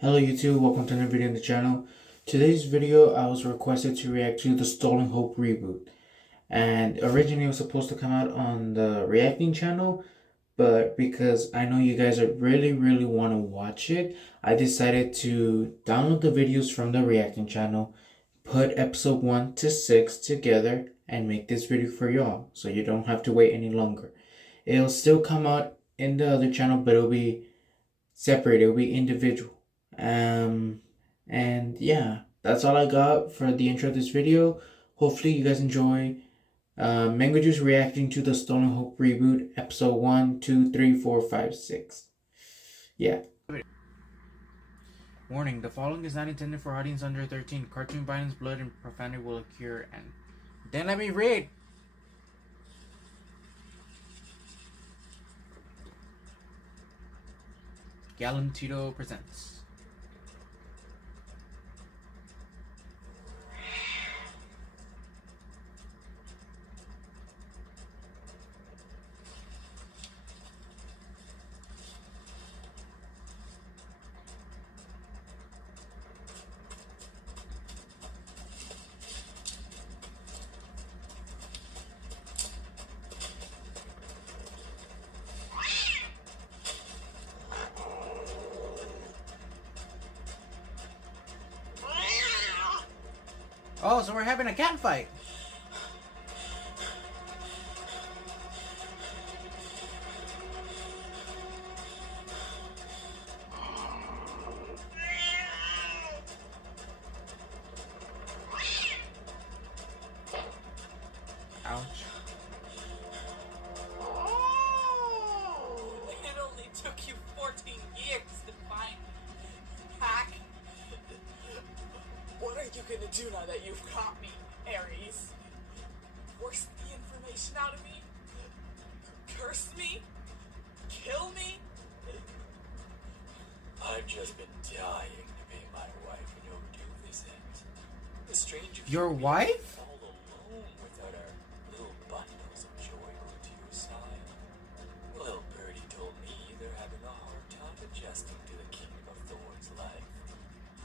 Hello YouTube, welcome to another video on the channel. Today's video I was requested to react to the Stolen Hope reboot. And originally it was supposed to come out on the reacting channel, but because I know you guys are really want to watch it, I decided to download the videos from the reacting channel, put episode 1 to 6 together, and make this video for y'all, so you don't have to wait any longer. It'll still come out in the other channel, but it'll be separate, it'll be individual. And yeah, that's all I got for the intro of this video. Hopefully you guys enjoy. Mango Juice reacting to the Stolen Hope reboot, episode 1, 2, 3, 4, 5, 6. Yeah. Warning, the following is not intended for audience under 13. Cartoon violence, blood, and profanity will occur. And then let me read. Gallon Tito presents. Oh, so we're having a cat fight. Ouch. It only took you 14 years to find hack. What are you gonna do now that you've caught me, Ares? Force the information out of me? Curse me? Kill me? I've just been dying to be my wife and you'll do this end. The strange of Your wife? all alone without our little bundles of joy glued to your side. Little birdie told me they're having a hard time adjusting to the Kingdom of Thorns life.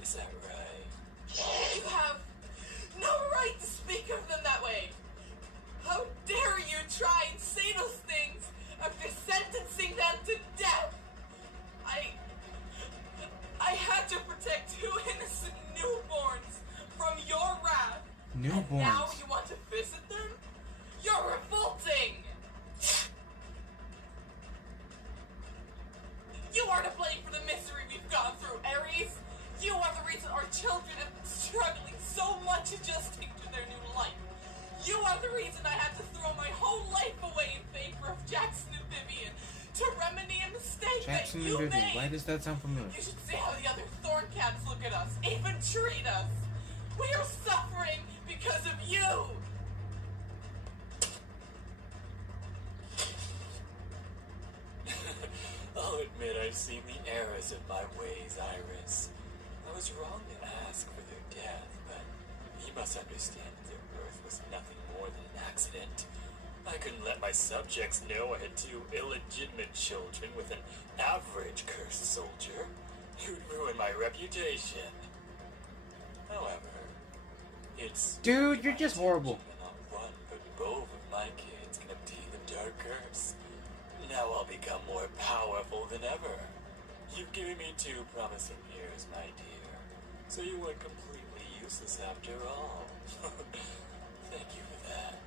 Is that right? You have no right to speak of them that way! How dare you try and say those things after sentencing them to death! I had to protect two innocent newborns from your wrath! Newborns. And now you want to visit them? You're revolting! You are to blame for the misery we've gone through, Ares! You are the reason our children have been struggling so much adjusting to their new life. You are the reason I had to throw my whole life away in favor of Jackson and Vivian to remedy a mistake Jackson that and you Vivian. made. Why does that sound familiar? You should see how the other thorn cats look at us, even treat us. We are suffering because of you. I'll admit I've seen the errors of my ways, Iris. I was wrong to ask for their death, but you must understand that their birth was nothing more than an accident. I couldn't let my subjects know I had two illegitimate children with an average cursed soldier. It would ruin my reputation. However, it's... Dude, you're just horrible. Not one, but both of my kids can obtain the dark curse. Now I'll become more powerful than ever. You've given me 2 promising years, my dear. So you weren't completely useless after all. Thank you for that.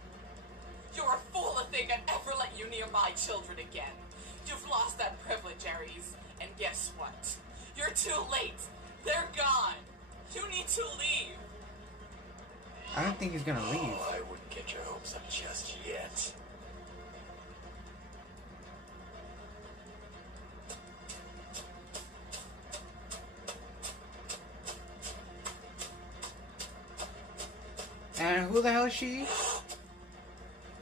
You're a fool to think I'd ever let you near my children again. You've lost that privilege, Ares. And guess what? You're too late. They're gone. You need to leave. I don't think he's gonna leave. Oh, I wouldn't get your hopes up just yet. And who the hell is she?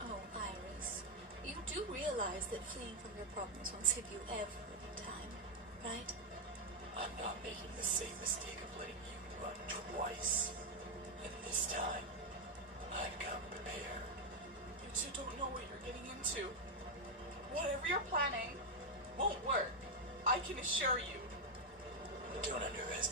Oh, Iris, you do realize that fleeing from your problems won't save you every time, right? I'm not making the same mistake of letting you run twice. And this time, I've come prepared. You two don't know what you're getting into. Whatever you're planning won't work. I can assure you. Don't underestimate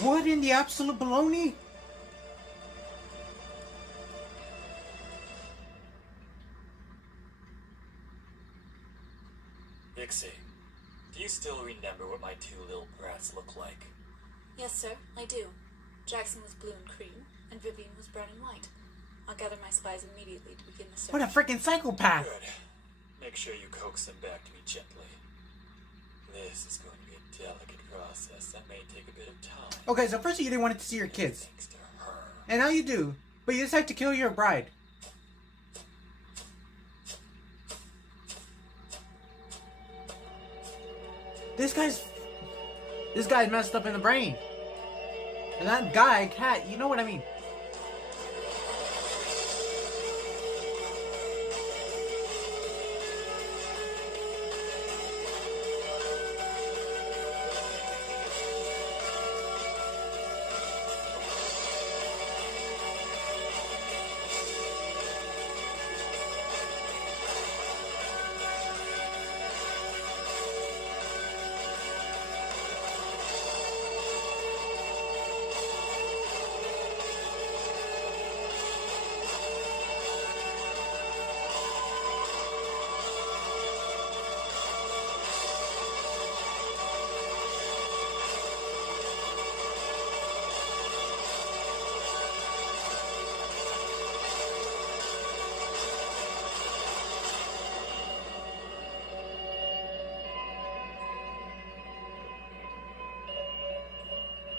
What in the absolute baloney? Vixie, do you still remember what my two little brats look like? Yes, sir, I do. Jackson was blue and cream, and Vivian was brown and white. I'll gather my spies immediately to begin the search. What a freaking psychopath! Good. Make sure you coax them back to me gently. This is going to be a delicate process that may take a bit of time. Okay, so first you didn't want to see your kids. Thanks to her. And now you do. But you decide to kill your bride. This guy's messed up in the brain. And that guy, Cat, you know what I mean.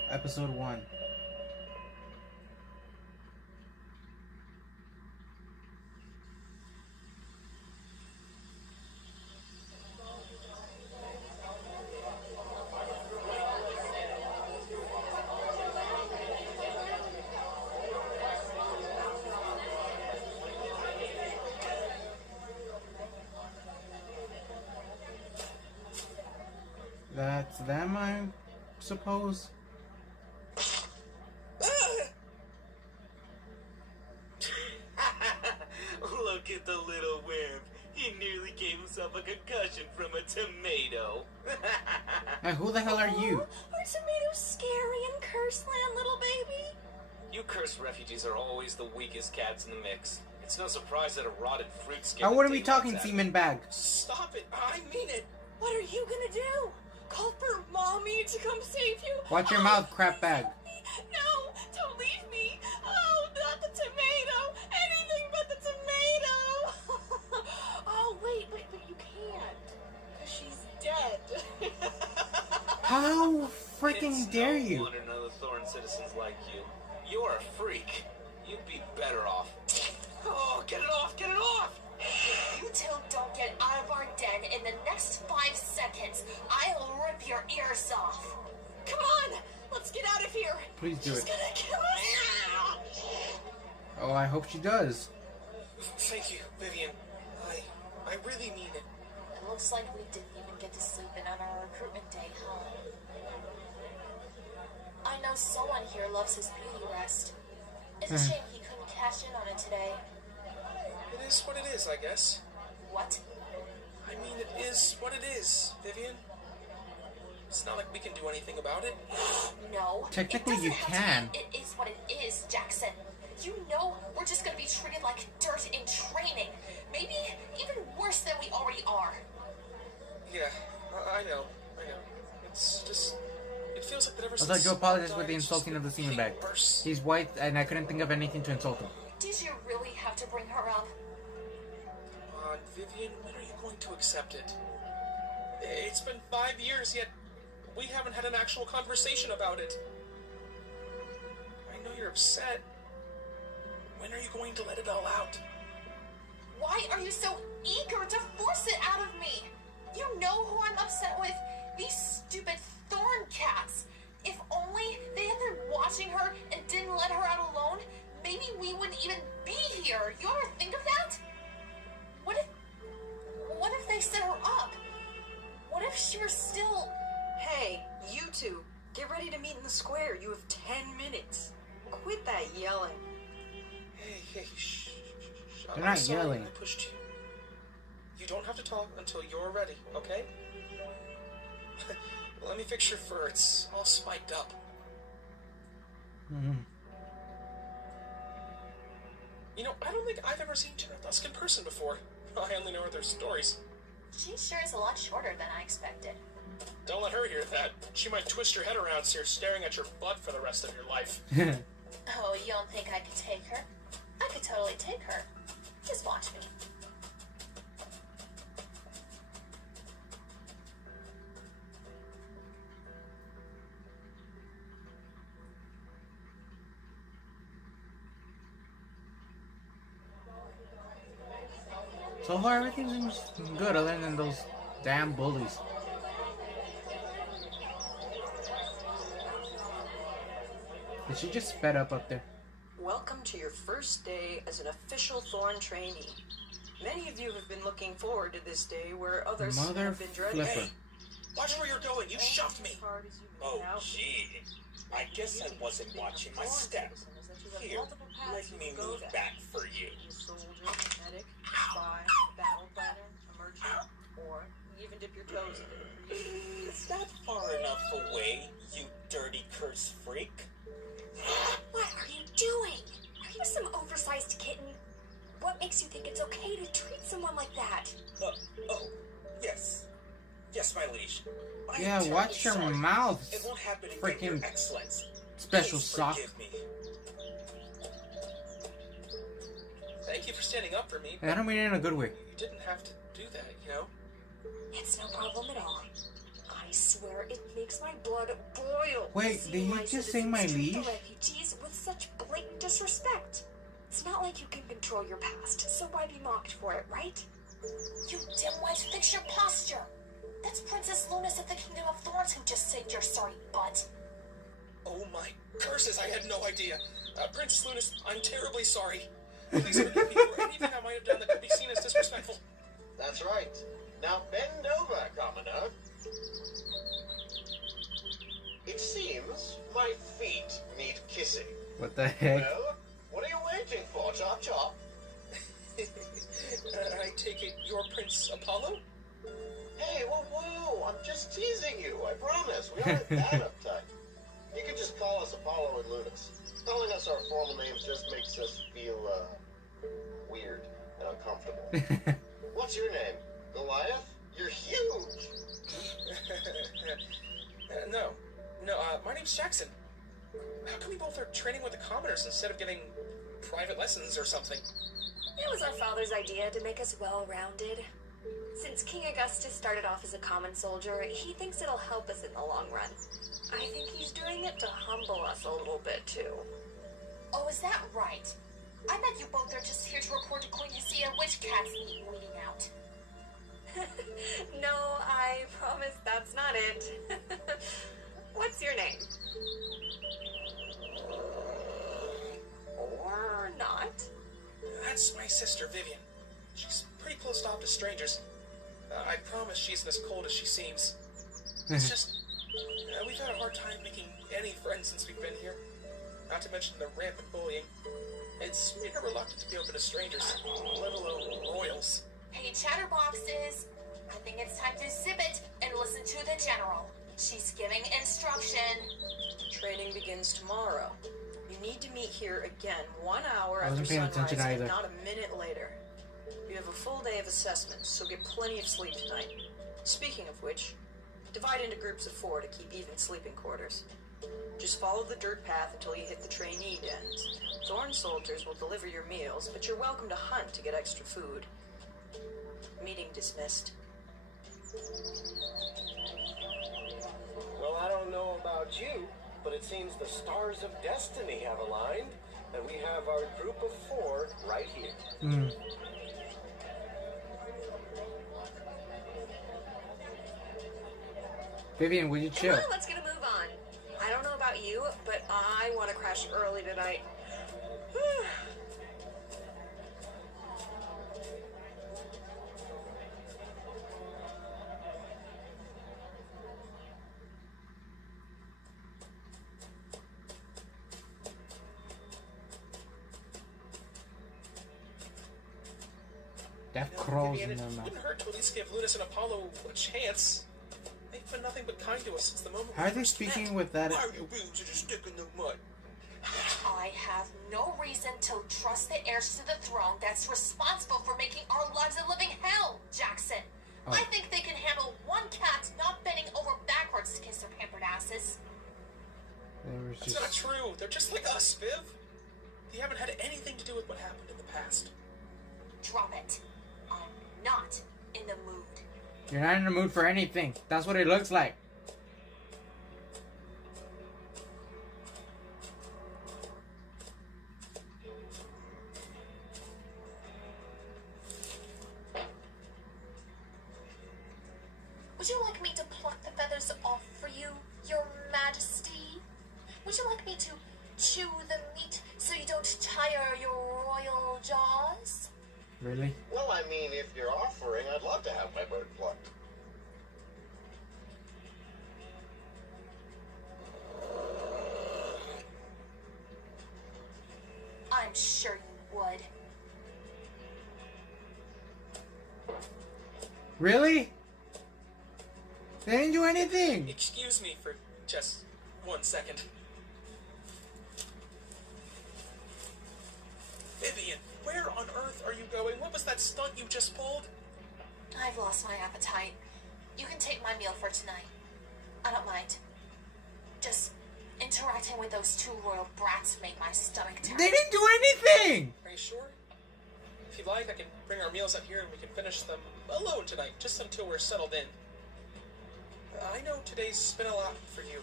Episode 1. That's them, I suppose. Look at the little wimp. He nearly gave himself a concussion from a tomato. Hey, who the hell are you? Are tomatoes scary in Curse Land, little baby? You cursed refugees are always the weakest cats in the mix. It's no surprise that a rotted fruit skin. I wouldn't be talking, semen bag. Stop it! I mean it! What are you gonna do? Call for mommy to come save you? Watch your mouth, crap bag. No, don't leave me. Oh, not the tomato. Anything but the tomato. Oh, wait, but you can't. Because she's dead. How freaking dare It's no you? wonder none of the Thorn citizens like you. You're a freak. You'd be better off. Oh, get it off! Get it off! If you two don't get out of our den in the next 5 seconds, I'll rip your ears off. Come on, let's get out of here. Please do She's it. gonna kill us. Oh, I hope she does. Thank you, Vivian. I really mean it. It looks like we didn't even get to sleep in on our recruitment day, huh? I know someone here loves his beauty rest. It's a shame he couldn't cash in on it today. It is what it is, I guess. What? I mean, it is what it is, Vivian. It's not like we can do anything about it. No. Technically, it doesn't you have to can. be. It is what it is, Jackson. You know we're just gonna be treated like dirt in training. Maybe even worse than we already are. Yeah, I know. It's just... It feels like that ever I'd since... like to apologize Someone for the died, it's insulting just of the semen been bag. getting worse. He's white, and I couldn't think of anything to insult him. Did you really have to bring her up? Come on, Vivian, when are you going to accept it? It's been 5 years, yet we haven't had an actual conversation about it. I know you're upset. When are you going to let it all out? Why are you so eager to force it out of me? You know who I'm upset with? These stupid thorn cats. If only they had been watching her and didn't let her out alone, maybe we wouldn't even be here. You ever think of that? What if they set her up? What if she were still... Hey, you two, get ready to meet in the square. You have 10 minutes. Quit that yelling. Hey, shh. They're not I'm sorry yelling. I pushed you. You don't have to talk until you're ready, okay? Let me fix your fur. It's all spiked up. You know, I don't think I've ever seen Tara Dusk in person before. I only know her their stories. She sure is a lot shorter than I expected. Don't let her hear that. She might twist her head around so you're staring at your butt for the rest of your life. Oh, you don't think I could take her? I could totally take her. Just watch me. So far, everything seems good other than those damn bullies. Did she just sped up there? Welcome to your first day as an official Thorn trainee. Many of you have been looking forward to this day where others Mother have been dreading flipper. it. Watch where you're going. You shoved me. Oh, gee. I guess I wasn't watching my step. Here, let me move back for you. Be a soldier, medic, spy, battle planner, emergent, or even dip your toes into it. Is that far enough away, you dirty curse freak? What are you doing? Are you some oversized kitten? What makes you think it's okay to treat someone like that? Oh, yes. Yes, my liege. I am Yeah, terribly watch your sorry. mouth, It won't happen again, freaking Your Excellency. special Please sock. forgive me. Thank you for standing up for me. And I don't mean it in a good way. You didn't have to do that, you know? It's no problem at all. I swear it makes my blood boil. Wait, seeing did he my just say my citizens treat the liege? refugees with such blatant disrespect. It's not like you can control your past, so why be mocked for it, right? You dimwit, fix your posture. That's Princess Lunas of the Kingdom of Thorns who just saved your sorry butt. Oh my curses, I had no idea. Princess Lunas, I'm terribly sorry. Please forgive me for anything I might have done that could be seen as disrespectful. That's right. Now bend over, Commoner. It seems my feet need kissing. What the heck? Well, what are you waiting for, Chop Chop? I take it you're Prince Apollo? Hey, whoa, I'm just teasing you, I promise. We aren't that uptight. You can just call us Apollo and Lunas. Calling us our formal names just makes us feel, weird and uncomfortable. What's your name? Goliath? You're huge! No, my name's Jackson. How come we both are training with the commoners instead of getting private lessons or something? It was our father's idea to make us well-rounded. Since King Augustus started off as a common soldier, he thinks it'll help us in the long run. I think he's doing it to humble us a little bit, too. Oh, is that right? I bet you both are just here to report to Queen Hesea which cats need weeding out. No, I promise that's not it. What's your name? Or not? That's my sister, Vivian. She's pretty closed off to strangers. I promise she isn't as cold as she seems. It's just, we've had a hard time making any friends since we've been here. Not to mention the rampant bullying. It's made her reluctant to be open to strangers, let alone royals. Hey, chatterboxes. I think it's time to zip it and listen to the General. She's giving instruction. Training begins tomorrow. You need to meet here again 1 hour I after wasn't paying sunrise attention and either. not a minute later. You have a full day of assessments, so get plenty of sleep tonight. Speaking of which, divide into groups of 4 to keep even sleeping quarters. Just follow the dirt path until you hit the trainee dens. Thorn soldiers will deliver your meals, but you're welcome to hunt to get extra food. Meeting dismissed. Well, I don't know about you, but it seems the stars of destiny have aligned, and we have our group of 4 right here. Vivian, will you Come chill? on, let's get a move on. I don't know about you, but I want to crash early tonight. Death crawls Vivian, in it their mouth. wouldn't hurt to at least give Lunas and Apollo a chance. They've been nothing but kind to us since the moment How we are they first met. speaking with that? Why are you being such a stick in the mud? I have no reason to trust the heirs to the throne that's responsible for making our lives a living hell, Jackson. Oh. I think they can handle one cat not bending over backwards to kiss their pampered asses. That's not true. They're just like us, Viv. They haven't had anything to do with what happened in the past. Drop it. I'm not in the mood. You're not in the mood for anything. That's what it looks like. Would you like me to pluck the feathers off for you, Your Majesty? Would you like me to chew the meat so you don't tire your royal jaws? Really? Well, I mean, if you're offering, I'd love to have my bird plucked. I'm sure you would. Really? They didn't do anything. Excuse me for just 1 second. Vivian, where on earth are you going? What was that stunt you just pulled? I've lost my appetite. You can take my meal for tonight. I don't mind. Just interacting with those two royal brats made my stomach turn. They didn't do anything. Are you sure? If you'd like, I can bring our meals up here and we can finish them alone tonight, just until we're settled in. I know today's been a lot for you.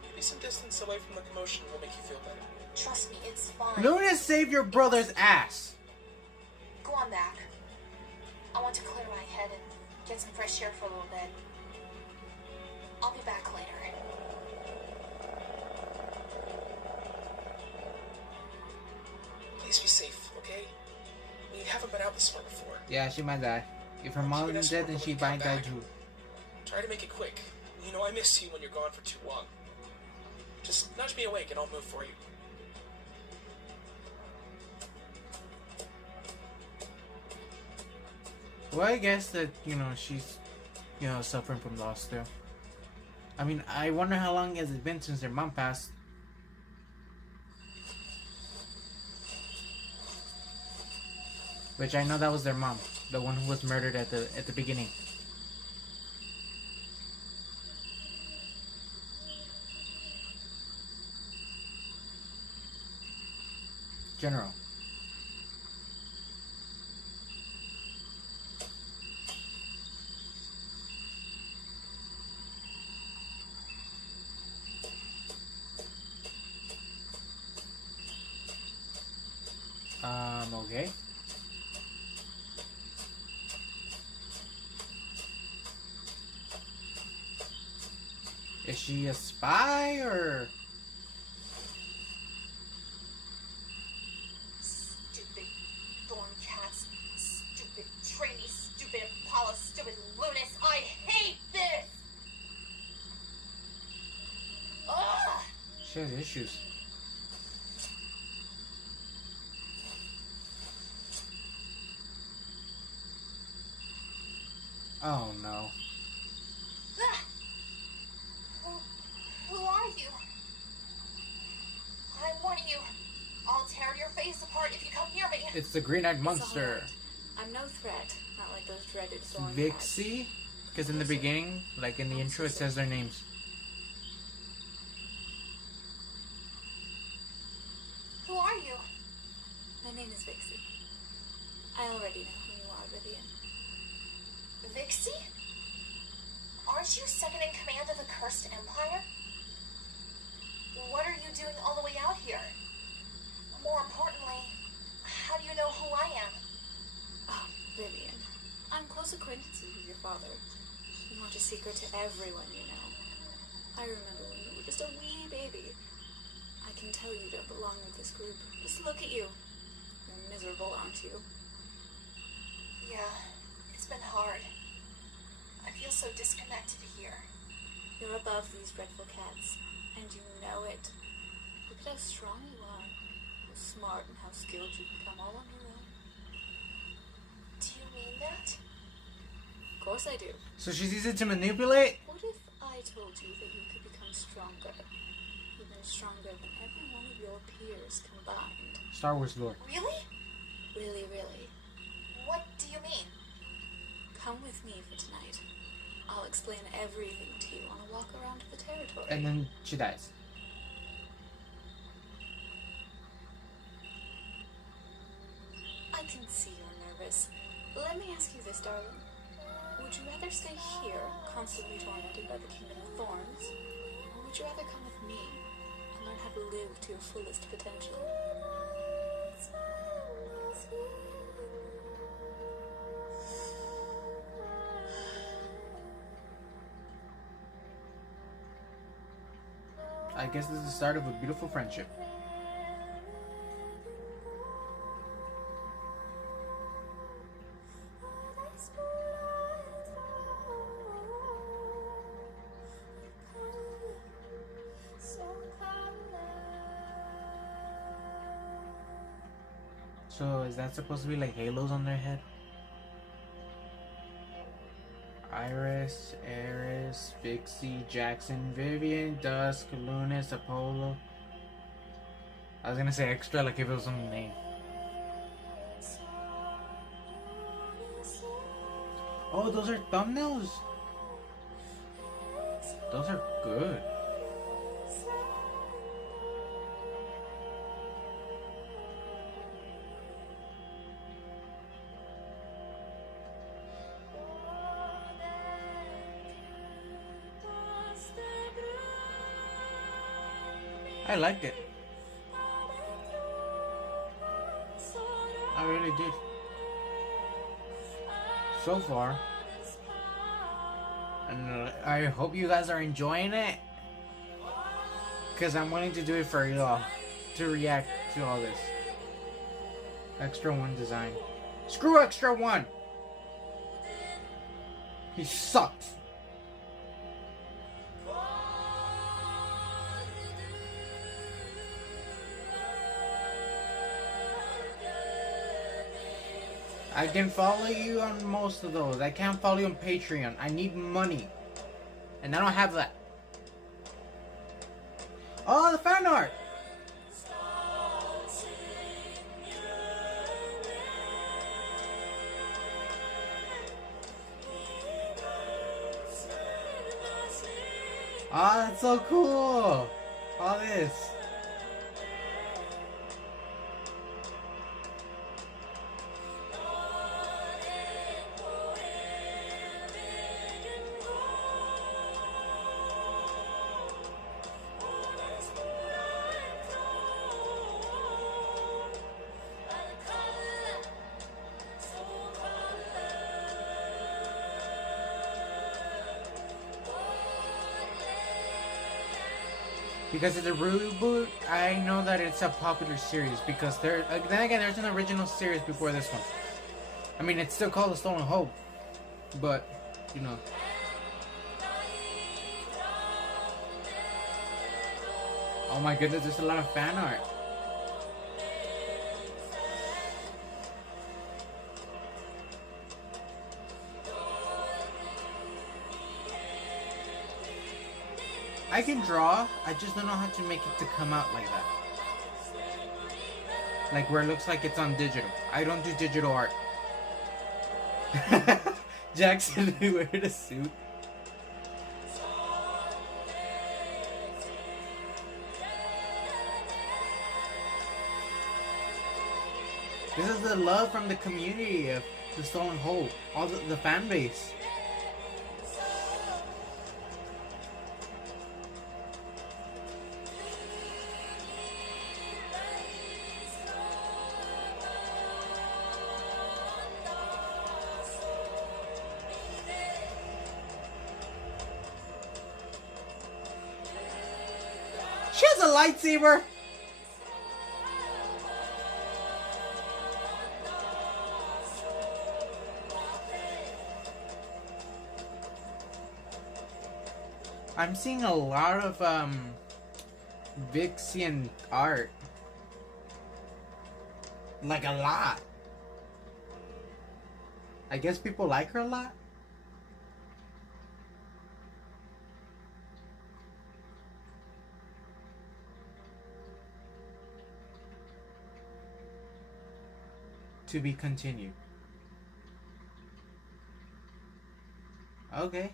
Maybe some distance away from the commotion will make you feel better. Trust me, it's fine. Luna saved your brother's ass. Go on back. I want to clear my head and get some fresh air for a little bit. I'll be back later. Please be safe, okay? We haven't been out this far before. Yeah, she might die. If her mom is dead, then she might die too. Try to make it quick. You know, I miss you when you're gone for too long. Just nudge me awake and I'll move for you. Well, I guess that, she's, suffering from loss still. I mean, I wonder how long has it been since their mom passed. Which I know that was their mom, the one who was murdered at the beginning. General. Okay. Is she a spy or? Stupid thorn cats, stupid trainee, stupid Apollo, stupid Lunas. I hate this! Ugh! She has issues. Oh no. Who are you? I'm warning you. I'll tear your face apart if you come near me. It's the green-eyed monster. I'm no threat, not like those dreaded thorn cats. Vixie? Because in the beginning, like in the intro, it says their names. Who are you? My name is Vixie. I already know who you are, Vivian. Vixie? Aren't you second in command of the Cursed Empire? What are you doing all the way out here? More importantly, how do you know who I am? Oh, Vivian. I'm close acquaintances with your father. You want a secret to everyone you know. I remember when you were just a wee baby. I can tell you don't belong with this group. Just look at you. You're miserable, aren't you? Yeah, it's been hard. I feel so disconnected here. You're above these dreadful cats, and you know it. Look at how strong you are, how smart and how skilled you become all on your own. Do you mean that? Of course I do. So she's easy to manipulate? What if I told you that you could become stronger? Even stronger than every one of your Wars combined. Star Wars lore. Really? Really, really. What do you mean? Come with me for tonight. I'll explain everything to you on a walk around the territory. And then she dies. I can see you're nervous. Let me ask you this, darling. Would you rather stay here, constantly tormented by the Kingdom of Thorns? Or would you rather come with me and learn how to live to your fullest potential? I guess this is the start of a beautiful friendship. So is that supposed to be like halos on their head? Iris, Eris, Vixie, Jackson, Vivian, Dusk, Lunas, Apollo. I was gonna say extra like if it was on the name. Oh, those are thumbnails? Those are good. I liked it. I really did. So far. And I hope you guys are enjoying it. Because I'm wanting to do it for y'all. To react to all this. Extra One design. Screw Extra One! He sucks. I can follow you on most of those. I can't follow you on Patreon. I need money. And I don't have that. Oh, the fan art! Oh, that's so cool! All this. Because it's a reboot, I know that it's a popular series because then again, there's an original series before this one. I mean, it's still called The Stolen Hope, but, you know. Oh my goodness, there's a lot of fan art. I can draw, I just don't know how to make it to come out like that. Like where it looks like it's on digital. I don't do digital art. Jackson wearing a suit. This is the love from the community of The Stolen Hope. All the fan base. She has a lightsaber! I'm seeing a lot of Vixian art. Like a lot. I guess people like her a lot. To be continued. Okay.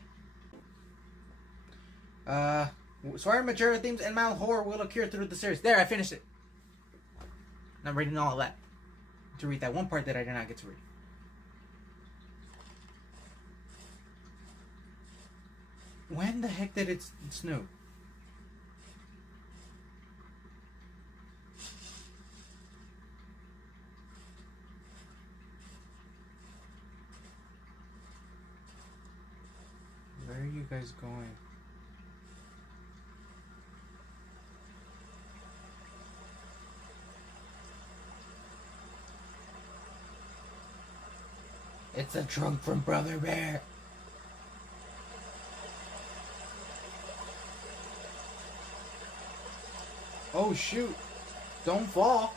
Swear mature themes and mild horror will occur through the series. There, I finished it. I'm reading all of that. To read that one part that I did not get to read. When the heck did it snow? Where are you guys going? It's a trunk from Brother Bear. Oh shoot. Don't fall.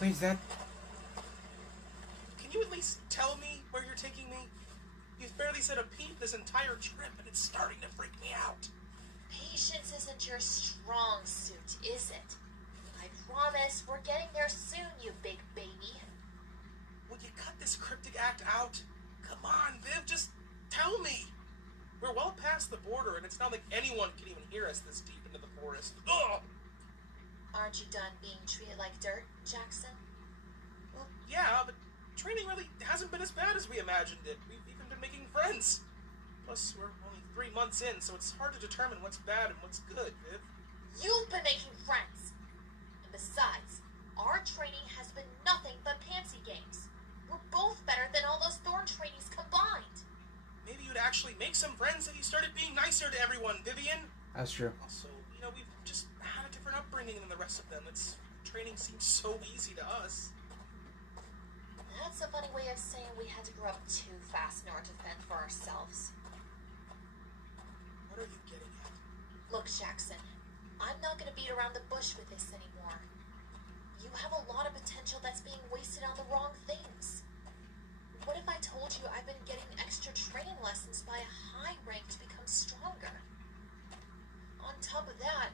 Wait, is that... Can you at least tell me where you're taking me? You've barely said a peep this entire trip, and it's starting to freak me out. Patience isn't your strong suit, is it? I promise we're getting there soon, you big baby. Will you cut this cryptic act out? Come on, Viv, just tell me. We're well past the border, and it's not like anyone can even hear us this deep into the forest. Ugh! Aren't you done being treated like dirt, Jackson? Well, yeah, but training really hasn't been as bad as we imagined it. We've even been making friends. Plus, we're only 3 months in, so it's hard to determine what's bad and what's good, Viv. You've been making friends. And besides, our training has been nothing but pansy games. We're both better than all those Thorn trainees combined. Maybe you'd actually make some friends if you started being nicer to everyone, Vivian. That's true. Also, we've just had a different upbringing than the rest of them. Training seems so easy to us. That's a funny way of saying we had to grow up too fast in order to fend for ourselves. What are you getting at? Look, Jackson, I'm not going to beat around the bush with this anymore. You have a lot of potential that's being wasted on the wrong things. What if I told you I've been getting extra training lessons by a high rank to become stronger? On top of that,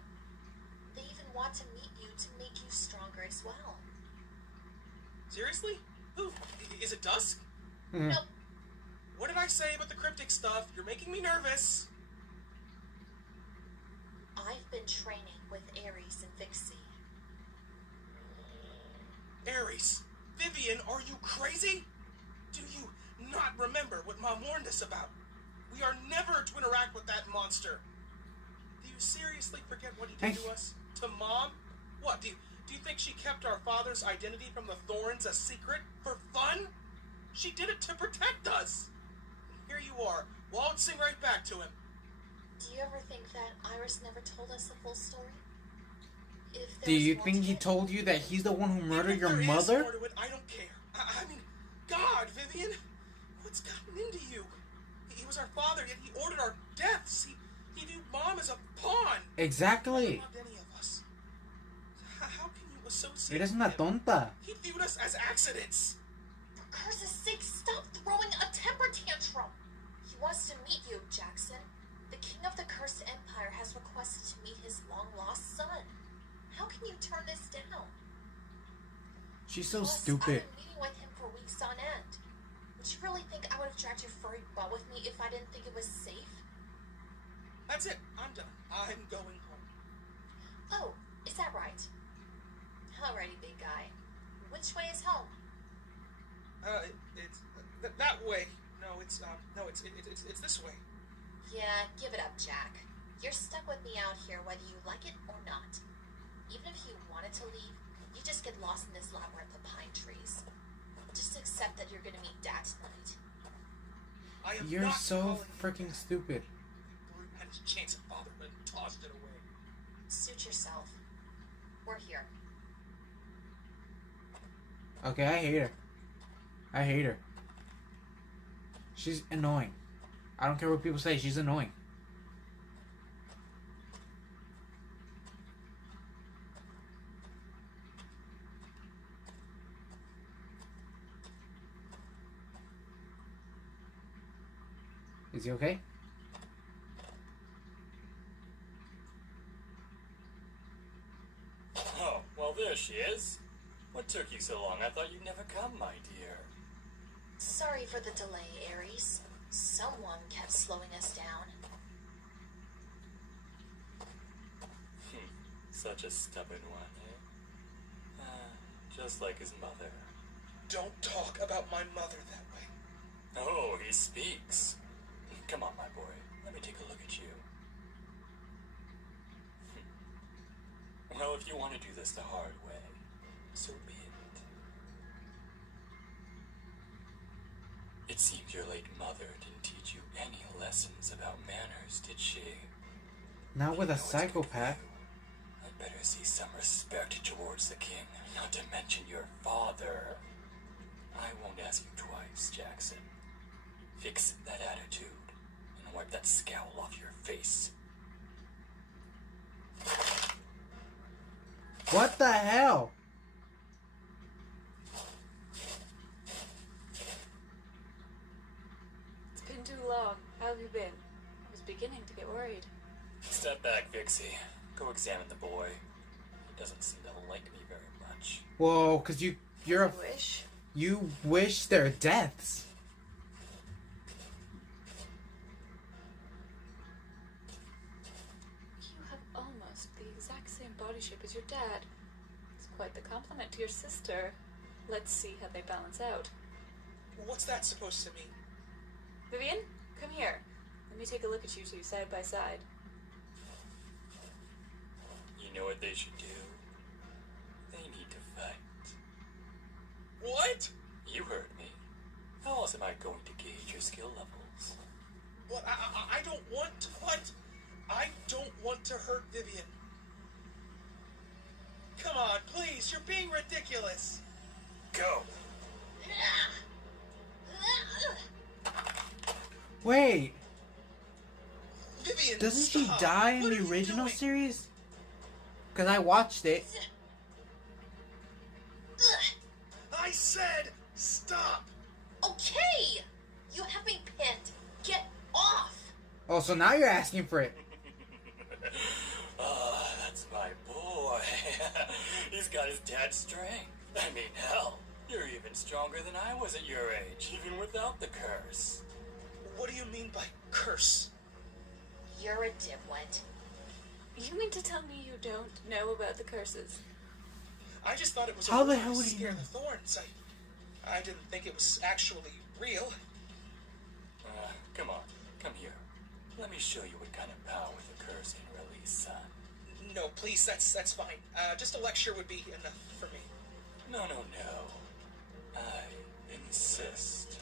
they even want to meet you to make you stronger as well. Seriously? Who? Is it Dusk? Nope. What did I say about the cryptic stuff? You're making me nervous. I've been training with Ares and Vixie. Ares? Vivian, are you crazy? Do you not remember what Mom warned us about? We are never to interact with that monster. Do you seriously forget what he did to us? To Mom? What, do you think she kept our father's identity from the Thorns a secret for fun? She did it to protect us. And here you are, waltzing right back to him. Do you ever think that Iris never told us the full story? Do you think he told you that he's the one who murdered your mother? I don't care. I mean, God, Vivian, what's gotten into you? He was our father, yet he ordered our deaths. He viewed Mom as a pawn. Exactly. He loved any of us. How can you associate Eres una tonta. He viewed us as accidents. For curse's sake, stop throwing a temper tantrum. He wants to meet you, Jackson. The king of the Cursed Empire has requested to meet his long-lost son. How can you turn this down? She's so Plus, stupid. I've been meeting with him for weeks on end. Would you really think I would have dragged your furry butt with me if I didn't think it was safe? That's it. I'm done. I'm going home. Oh, is that right? Alrighty, big guy. Which way is home? It's that way. No, it's this way. Yeah, give it up, Jack. You're stuck with me out here whether you like it or not. Even if you wanted to leave, you just get lost in this labyrinth of pine trees. Just accept that you're gonna meet Dad tonight. You're so freaking stupid. Brute had his chance at fatherhood and tossed it away. Suit yourself. We're here. Okay, I hate her. I hate her. She's annoying. I don't care what people say, she's annoying. Is he okay? Oh, well, there she is. What took you so long? I thought you'd never come, my dear. Sorry for the delay, Ares. Someone kept slowing us down. Such a stubborn one, eh? Just like his mother. Don't talk about my mother that way. Oh, he speaks. Come on, my boy. Let me take a look at you. Well, if you want to do this the hard way, so be it. It seems your late mother didn't teach you any lessons about manners, did she? Not with a psychopath. I'd better see some respect towards the king, not to mention your father. I won't ask you twice, Jackson. Fix that attitude and wipe that scowl off your face. What the hell? It's been too long. How have you been? I was beginning to get worried. Step back, Vixie. Go examine the boy. He doesn't seem to like me very much. Whoa, cause you're a Wish. you wish their deaths. You have almost the exact same body shape as your dad. It's quite the compliment to your sister. Let's see how they balance out. What's that supposed to mean? Vivian, come here. Let me take a look at you two side by side. You know what they should do? They need to fight. What? You heard me. How else am I going to gauge your skill levels? What? I don't want to fight. I don't want to hurt Vivian. Come on, please. You're being ridiculous. Go! Wait, Vivian, doesn't she stop. die in What are the you original doing? series? Cause I watched it. I said stop. Okay! You have me pinned. Get off! Oh, so now you're asking for it. Ah, that's my boy. He's got his dad's strength. I mean, hell, you're even stronger than I was at your age, even without the curse. What do you mean by curse? You're a dimwit. You mean to tell me you don't know about the curses? I just thought it was How a the way hell to would he scare know? the thorns. I didn't think it was actually real. Come on, come here. Let me show you what kind of power the curse can release, son. No, please, that's fine. Just a lecture would be enough for me. No. I insist.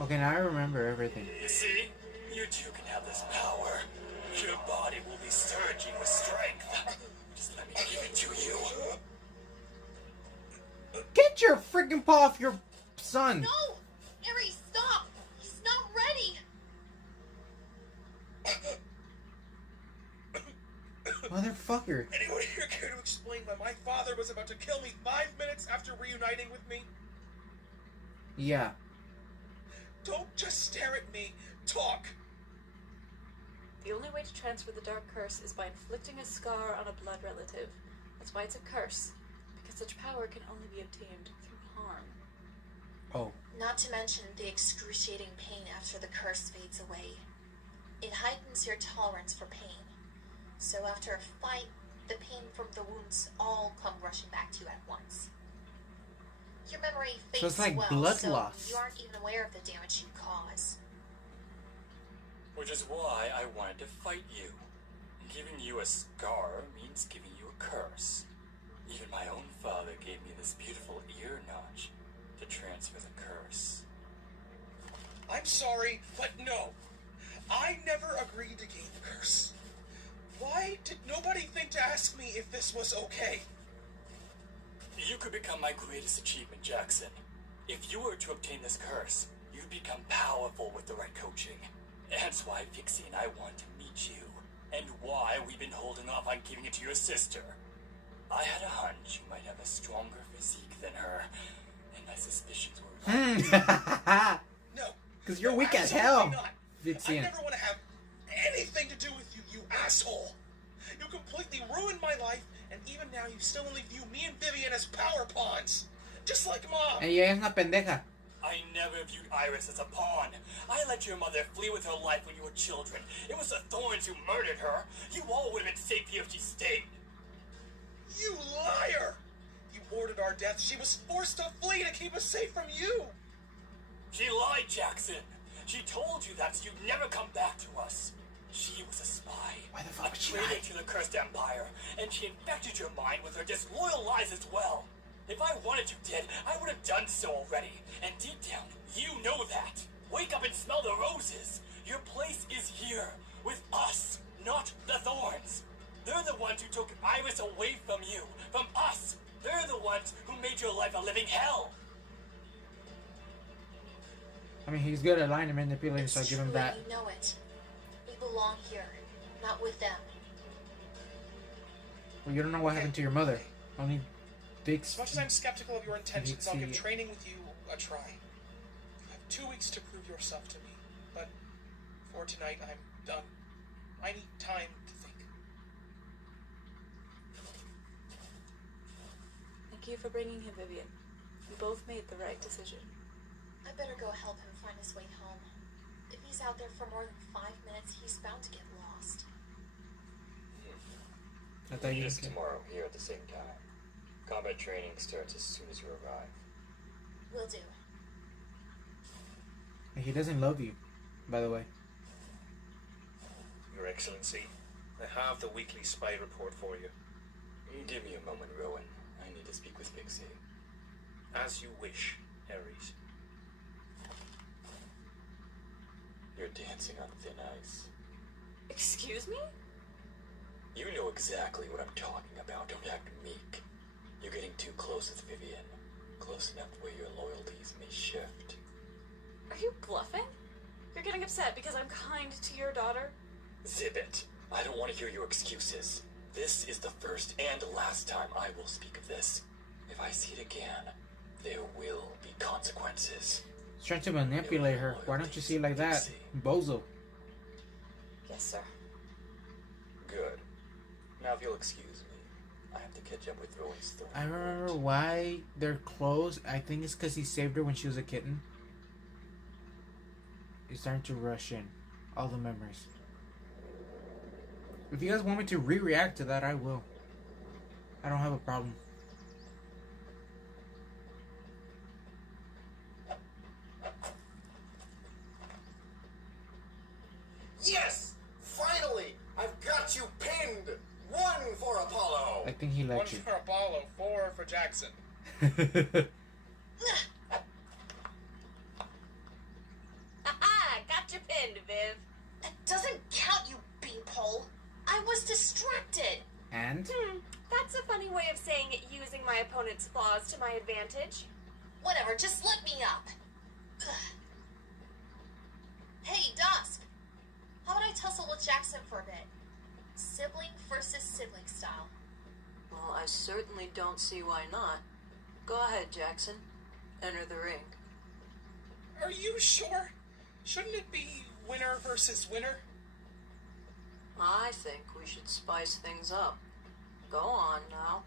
Okay, now I remember everything. You see? You too can have this power. Your body will be surging with strength. Just let me give it to you. Get your freaking paw off your son! No! Ares, stop! He's not ready! Motherfucker. Anyone here care to explain why my father was about to kill me 5 minutes after reuniting with me? Yeah. Don't just stare at me. Talk. The only way to transfer the dark curse is by inflicting a scar on a blood relative. That's why it's a curse, because such power can only be obtained through harm. Oh. Not to mention the excruciating pain after the curse fades away. It heightens your tolerance for pain. So after a fight, the pain from the wounds all come rushing back to you at once. Your memory fades So it's like well, blood so loss. you aren't even aware of the damage you cause. Which is why I wanted to fight you. Giving you a scar means giving you a curse. Even my own father gave me this beautiful ear notch to transfer the curse. I'm sorry, but no. I never agreed to gain the curse. Why did nobody think to ask me if this was okay? You could become my greatest achievement, Jackson. If you were to obtain this curse, you'd become powerful with the right coaching. That's why Pixie and I want to meet you, and why we've been holding off on giving it to your sister. I had a hunch you might have a stronger physique than her, and my suspicions were right. No. Because you're no, weak as absolutely hell. not. I never want to have anything to do with you, you asshole. You completely ruined my life, and even now you still only view me and Vivian as power pawns. Just like Mom. Ella es una pendeja. I never viewed Iris as a pawn. I let your mother flee with her life when you were children. It was the Thorns who murdered her. You all would have been safe here if she stayed. You liar! You ordered our death. She was forced to flee to keep us safe from you. She lied, Jackson. She told you that so you'd never come back to us. She was a spy. Why the fuck would she traitor lie? to the Cursed Empire, and she infected your mind with her disloyal lies as well. If I wanted you dead, I would have done so already. And deep down, you know that. Wake up and smell the roses. Your place is here, with us, not the Thorns. They're the ones who took Iris away from you, from us. They're the ones who made your life a living hell. I mean, he's good at lying and manipulating, It's so I give him true, that. and you know it. We belong here, not with them. Well, you don't know what happened to your mother. Only big. As much as I'm skeptical of your intentions, I'll see give it. training with you a try. You have 2 weeks to prove yourself to me, but for tonight, I'm done. I need time to think. Thank you for bringing him, Vivian. We both made the right decision. I better go help him find his way home. If he's out there for more than 5 minutes, he's bound to get lost. I thought you Meet us were- tomorrow here at the same time. Combat training starts as soon as you arrive. Will do. He doesn't love you, by the way. Your Excellency, I have the weekly spy report for you. Give me a moment, Rowan. I need to speak with Pixie. As you wish, Ares. You're dancing on thin ice. Excuse me? You know exactly what I'm talking about. Don't act meek. You're getting too close with Vivian. Close enough where your loyalties may shift. Are you bluffing? You're getting upset because I'm kind to your daughter? Zip it. I don't want to hear your excuses. This is the first and last time I will speak of this. If I see it again, there will be consequences. He's trying to manipulate her. Why don't you see it like that, bozo? Yes, sir. Good. Now if you'll excuse me, I have to catch up with Rowan's thorn. I remember why they're close. I think it's because he saved her when she was a kitten. He's starting to rush in all the memories. If you guys want me to re-react to that, I will. I don't have a problem. Yes! Finally! I've got you pinned! 1 for Apollo! I think he 1 liked you. for Apollo, 4 for Jackson. Haha! Got you pinned, Viv. That doesn't count, you beanpole. I was distracted. And? That's a funny way of saying it, using my opponent's flaws to my advantage. Whatever, just let me up. Ugh. Hey, Dusk. How about I tussle with Jackson for a bit? Sibling versus sibling style. Well, I certainly don't see why not. Go ahead, Jackson. Enter the ring. Are you sure? Shouldn't it be winner versus winner? I think we should spice things up. Go on now.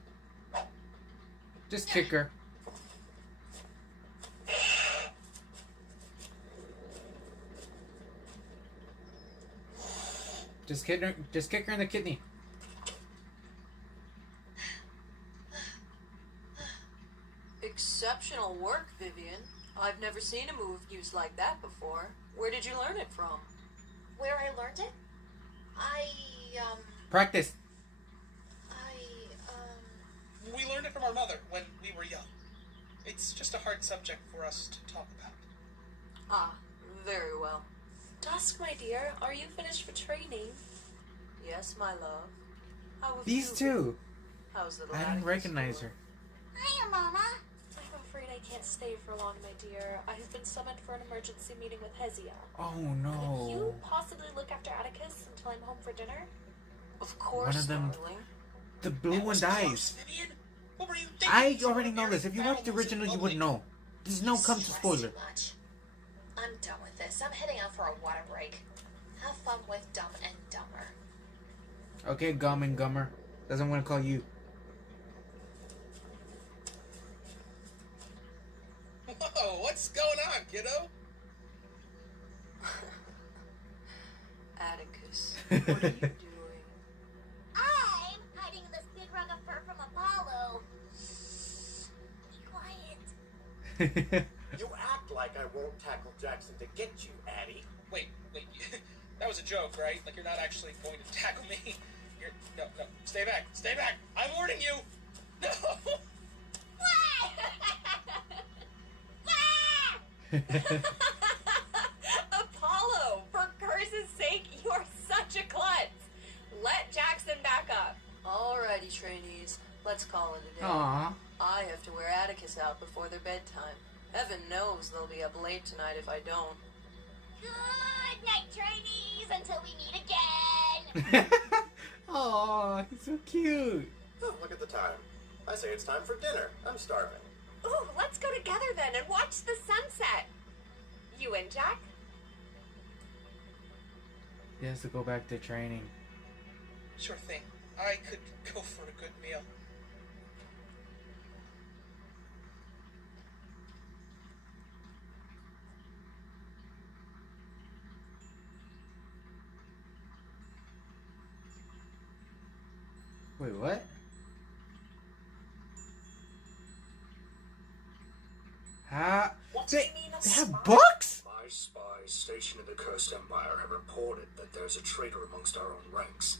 Just kick her. Just kick her in the kidney. Exceptional work, Vivian. I've never seen a move used like that before. Where did you learn it from? Where I learned it? Practice. We learned it from our mother when we were young. It's just a hard subject for us to talk about. Ah, very well. Dusk, my dear, are you finished for training? Yes, my love. How have These you two. been? How's little I didn't Atticus recognize doing? her. Hiya, Mama. I'm afraid I can't stay for long, my dear. I have been summoned for an emergency meeting with Hezia. Oh Could you no. possibly look after Atticus until I'm home for dinner? Of course, One of them- darling. The blue That one was dies. close, Vivian. What were you thinking? I already know this. If you watched the Battle was original, you lovely. would know. There's no come to Stress spoiler. too much. I'm done with this. I'm heading out for a water break. Have fun with Dumb and Dumber. Okay, Gum and Gummer. That's what I'm gonna call you. Whoa, what's going on, kiddo? Atticus, what are you doing? I'm hiding in this big rug of fur from Apollo. Be quiet. You act like I won't tackle Jackson to get you, Addie. Wait. That was a joke, right? Like you're not actually going to tackle me. No. Stay back. I'm warning you. No. Apollo, for curse's sake, you are such a klutz. Let Jackson back up. Alrighty, trainees. Let's call it a day. Aww. I have to wear Atticus out before their bedtime. Heaven knows they'll be up late tonight if I don't. Good night, trainees, until we meet again. Aww, he's so cute. Oh, look at the time. I say it's time for dinner. I'm starving. Ooh, let's go together then and watch the sunset. You and Jack? He has to go back to training. Sure thing. I could go for a good meal. Wait, what? What do They, you mean a they have spy? books? My spies stationed in the Cursed Empire have reported that there's a traitor amongst our own ranks.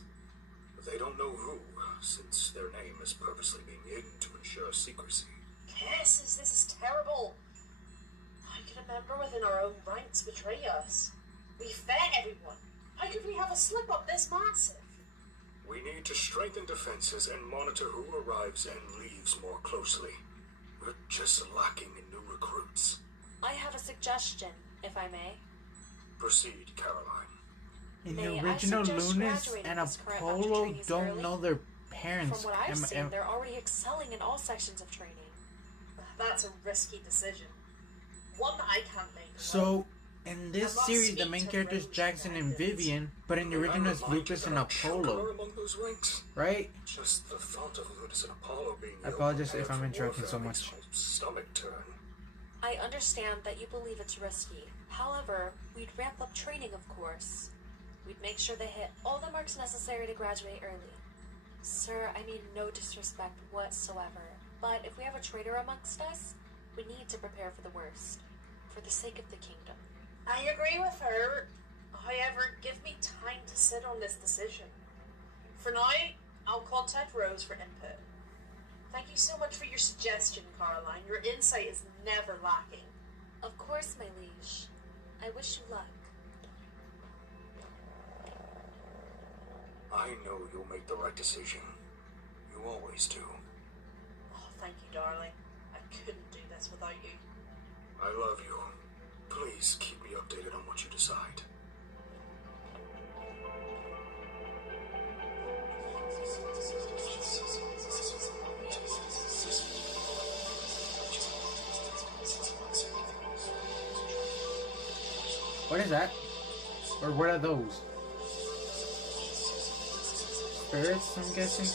They don't know who, since their name is purposely being hidden to ensure secrecy. Curses, this is terrible. How could a member within our own ranks betray us? We fed everyone. How could we have a slip up this massive? We need to strengthen defenses and monitor who arrives and leaves more closely. We're just lacking in new recruits. I have a suggestion, if I may. Proceed, Caroline. In May the I original, suggest Lunas graduating and this current batch of Apollo trainees don't early? know their parents. From what I've seen, Am- they're already excelling in all sections of training. That's a risky decision. One that I can't make. So, in this I'm not series, the speaking main to character is rogue Jackson and shenanigans. Vivian, but in the original, it's I'm reminded Lucas and that I'm sure Apollo, we're among those ranks. right? Just the thought of Ludus and Apollo being I ill apologize if prepared I'm for interrupting so warfare much. makes my stomach turn. I understand that you believe it's risky. However, we'd ramp up training, of course. We'd make sure they hit all the marks necessary to graduate early. Sir, I mean no disrespect whatsoever, but if we have a traitor amongst us, we need to prepare for the worst, for the sake of the kingdom. I agree with her. However, give me time to sit on this decision. For now, I'll contact Rose for input. Thank you so much for your suggestion, Caroline. Your insight is never lacking. Of course, my liege. I wish you luck. I know you'll make the right decision. You always do. Oh, thank you, darling. I couldn't do this without you. I love you. Please keep me updated on what you decide. What is that? Or what are those? Spirits, I'm guessing?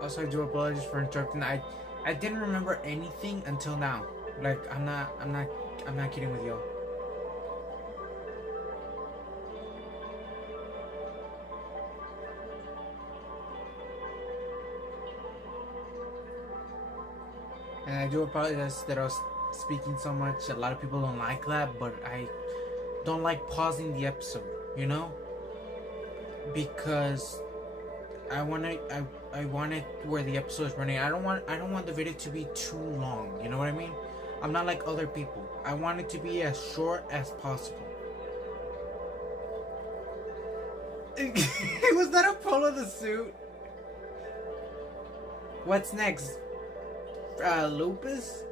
Also, I do apologize for interrupting. I didn't remember anything until now. Like, I'm not kidding with y'all. And I do apologize that I was speaking so much. A lot of people don't like that, but I don't like pausing the episode, you know? Because I I want it where the episode is running. I don't want the video to be too long. You know what I mean? I'm not like other people. I want it to be as short as possible. Was that Apollo the suit? What's next? Lupus?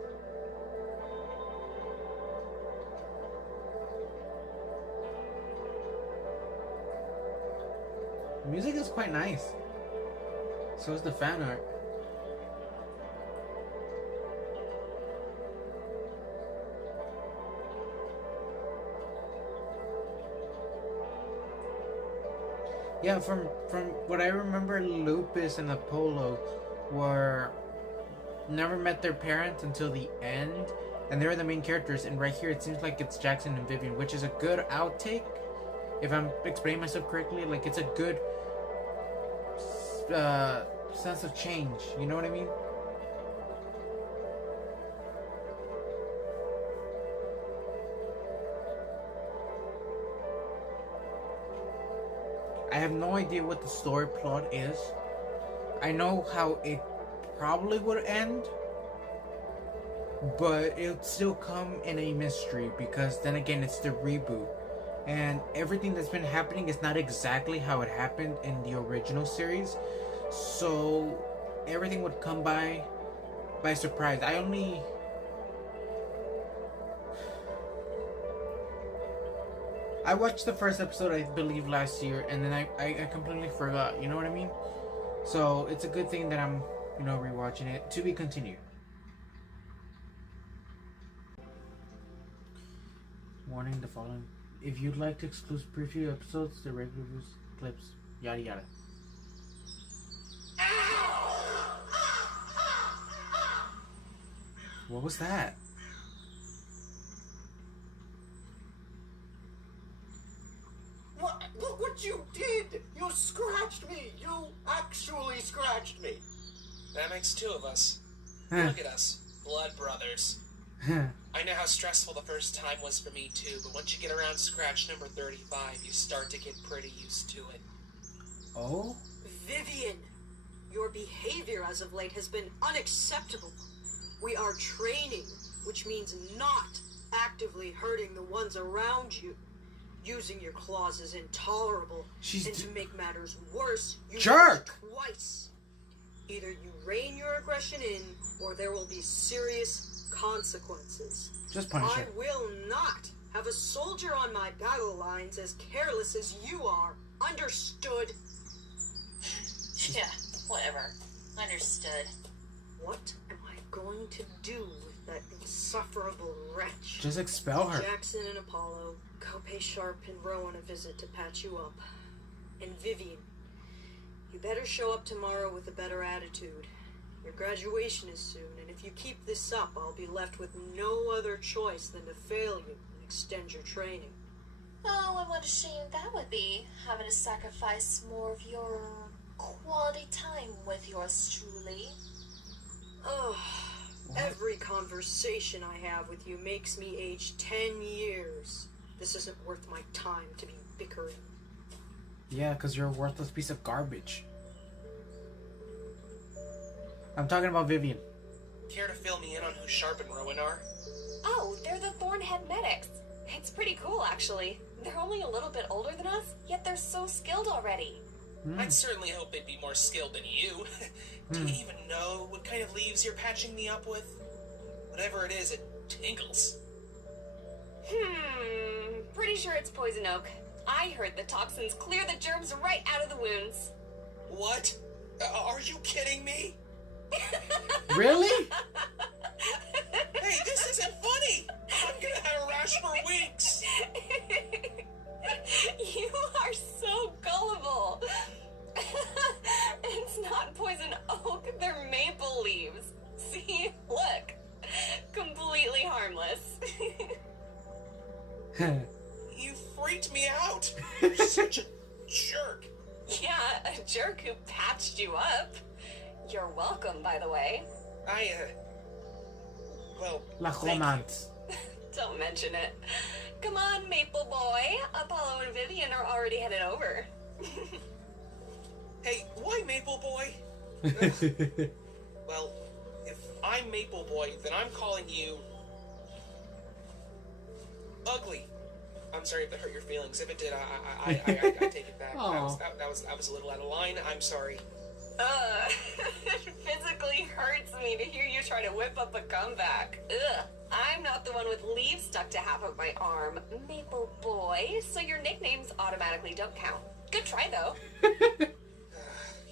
The music is quite nice. So is the fan art. Yeah, from what I remember, Lupus and Apollo were never met their parents until the end, and they were the main characters. And right here, it seems like it's Jackson and Vivian, which is a good outtake. If I'm explaining myself correctly, like it's a good sense of change. You know what I mean? I have no idea what the story plot is. I know how it probably would end, but it'll still come in a mystery because then again it's the reboot. And everything that's been happening is not exactly how it happened in the original series. So everything would come by surprise. I watched the first episode, I believe, last year, and then I completely forgot, you know what I mean? So it's a good thing that I'm, rewatching it. To be continued. Warning: the following. If you'd like to exclude preview episodes, the regular reviews, clips, yada yada. What was that? Look what you did! You scratched me! You actually scratched me! That makes two of us. Look at us. Blood brothers. I know how stressful the first time was for me too, but once you get around scratch number 35, you start to get pretty used to it. Oh? Vivian, your behavior as of late has been unacceptable. We are training, which means not actively hurting the ones around you. Using your claws is intolerable, and to make matters worse, you jerk twice. Either you rein your aggression in, or there will be serious consequences. Just punish I it. will not have a soldier on my battle lines as careless as you are. Understood? Yeah, whatever. Understood. What am I going to do with that insufferable wretch? Just expel her. Jackson and Apollo, go pay Sharp and Rowan a visit to patch you up. And Vivian, you better show up tomorrow with a better attitude. Your graduation is soon, and if you keep this up, I'll be left with no other choice than to fail you and extend your training. Oh, and what a shame that would be, having to sacrifice more of your quality time with yours truly. Oh, every conversation I have with you makes me age 10 years. This isn't worth my time to be bickering. Yeah, because you're a worthless piece of garbage. I'm talking about Vivian. Care to fill me in on who Sharp and Rowan are? Oh, they're the Thornhead medics. It's pretty cool, actually. They're only a little bit older than us, yet they're so skilled already. I'd certainly hope they'd be more skilled than you. Do you even know what kind of leaves you're patching me up with? Whatever it is, it tingles. Pretty sure it's poison oak. I heard the toxins clear the germs right out of the wounds. What? Are you kidding me? Really? Hey, this isn't funny! I'm gonna have a rash for weeks! You are so gullible. It's not poison oak, they're maple leaves. See, look. Completely harmless. You freaked me out! You're such a jerk! Yeah, a jerk who patched you up. You're welcome, by the way. Well, La romance. Don't mention it. Come on, Maple Boy. Apollo and Vivian are already headed over. Hey, why Maple Boy? Well, if I'm Maple Boy, then I'm calling you... ugly. I'm sorry if that hurt your feelings. If it did, I take it back. That was a little out of line. I'm sorry. It physically hurts me to hear you try to whip up a comeback. Ugh. I'm not the one with leaves stuck to half of my arm, Maple Boy, so your nicknames automatically don't count. Good try, though.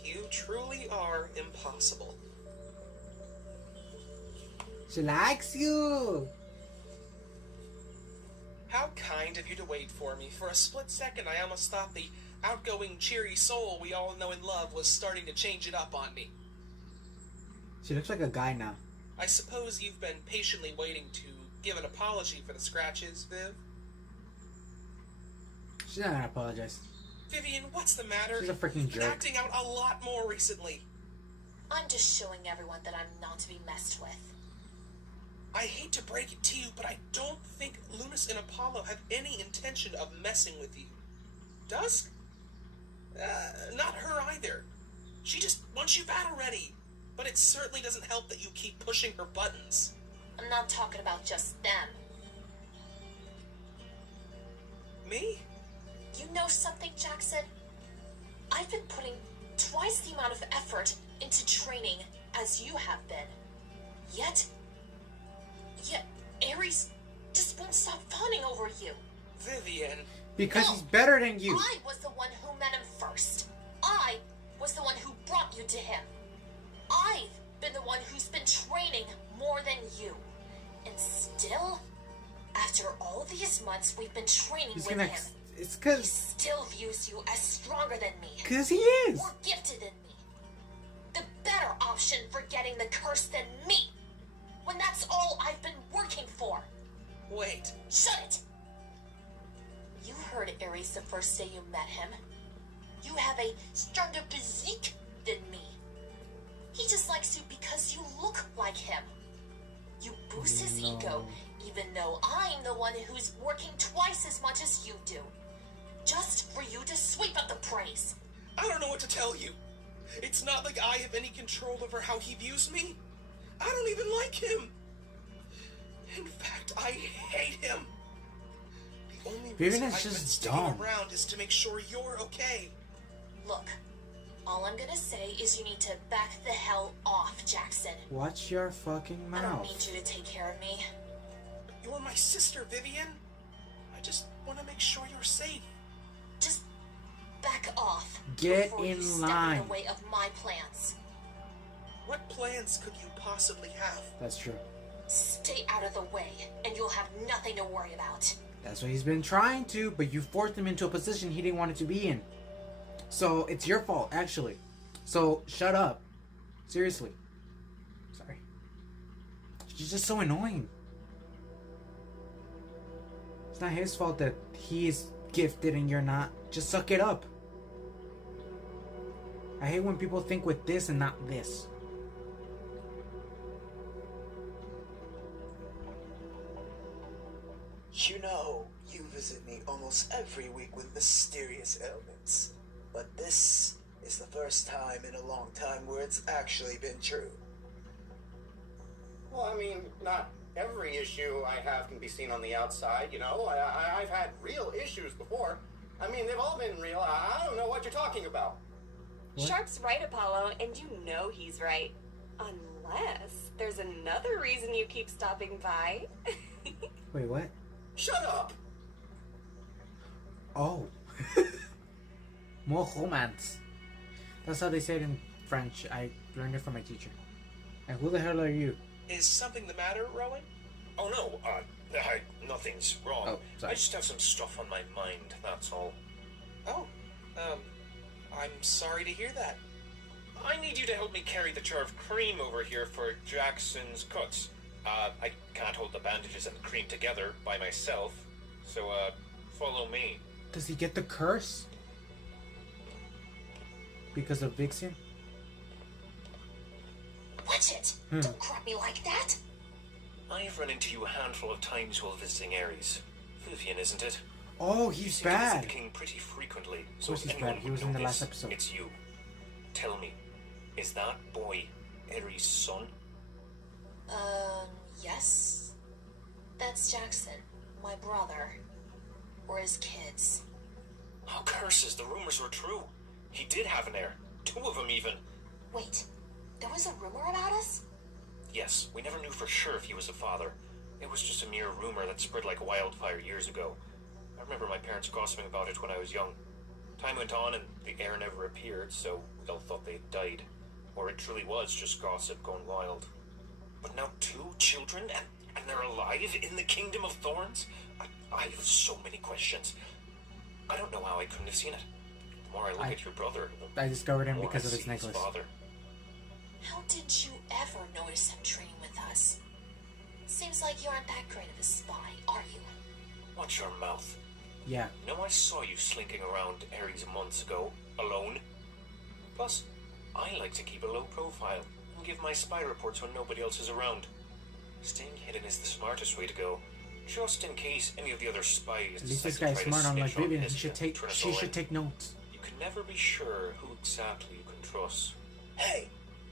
You truly are impossible. She likes you. How kind of you to wait for me. For a split second, I almost thought the outgoing, cheery soul we all know and love was starting to change it up on me. She looks like a guy now. I suppose you've been patiently waiting to give an apology for the scratches, Viv? She's not gonna apologize. Vivian, what's the matter? She's a freaking You've been jerk. acting out a lot more recently. I'm just showing everyone that I'm not to be messed with. I hate to break it to you, but I don't think Lunas and Apollo have any intention of messing with you. Dusk? Not her either. She just wants you battle ready. But it certainly doesn't help that you keep pushing her buttons. I'm not talking about just them. Me? You know something, Jackson? I've been putting twice the amount of effort into training as you have been. Yet Ares just won't stop fawning over you. Vivian. Because No, he's better than you. I was the one who met him first. I was the one who brought you to him. I've been the one who's been training more than you. And still, after all these months we've been training He's with gonna. him, It's he cause. still views you as stronger than me. Cause he is. More gifted than me. The better option for getting the curse than me. When that's all I've been working for. Wait. Shut it! You heard Ares the first day you met him. You have a stronger physique than me. He just likes you because you look like him. You boost his ego, even though I'm the one who's working twice as much as you do. Just for you to sweep up the praise. I don't know what to tell you. It's not like I have any control over how he views me. I don't even like him. In fact, I hate him. The only reason Vivian is I've been just sticking dumb. around is to make sure you're okay. Look, all I'm gonna say is you need to back the hell off, Jackson. Watch your fucking I don't mouth. need you to take care of me. You're my sister, Vivian. I just want to make sure you're safe. Just back off. Get before you in step line. in the way of my plans. What plans could you possibly have? That's true. Stay out of the way, and you'll have nothing to worry about. That's what he's been trying to, but you forced him into a position he didn't want it to be in. So it's your fault, actually. So shut up. Seriously. Sorry. She's just so annoying. It's not his fault that he's gifted and you're not. Just suck it up. I hate when people think with this and not this. You know, you visit me almost every week with mysterious ailments. But this is the first time in a long time where it's actually been true. Well, I mean, not every issue I have can be seen on the outside, you know? I've had real issues before. I mean, they've all been real. I don't know what you're talking about. What? Sharp's right, Apollo, and you know he's right. Unless there's another reason you keep stopping by. Wait, what? Shut up! Oh. More romance. That's how they say it in French. I learned it from my teacher. And who the hell are you? Is something the matter, Rowan? Oh no, nothing's wrong. Oh, sorry. I just have some stuff on my mind, that's all. Oh, I'm sorry to hear that. I need you to help me carry the jar of cream over here for Jackson's cuts. I can't hold the bandages and the cream together by myself, so, follow me. Does he get the curse? Because of Vixen? Watch it! Don't grab me like that! I've run into you a handful of times while visiting Ares. Vivian, isn't it? Oh, You he's seem to visit bad. the king pretty frequently, Of so course if he's anyone bad. He would was in the last notice, episode. it's you. Tell me, Is that boy Ares' son? Yes. That's Jackson, my brother. Or his kids. Oh, curses, the rumors were true. He did have an heir. 2 of them, even. Wait, there was a rumor about us? Yes, we never knew for sure if he was a father. It was just a mere rumor that spread like wildfire years ago. I remember my parents gossiping about it when I was young. Time went on and the heir never appeared, so we all thought they had died. Or it truly was just gossip gone wild. But now 2 children, and they're alive in the Kingdom of Thorns? I have so many questions. I don't know how I couldn't have seen it. The more I look at your brother, I discovered him the more because I of his see necklace. father. How didn't you ever notice him training with us? Seems like you aren't that great of a spy, are you? Watch your mouth. Yeah. You know, I saw you slinking around Ares months ago, alone. Plus, I like to keep a low profile and give my spy reports when nobody else is around. Staying hidden is the smartest way to go, just in case any of the other spies. At least this decide guy's to try to smart, unlike snitch on Vivian. his She and should take notes. You can never be sure who exactly you can trust. Hey,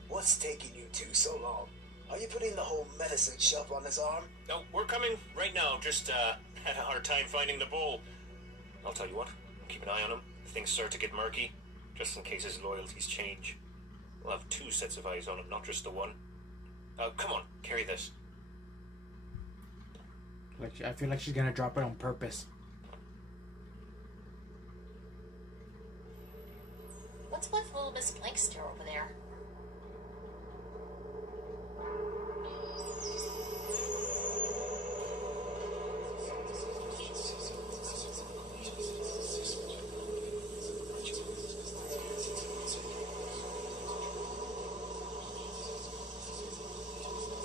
what's taking you 2 so long? Are you putting the whole medicine shove on his arm? No, we're coming right now. Just had a hard time finding the bull. I'll tell you what, keep an eye on him. If things start to get murky, just in case his loyalties change. We'll have 2 sets of eyes on him, not just the one. Come on, carry this. Like, I feel like she's gonna drop it on purpose. What's with little Miss Blankster over there?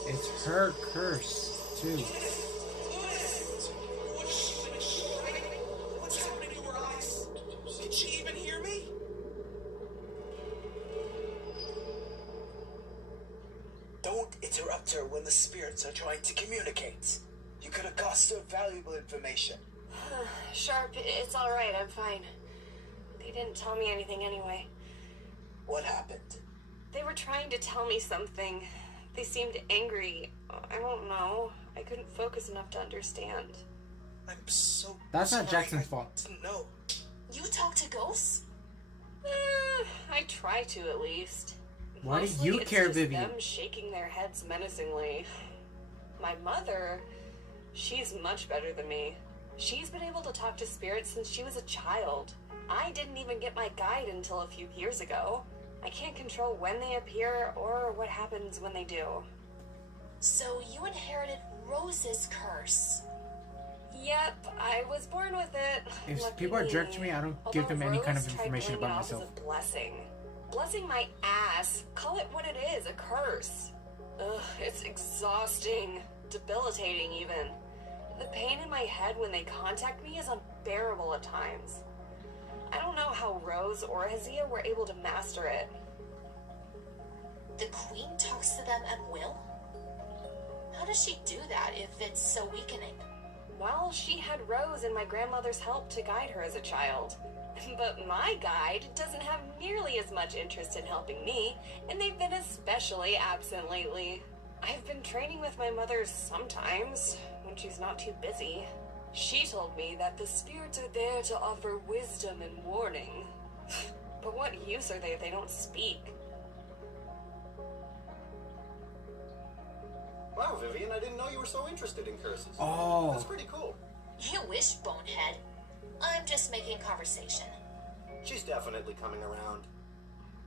It's her curse, too. What's happening to your eyes? Did she even hear me? Don't interrupt her when the spirits are trying to communicate. You could have cost her valuable information. Sharp, it's alright, I'm fine. They didn't tell me anything anyway. What happened? They were trying to tell me something. They seemed angry. I don't know. I couldn't focus enough to understand. I'm so That's not sorry. Jackson's I fault. didn't know. You talk to ghosts? I try to, at least. Why do Mostly you it's care, just Vivian? them shaking their heads menacingly. My mother, she's much better than me. She's been able to talk to spirits since she was a child. I didn't even get my guide until a few years ago. I can't control when they appear or what happens when they do. So you inherited Rose's curse. Yep, I was born with it. If Lucky people are jerk to me, I don't give them any kind of Rose tried information playing it about off as myself. a blessing. Blessing my ass. Call it what it is, a curse. Ugh, it's exhausting. Debilitating, even. The pain in my head when they contact me is unbearable at times. I don't know how Rose or Hazia were able to master it. The Queen talks to them at will? How does she do that if it's so weakening? Well, she had Rose and my grandmother's help to guide her as a child. But my guide doesn't have nearly as much interest in helping me, and they've been especially absent lately. I've been training with my mother sometimes, when she's not too busy. She told me that the spirits are there to offer wisdom and warning. But what use are they if they don't speak? Wow, Vivian, I didn't know you were so interested in curses. Oh. That's pretty cool. You wish, bonehead. I'm just making conversation. She's definitely coming around.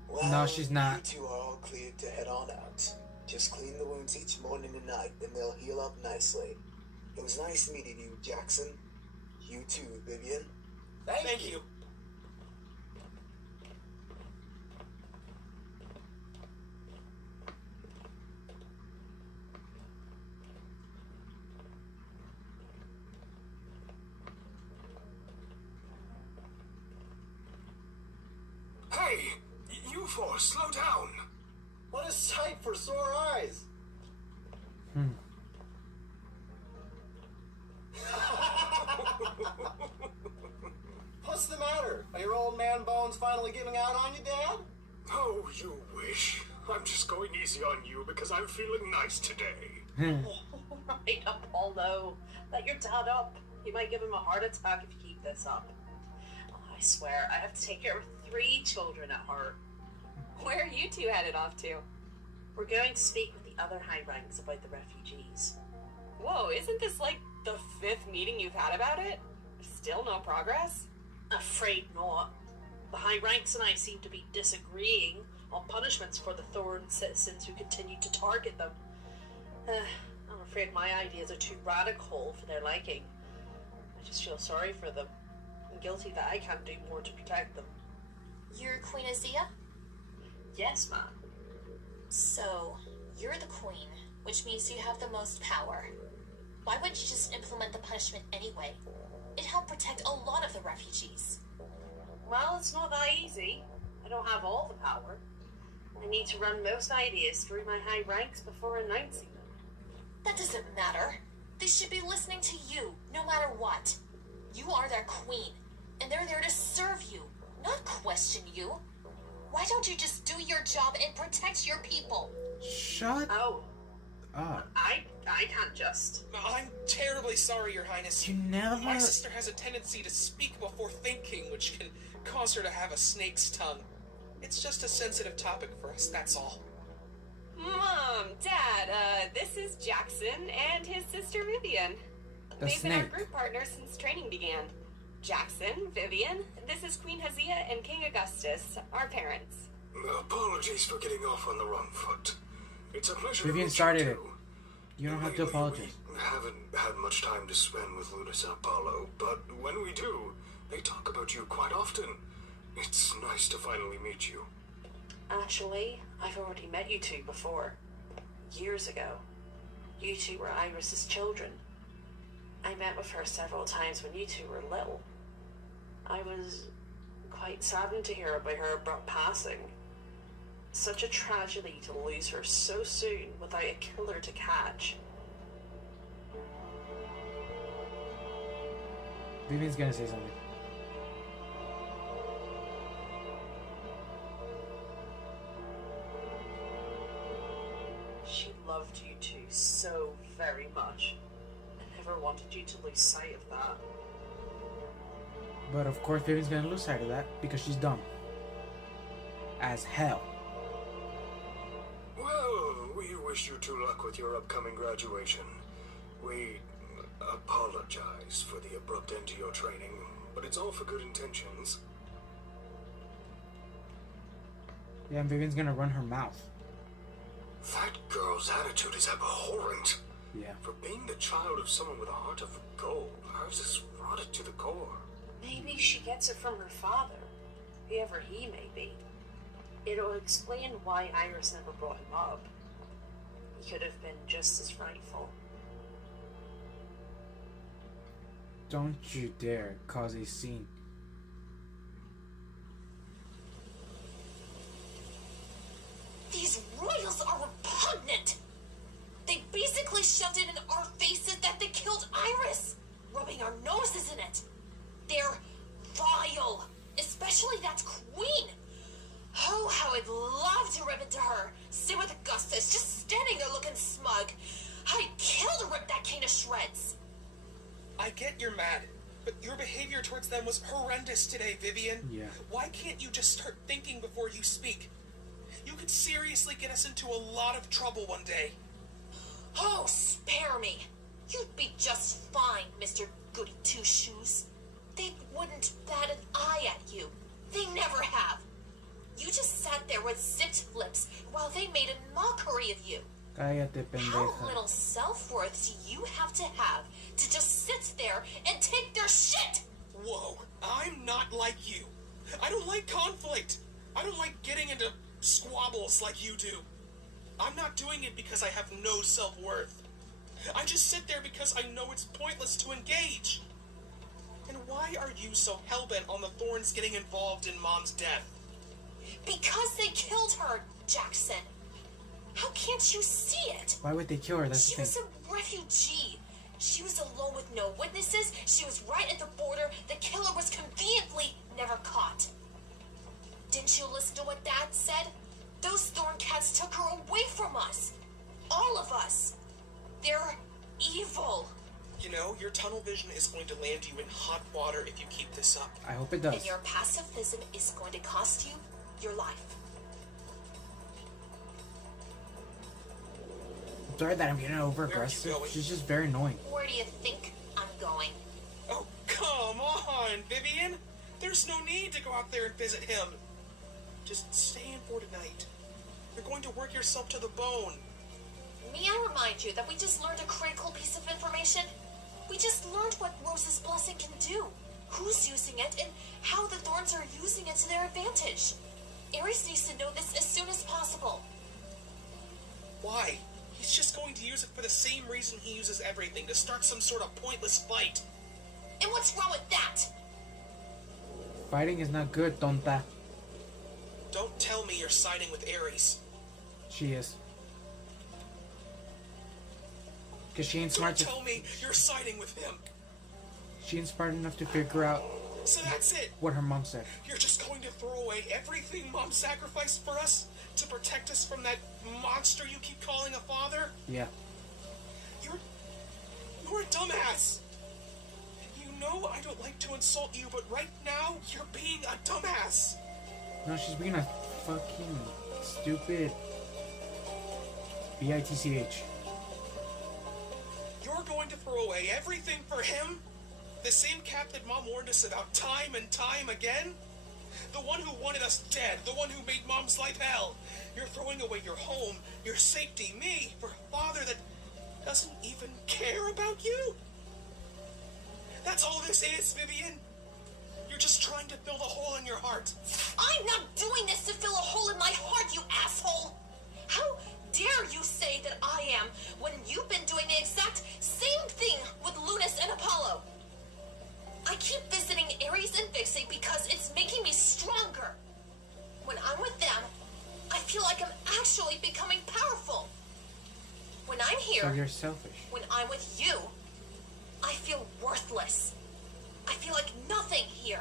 Well, No, she's not. You two are all cleared to head on out. Just clean the wounds each morning and night, then they'll heal up nicely. It was nice meeting you, Jackson. You too, Vivian. Thank you. Hey! You four, slow down! What a sight for sore eyes! What's the matter? Are your old man bones finally giving out on you, Dad? Oh, you wish. I'm just going easy on you because I'm feeling nice today. Right, Apollo. Let your dad up. You might give him a heart attack if you keep this up. Oh, I swear, I have to take care of 3 children at heart. Where are you two headed off to? We're going to speak with the other high ranks about the refugees. Whoa, isn't this like the 5th meeting you've had about it? Still no progress? Afraid not. The high ranks and I seem to be disagreeing on punishments for the Thorn citizens who continue to target them. I'm afraid my ideas are too radical for their liking. I just feel sorry for them. I'm guilty that I can't do more to protect them. You're Queen Azia? Yes, ma'am. So, you're the queen, which means you have the most power. Why wouldn't you just implement the punishment anyway? It helped protect a lot of the refugees. Well, it's not that easy. I don't have all the power. I need to run most ideas through my high ranks before announcing them. That doesn't matter. They should be listening to you, no matter what. You are their queen, and they're there to serve you, not question you. Why don't you just do your job and protect your people? Shut Oh, up. I can't just. I'm terribly sorry, Your Highness. You never... My sister has a tendency to speak before thinking, which can cause her to have a snake's tongue. It's just a sensitive topic for us, that's all. Mom, Dad, this is Jackson and his sister Vivian. The They've been our snake. group partners since training began. Jackson, Vivian, this is Queen Hazia and King Augustus, our parents. Apologies for getting off on the wrong foot. It's a pleasure Vivian to meet started you it. two. You don't have to apologize. We haven't had much time to spend with Lunas and Apollo, but when we do, they talk about you quite often. It's nice to finally meet you. Actually, I've already met you two before. Years ago. You two were Iris's children. I met with her several times when you two were little. I was quite saddened to hear about her abrupt passing. Such a tragedy to lose her so soon without a killer to catch. Vivian's gonna say something. She loved you two so very much. I never wanted you to lose sight of that. But of course Vivian's gonna lose sight of that because she's dumb. As hell. Well, we wish you two luck with your upcoming graduation. We apologize for the abrupt end to your training, but it's all for good intentions. Yeah, and Vivian's gonna run her mouth. That girl's attitude is abhorrent. Yeah. For being the child of someone with a heart of gold, hers is rotted to the core. Maybe she gets it from her father, whoever he may be. It'll explain why Iris never brought him up. He could have been just as frightful. Don't you dare cause a scene. These royals are repugnant. They basically shoved it in our faces that they killed Iris, rubbing our noses in it. They're vile, especially that queen. Oh, how I'd love to rip into her. Sit with Augustus, just standing there looking smug. I'd kill to rip that king to shreds. I get you're mad, but your behavior towards them was horrendous today, Vivian. Yeah. Why can't you just start thinking before you speak? You could seriously get us into a lot of trouble one day. Oh, spare me. You'd be just fine, Mr. Goody Two-Shoes. They wouldn't bat an eye at you. They never have. You just sat there with zipped lips while they made a mockery of you. Cállate, How pendeja. little self-worth do you have to just sit there and take their shit? Whoa, I'm not like you. I don't like conflict. I don't like getting into squabbles like you do. I'm not doing it because I have no self-worth. I just sit there because I know it's pointless to engage. And why are you so hellbent on the Thorns getting involved in Mom's death? Because they killed her, Jackson. How can't you see it? Why would they kill her? That's She the was thing. a refugee. She was alone with no witnesses. She was right at the border. The killer was conveniently never caught. Didn't you listen to what Dad said? Those thorn cats took her away from us. All of us. They're evil. You know, your tunnel vision is going to land you in hot water if you keep this up. I hope it does. And your pacifism is going to cost you your life. I'm sorry that I'm getting over aggressive. She's just very annoying. Where do you think I'm going? Oh, come on, Vivian. There's no need to go out there and visit him. Just stay in for tonight. You're going to work yourself to the bone. May I remind you that we just learned a critical piece of information? We just learned what Rose's blessing can do, who's using it, and how the Thorns are using it to their advantage. Ares needs to know this as soon as possible. Why? He's just going to use it for the same reason he uses everything, to start some sort of pointless fight. And what's wrong with that? Fighting is not good, tonta. Don't tell me you're siding with Ares. She is. Because she ain't smart. Don't tell me you're siding with him. She ain't smart enough to figure out So that's it. what her mom said. You're just going to throw away everything Mom sacrificed for us to protect us from that monster you keep calling a father? Yeah. You're a dumbass. You know I don't like to insult you, but right now you're being a dumbass. No, she's being a fucking stupid bitch. You're going to throw away everything for him? The same cap that Mom warned us about time and time again? The one who wanted us dead, the one who made Mom's life hell. You're throwing away your home, your safety, me, for a father that doesn't even care about you? That's all this is, Vivian. You're just trying to fill the hole in your heart. I'm not doing this to fill a hole in my heart, you asshole! How dare you say that I am when you've been doing the exact same thing with Lunas and Apollo? I keep visiting Ares and Vixie because it's making me stronger. When I'm with them, I feel like I'm actually becoming powerful. When I'm here, So you're selfish. when I'm with you, I feel worthless. I feel like nothing here.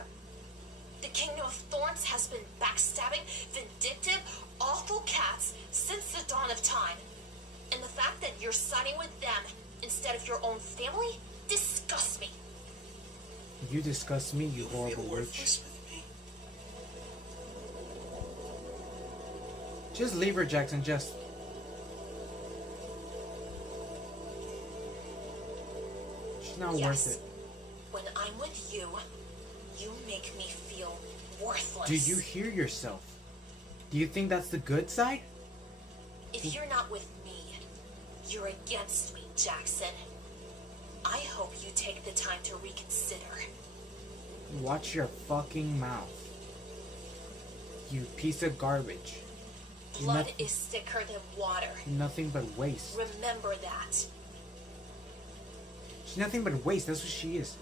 The Kingdom of Thorns has been backstabbing, vindictive, awful cats since the dawn of time. And the fact that you're siding with them instead of your own family disgusts me. You disgust me, you horrible witch. Worthless with me? Just leave her, Jackson, just. She's not worth it. When I'm with you, you make me feel worthless. Do you hear yourself? Do you think that's the good side? If you're not with me, you're against me, Jackson. I hope you take the time to reconsider. Watch your fucking mouth. You piece of garbage. Blood is thicker than water. Nothing but waste. Remember that. She's nothing but waste. That's what she is.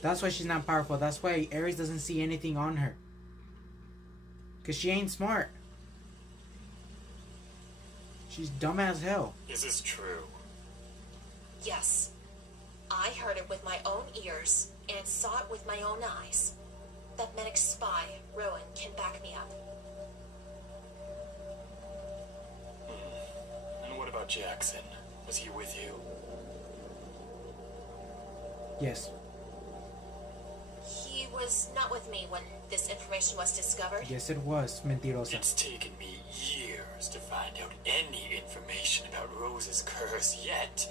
That's why she's not powerful. That's why Ares doesn't see anything on her. Because she ain't smart. She's dumb as hell. Is this true? Yes. I heard it with my own ears and saw it with my own eyes. That medic spy, Rowan, can back me up. And what about Jackson? Was he with you? Yes. He was not with me when this information was discovered. Yes, it was. Mentirosa. It's taken me years to find out any information about Rose's curse, yet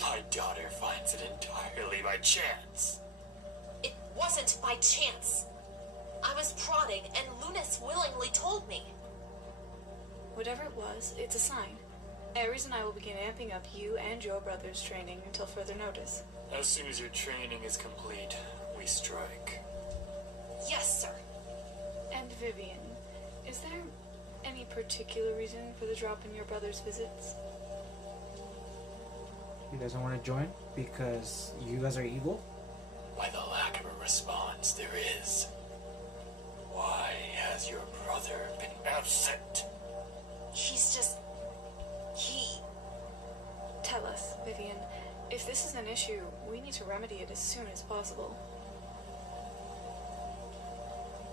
my daughter finds it entirely by chance. It wasn't by chance. I was prodding, and Lunas willingly told me. Whatever it was, it's a sign. Ares and I will begin amping up you and your brother's training until further notice. As soon as your training is complete, we strike. Yes, sir. And Vivian, is there any particular reason for the drop in your brother's visits? He doesn't want to join because you guys are evil? By the lack of a response, there is. Why has your brother been absent? He's just... He... Tell us, Vivian. If this is an issue, we need to remedy it as soon as possible.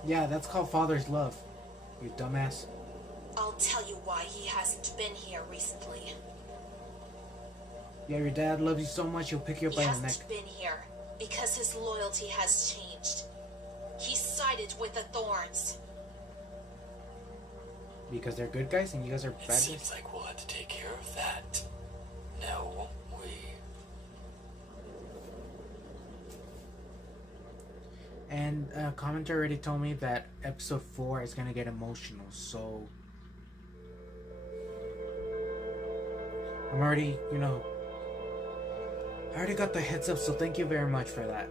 Yeah, that's called father's love, you dumbass. I'll tell you why he hasn't been here recently. Yeah, your dad loves you so much he'll pick you up He by the neck. hasn't been here because his loyalty has changed. He sided with the Thorns. Because they're good guys and you guys are bad It guys? seems like we'll have to take care of that. Now, won't we? And a commenter already told me that episode 4 is gonna get emotional, so I'm already, I already got the heads up, so thank you very much for that.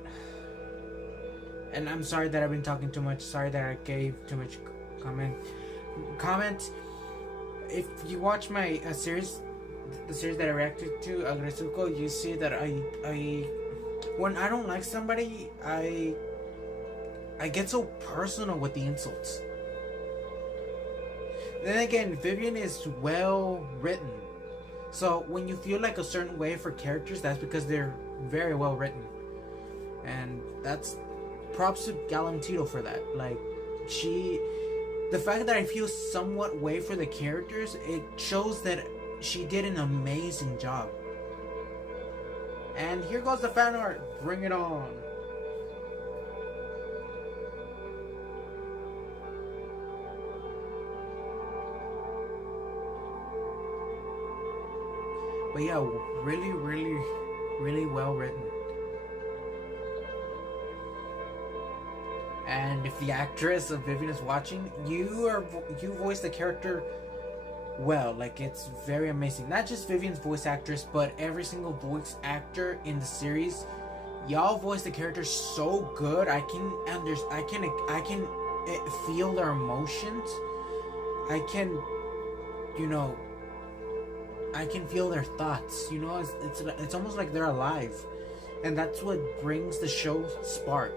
And I'm sorry that I've been talking too much, sorry that I gave too much comment. If you watch my series, the series that I reacted to, Agresuko, you see that I when I don't like somebody, I get so personal with the insults. Then again, Vivian is well written. So when you feel like a certain way for characters, that's because they're very well written. And that's props to Galantito for that. Like, the fact that I feel somewhat way for the characters, it shows that she did an amazing job. And here goes the fan art. Bring it on. But yeah, really, really, really well written. And if the actress of Vivian is watching, you voice the character well. Like, it's very amazing. Not just Vivian's voice actress, but every single voice actor in the series. Y'all voice the character so good. I can feel their emotions. I can feel their thoughts. It's almost like they're alive, and that's what brings the show spark.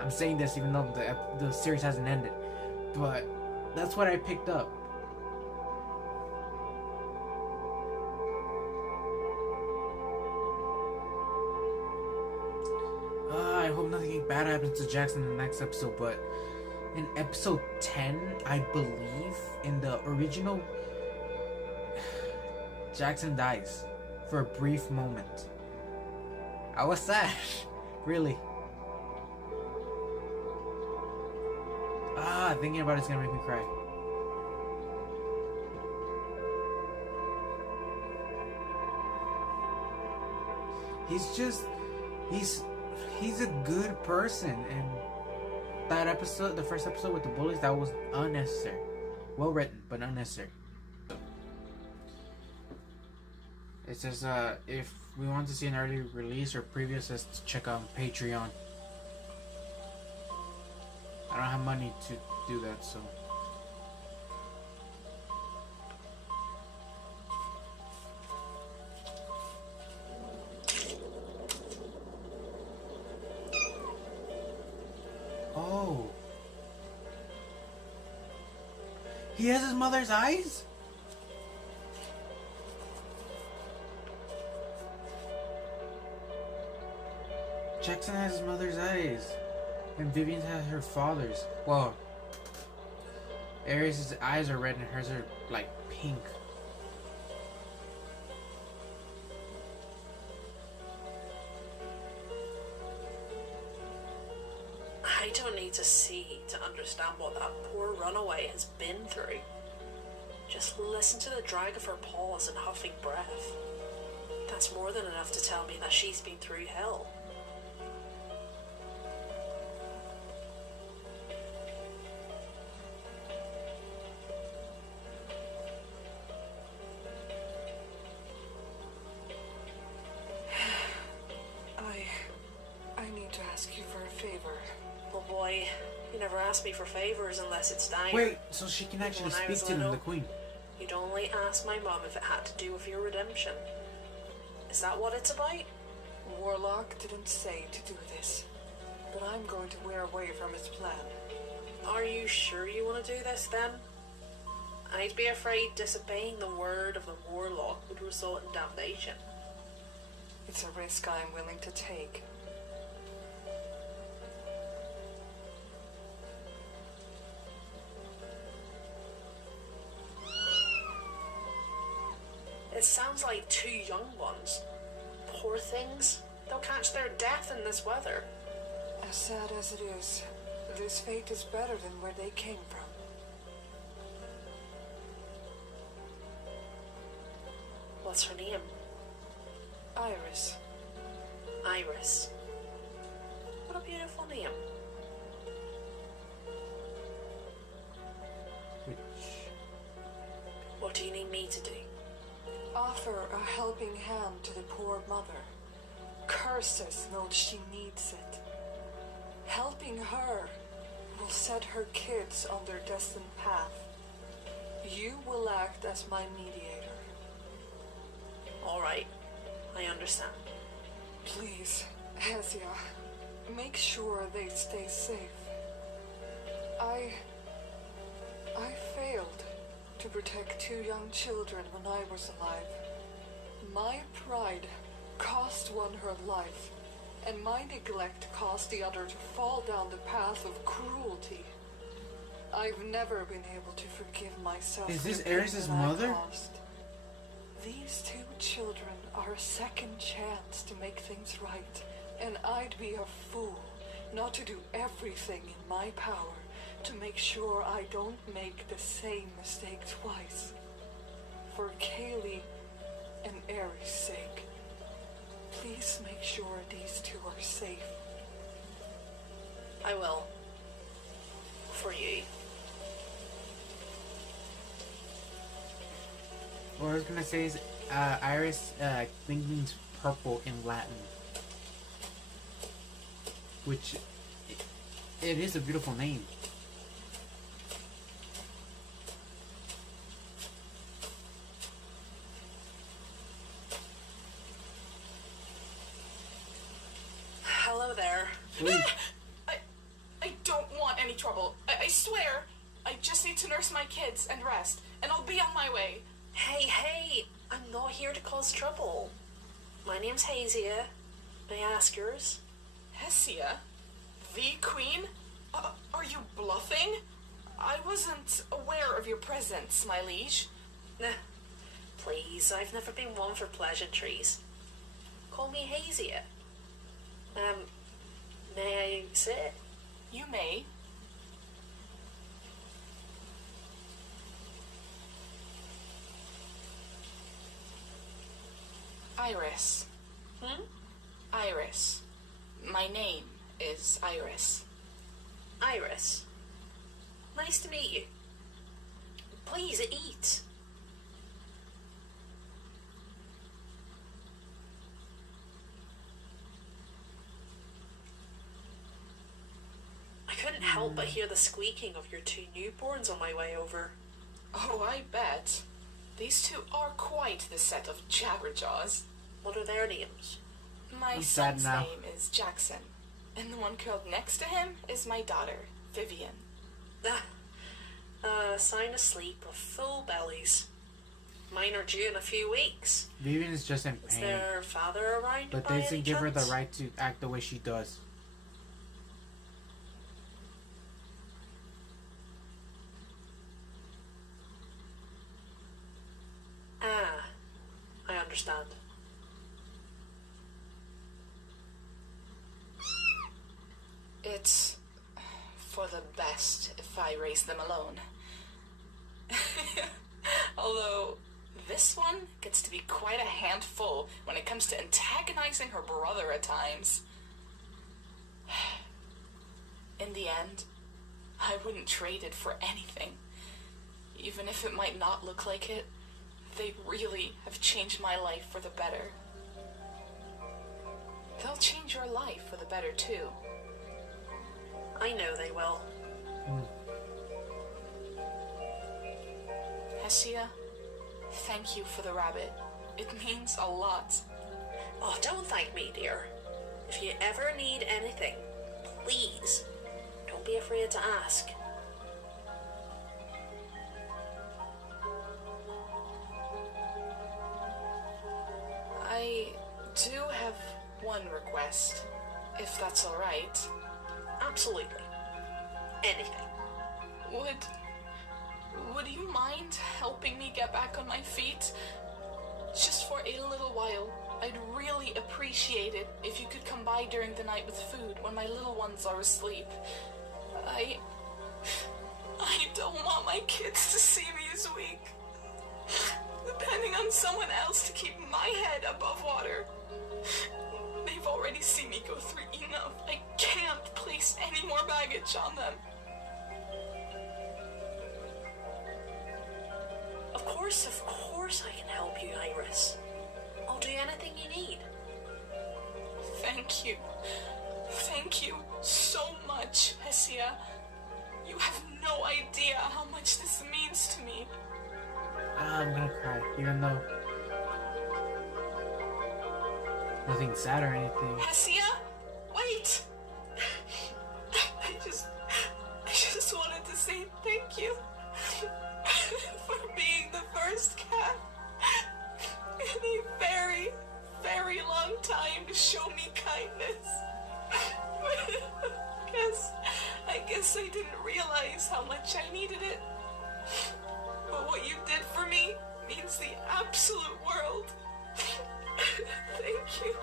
I'm saying this even though the series hasn't ended, but that's what I picked up. I hope nothing bad happens to Jackson in the next episode, but in episode 10, I believe, in the original, Jackson dies for a brief moment. I was sad. Really. Thinking about it's gonna make me cry. He's a good person, and that episode, the first episode with the bullies, that was unnecessary. Well written, but unnecessary. It says if we want to see an early release or preview, it says to check out Patreon. I don't have money to do that, so. Oh. He has his mother's eyes? Jackson has his mother's eyes. And Vivian has her father's. Well, Ares' eyes are red and hers are like pink. I don't need to see to understand what that poor runaway has been through. Just listen to the drag of her paws and huffing breath. That's more than enough to tell me that she's been through hell. I need to ask you for a favor. Oh boy, you never ask me for favors unless it's dire. Wait, so she can actually When I speak was to them, little, the queen. You'd only ask my mum if it had to do with your redemption. Is that what it's about? Warlock didn't say to do this, but I'm going to wear away from his plan. Are you sure you want to do this then? I'd be afraid disobeying the word of the warlock would result in damnation. It's a risk I am willing to take. It sounds like 2 young ones. Poor things. They'll catch their death in this weather. As sad as it is, this fate is better than where they came from. What's her name? Iris. Iris. What a beautiful name. What do you need me to do? Offer a helping hand to the poor mother. Curses knows she needs it. Helping her will set her kids on their destined path. You will act as my mediator. All right, I understand. Please, Hesia, make sure they stay safe. I failed to protect 2 young children when I was alive. My pride cost one her life, and my neglect caused the other to fall down the path of cruelty. I've never been able to forgive myself. Is for this the pain Ares' that I mother? caused. These 2 children are a second chance to make things right, and I'd be a fool not to do everything in my power to make sure I don't make the same mistake twice. For Kaylee and Ares' sake, please make sure these 2 are safe. I will. For you. What I was gonna say is, Iris, I think means purple in Latin. Which, it is a beautiful name. Hello there. I don't want any trouble. I swear. I just need to nurse my kids and rest, and I'll be on my way. Hey, I'm not here to cause trouble. My name's Hazia. May I ask yours? Hesia? The Queen? Are you bluffing? I wasn't aware of your presence, my liege. Please, I've never been one for pleasantries. Call me Hazia. May I sit? You may. Iris. Iris. My name is Iris. Iris. Nice to meet you. Please, eat. I couldn't help but hear the squeaking of your 2 newborns on my way over. Oh, I bet. These 2 are quite the set of jabberjaws. What are their names? My I'm sad son's now. name is Jackson, and the one curled next to him is my daughter, Vivian. Sound asleep with full bellies. Mine are due in a few weeks. Vivian is just in Is pain. their father around? But by doesn't any give her the chance? right to act the way she does. I understand. It's for the best if I raise them alone. Although, this one gets to be quite a handful when it comes to antagonizing her brother at times. In the end, I wouldn't trade it for anything. Even if it might not look like it, they really have changed my life for the better. They'll change your life for the better, too. I know they will. Hesia, thank you for the rabbit. It means a lot. Oh, don't thank me, dear. If you ever need anything, please, don't be afraid to ask. I do have one request, if that's alright. Absolutely. Anything. Would you mind helping me get back on my feet? Just for a little while. I'd really appreciate it if you could come by during the night with food when my little ones are asleep. I don't want my kids to see me as weak, depending on someone else to keep my head above water. They've already seen me go through enough. I can't place any more baggage on them. Of course I can help you, Iris. I'll do anything you need. Thank you. Thank you so much, Hesia. You have no idea how much this means to me. I'm gonna cry, even though nothing sad or anything. Hesia, wait! I just wanted to say thank you for being the first cat in a very, very long time to show me kindness. I guess I didn't realize how much I needed it. But what you did for me means the absolute world. Thank you.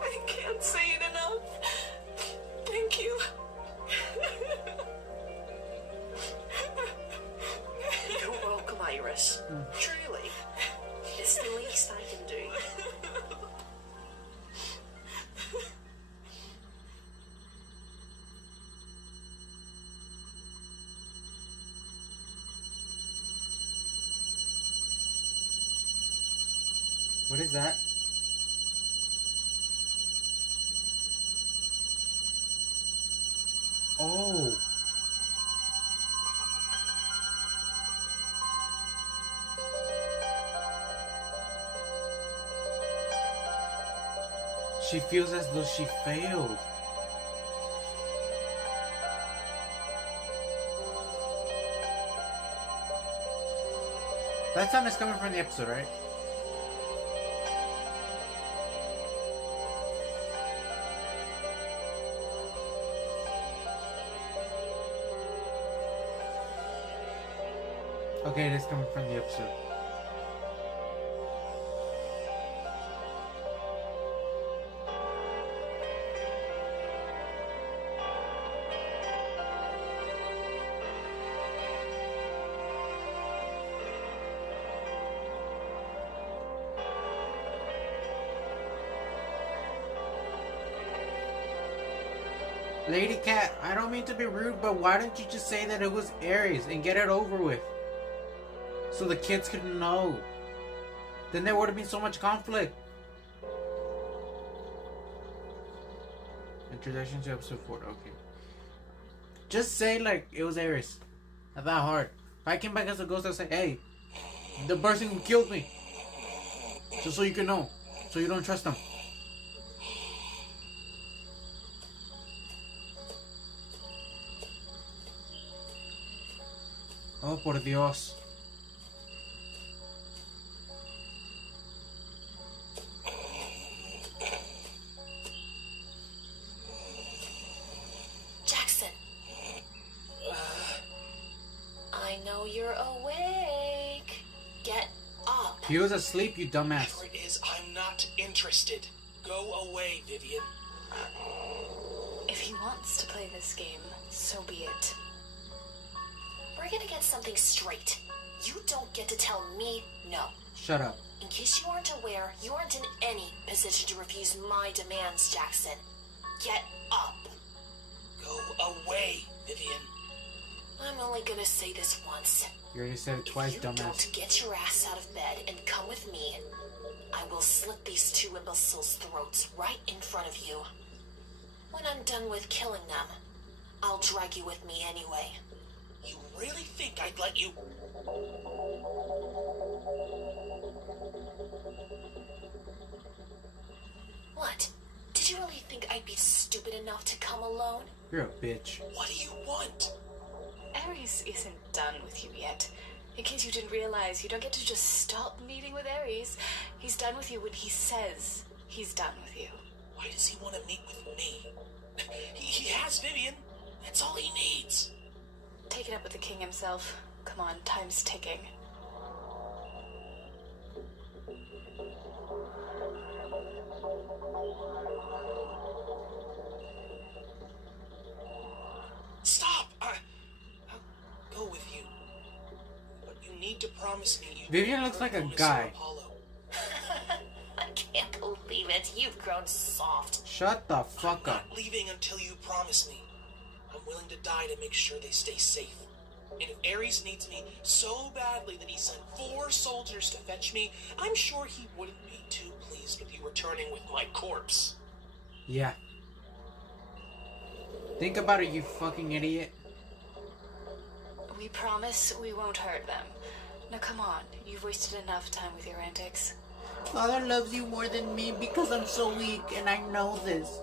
I can't say it enough. Thank you. You're welcome, Iris. Truly. It's the least I can do. What is that? Oh. She feels as though she failed. That sound is coming from the episode, right? Okay, it is coming from the episode. Lady Cat, I don't mean to be rude, but why don't you just say that it was Aries and get it over with? So the kids could know. Then there would have been so much conflict. Introduction to episode 4, okay. Just say like it was Aries. Not that hard. If I came back as a ghost, I'd say, hey, the person who killed me. Just so you can know. So you don't trust them. Oh, por Dios. Jackson. I know you're awake. Get up. He was asleep, you dumbass. Whatever it is, I'm not interested. Go away, Vivian. If he wants to play this game, so be it. We're gonna get something straight. You don't get to tell me no. Shut up. In case you aren't aware, you aren't in any position to refuse my demands, Jackson. Get up. Go away, Vivian. I'm only gonna say this once. You already said it twice, If you dumbass. don't get your ass out of bed and come with me, I will slit these two imbeciles' throats right in front of you. When I'm done with killing them, I'll drag you with me anyway. You really think I'd let you... What? Did you really think I'd be stupid enough to come alone? You're a bitch. What do you want? Aries isn't done with you yet. In case you didn't realize, you don't get to just stop meeting with Aries. He's done with you when he says He's done with you. Why does he want to meet with me? He has Vivian. That's all he needs. Take it up with the king himself. Come on, time's ticking. Stop! I'll go with you. But you need to promise me you Vivian looks like a guy. I can't believe it. You've grown soft. Shut the fuck I'm up. not leaving until you promise me. I'm willing to die to make sure they stay safe. And if Ares needs me so badly that he sent 4 soldiers to fetch me, I'm sure he wouldn't be too pleased with you returning with my corpse. Yeah. Think about it, you fucking idiot. We promise we won't hurt them. Now come on, you've wasted enough time with your antics. Father loves you more than me because I'm so weak and I know this.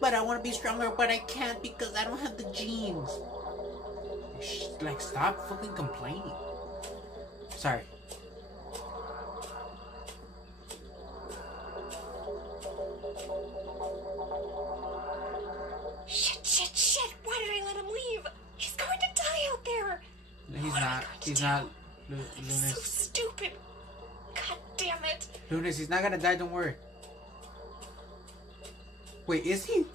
But I want to be stronger, but I can't because I don't have the genes. Like, stop fucking complaining. Sorry. Shit! Why did I let him leave? He's going to die out there! He's not. He's not. So Lunas. stupid! God damn it! Lunas, he's not gonna die, don't worry. Wait, is he?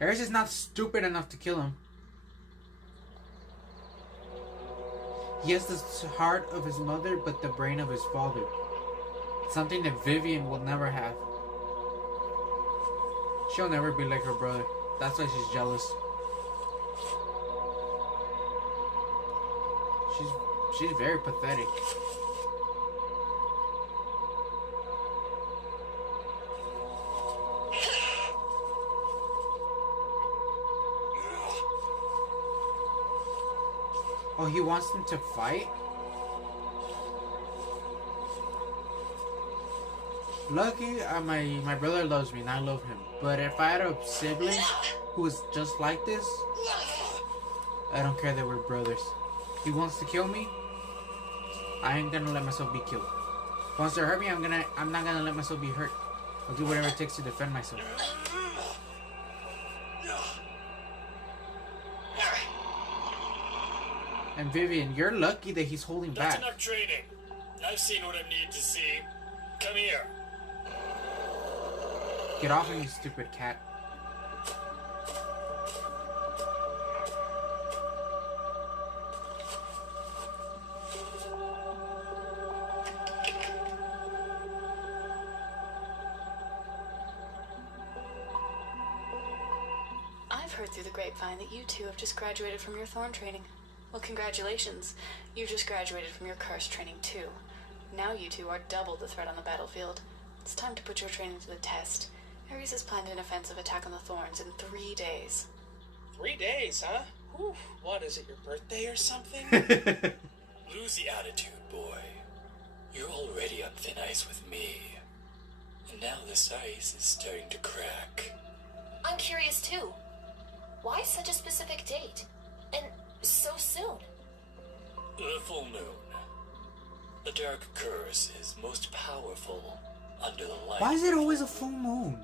Ares is not stupid enough to kill him. He has the heart of his mother, but the brain of his father. Something that Vivian will never have. She'll never be like her brother. That's why she's jealous. She's very pathetic. Oh, he wants them to fight? Lucky, my brother loves me and I love him. But if I had a sibling who was just like this, I don't care that we're brothers. He wants to kill me, I ain't gonna let myself be killed. He wants to hurt me, I'm not gonna let myself be hurt. I'll do whatever it takes to defend myself. And Vivian, you're lucky that he's holding That's back. enough training. I've seen what I need to see. Come here. Get off of me, stupid cat. I've heard through the grapevine that you two have just graduated from your Thorn training. Well, congratulations. You just graduated from your Curse training too. Now you two are double the threat on the battlefield. It's time to put your training to the test. Ares has planned an offensive attack on the Thorns in 3 days. 3 days, huh? Whew. What, is it your birthday or something? Lose the attitude, boy. You're already on thin ice with me. And now this ice is starting to crack. I'm curious too. Why such a specific date? And so soon? The full moon. The dark curse is most powerful under the light. Why is it always a full moon?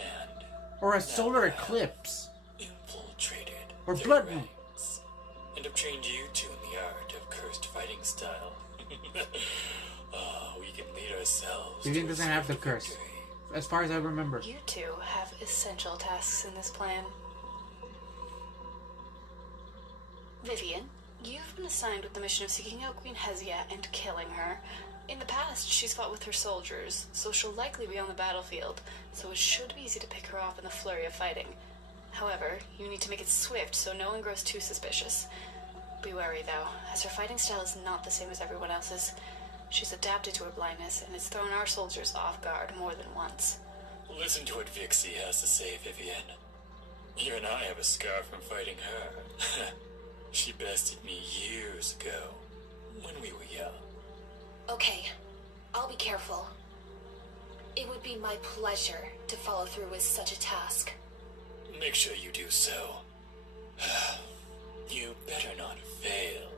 And or a solar eclipse? Infiltrated. Or blood moon. And have trained you two in the art of cursed fighting style. We can lead ourselves. Vivian doesn't have the curse, as far as I remember. You two have essential tasks in this plan. Vivian, you've been assigned with the mission of seeking out Queen Hesea and killing her. In the past, she's fought with her soldiers, so she'll likely be on the battlefield, so it should be easy to pick her off in the flurry of fighting. However, you need to make it swift so no one grows too suspicious. Be wary, though, as her fighting style is not the same as everyone else's. She's adapted to her blindness, and it's thrown our soldiers off guard more than once. Listen to what Vixie has to say, Vivian. You and I have a scar from fighting her. She bested me years ago, when we were young. Okay, I'll be careful. It would be my pleasure to follow through with such a task. Make sure you do so. You better not fail,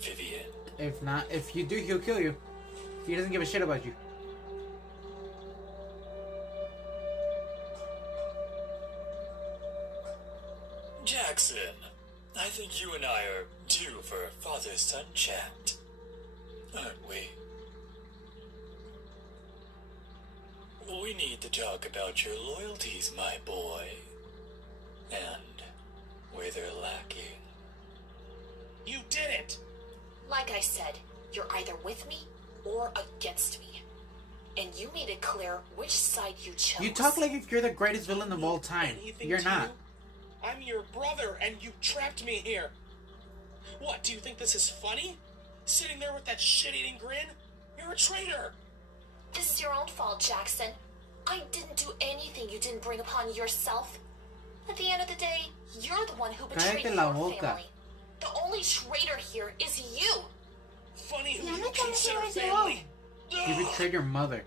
Vivian. If not, if you do, he'll kill you. He doesn't give a shit about you. Jackson, I think you and I are due for a father-son chat, aren't we? We need to talk about your loyalties, my boy, and where they're lacking. You did it! Like I said, you're either with me or against me. And you made it clear which side you chose. You talk like if you're the greatest villain of all time. Anything You're to not. you? I'm your brother, and you trapped me here. What, do you think this is funny? Sitting there with that shit-eating grin? You're a traitor! This is your own fault, Jackson. I didn't do anything you didn't bring upon yourself. At the end of the day, you're the one who betrayed Cállate your la boca. family. The only traitor here is you. Funny who you consider family. You betrayed your mother.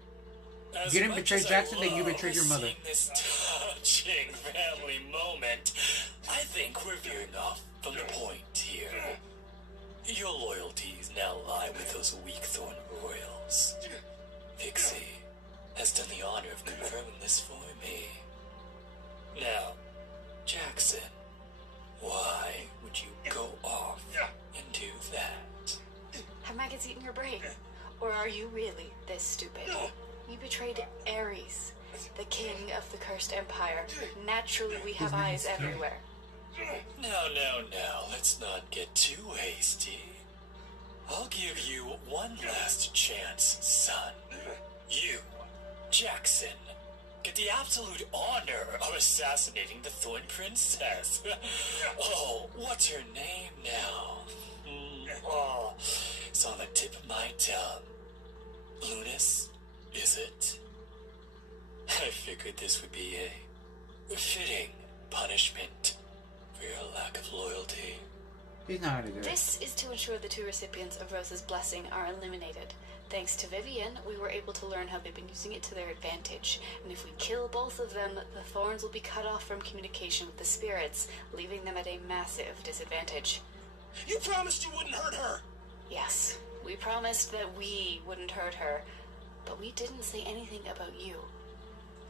As You didn't much betray as I Jackson, then you love betrayed your mother. seeing this touching family moment, I think we're veering off from the point here. Your loyalties now lie with those weak thorn royals. Pixie has done the honor of confirming this for me. Now, Jackson, why would you go off and do that? Have maggots eaten your brain? Or are you really this stupid? You betrayed Ares, the king of the cursed empire. Naturally, we have eyes everywhere. Now, let's not get too hasty. I'll give you one last chance, son. You, Jackson, get the absolute honor of assassinating the Thorn Princess. Oh, what's her name now? Oh, it's on the tip of my tongue. Lunas, is it? I figured this would be a fitting punishment for your lack of loyalty. He's not gonna do it. This is to ensure the two recipients of Rose's blessing are eliminated. Thanks to Vivian, we were able to learn how they've been using it to their advantage. And if we kill both of them, the Thorns will be cut off from communication with the spirits, leaving them at a massive disadvantage. You promised you wouldn't hurt her! Yes, we promised that we wouldn't hurt her, but we didn't say anything about you,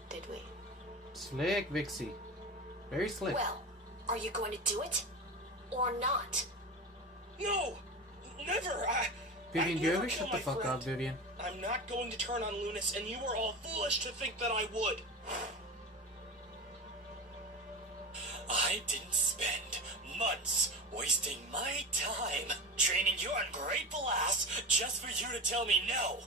did we? Slick, Vixie. Very slick. Well, are you going to do it? Or not? No! Never! Vivian, do you ever shut the fuck up, Vivian? I'm not going to turn on Lunas, and you were all foolish to think that I would. I didn't spend months wasting my time training your ungrateful ass just for you to tell me no.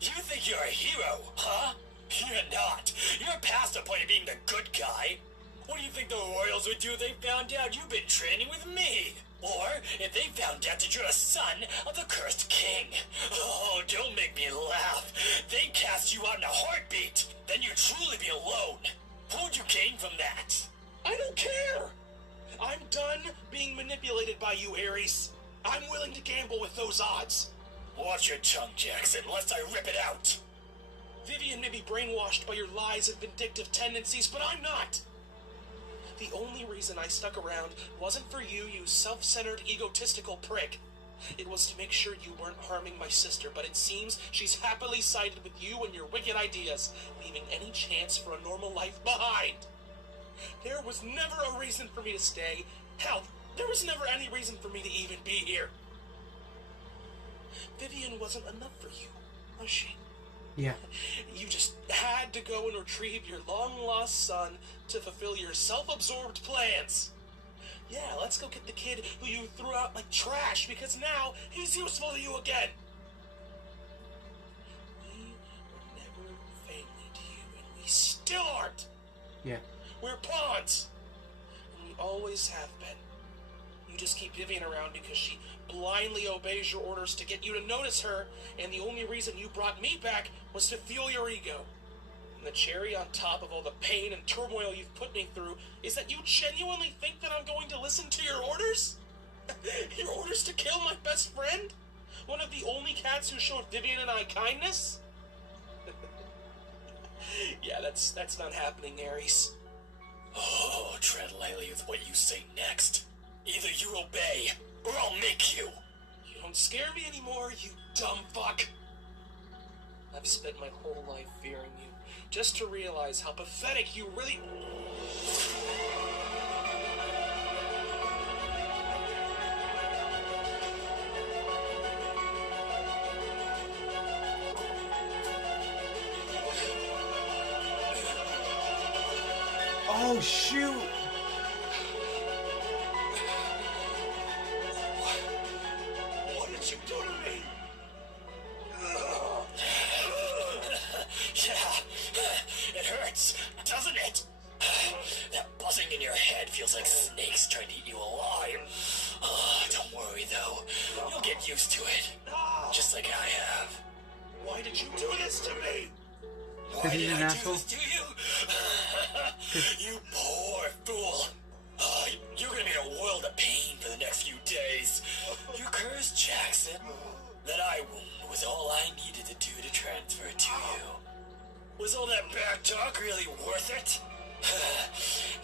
You think you're a hero, huh? You're not. You're past the point of being the good guy. What do you think the royals would do if they found out you've been training with me? Or if they found out that you're a son of the cursed king? Oh, don't make me laugh. They'd cast you out in a heartbeat. Then you'd truly be alone. What would you gain from that? I don't care! I'm done being manipulated by you, Ares. I'm willing to gamble with those odds. Watch your tongue, Jackson, lest I rip it out. Vivian may be brainwashed by your lies and vindictive tendencies, but I'm not. The only reason I stuck around wasn't for you, you self-centered, egotistical prick. It was to make sure you weren't harming my sister, but it seems she's happily sided with you and your wicked ideas, leaving any chance for a normal life behind. There was never a reason for me to stay. Hell, there was never any reason for me to even be here. Vivian wasn't enough for you, was she? Yeah. You just had to go and retrieve your long-lost son to fulfill your self-absorbed plans. Yeah, let's go get the kid who you threw out like trash, because now he's useful to you again. We were never family to you, and we still aren't. Yeah. We're pawns. And we always have been. You just keep Vivian around because she blindly obeys your orders to get you to notice her, and the only reason you brought me back was to fuel your ego. And the cherry on top of all the pain and turmoil you've put me through is that you genuinely think that I'm going to listen to your orders? Your orders to kill my best friend? One of the only cats who showed Vivian and I kindness? Yeah, that's not happening, Ares. Oh, tread lightly with what you say next. Either you obey, or I'll make you. You don't scare me anymore, you dumb fuck. I've spent my whole life fearing you, just to realize how pathetic you really... Oh shoot! What did you do to me? Yeah, it hurts, doesn't it? That buzzing in your head feels like snakes trying to eat you alive. Don't worry though, you'll get used to it. Just like I have. Why did you do this to me? Why he's did an I asshole? do this to you? You poor fool. You're gonna be in a world of pain for the next few days. Your curse, Jackson. That eye wound was all I needed to do to transfer it to you. Was all that back talk really worth it?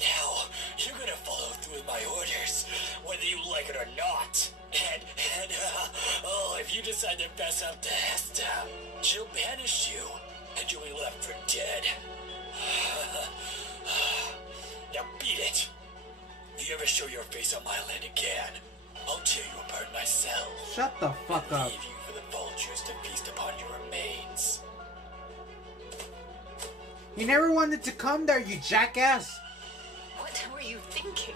Now, you're gonna follow through with my orders, whether you like it or not. And if you decide to mess up to Hesta, she'll banish you, and you'll be left for dead. Now beat it. If you ever show your face on my land again, I'll tear you apart myself. Shut the fuck and up. leave you for the vultures to feast upon your remains. You never wanted to come there, you jackass! What were you thinking?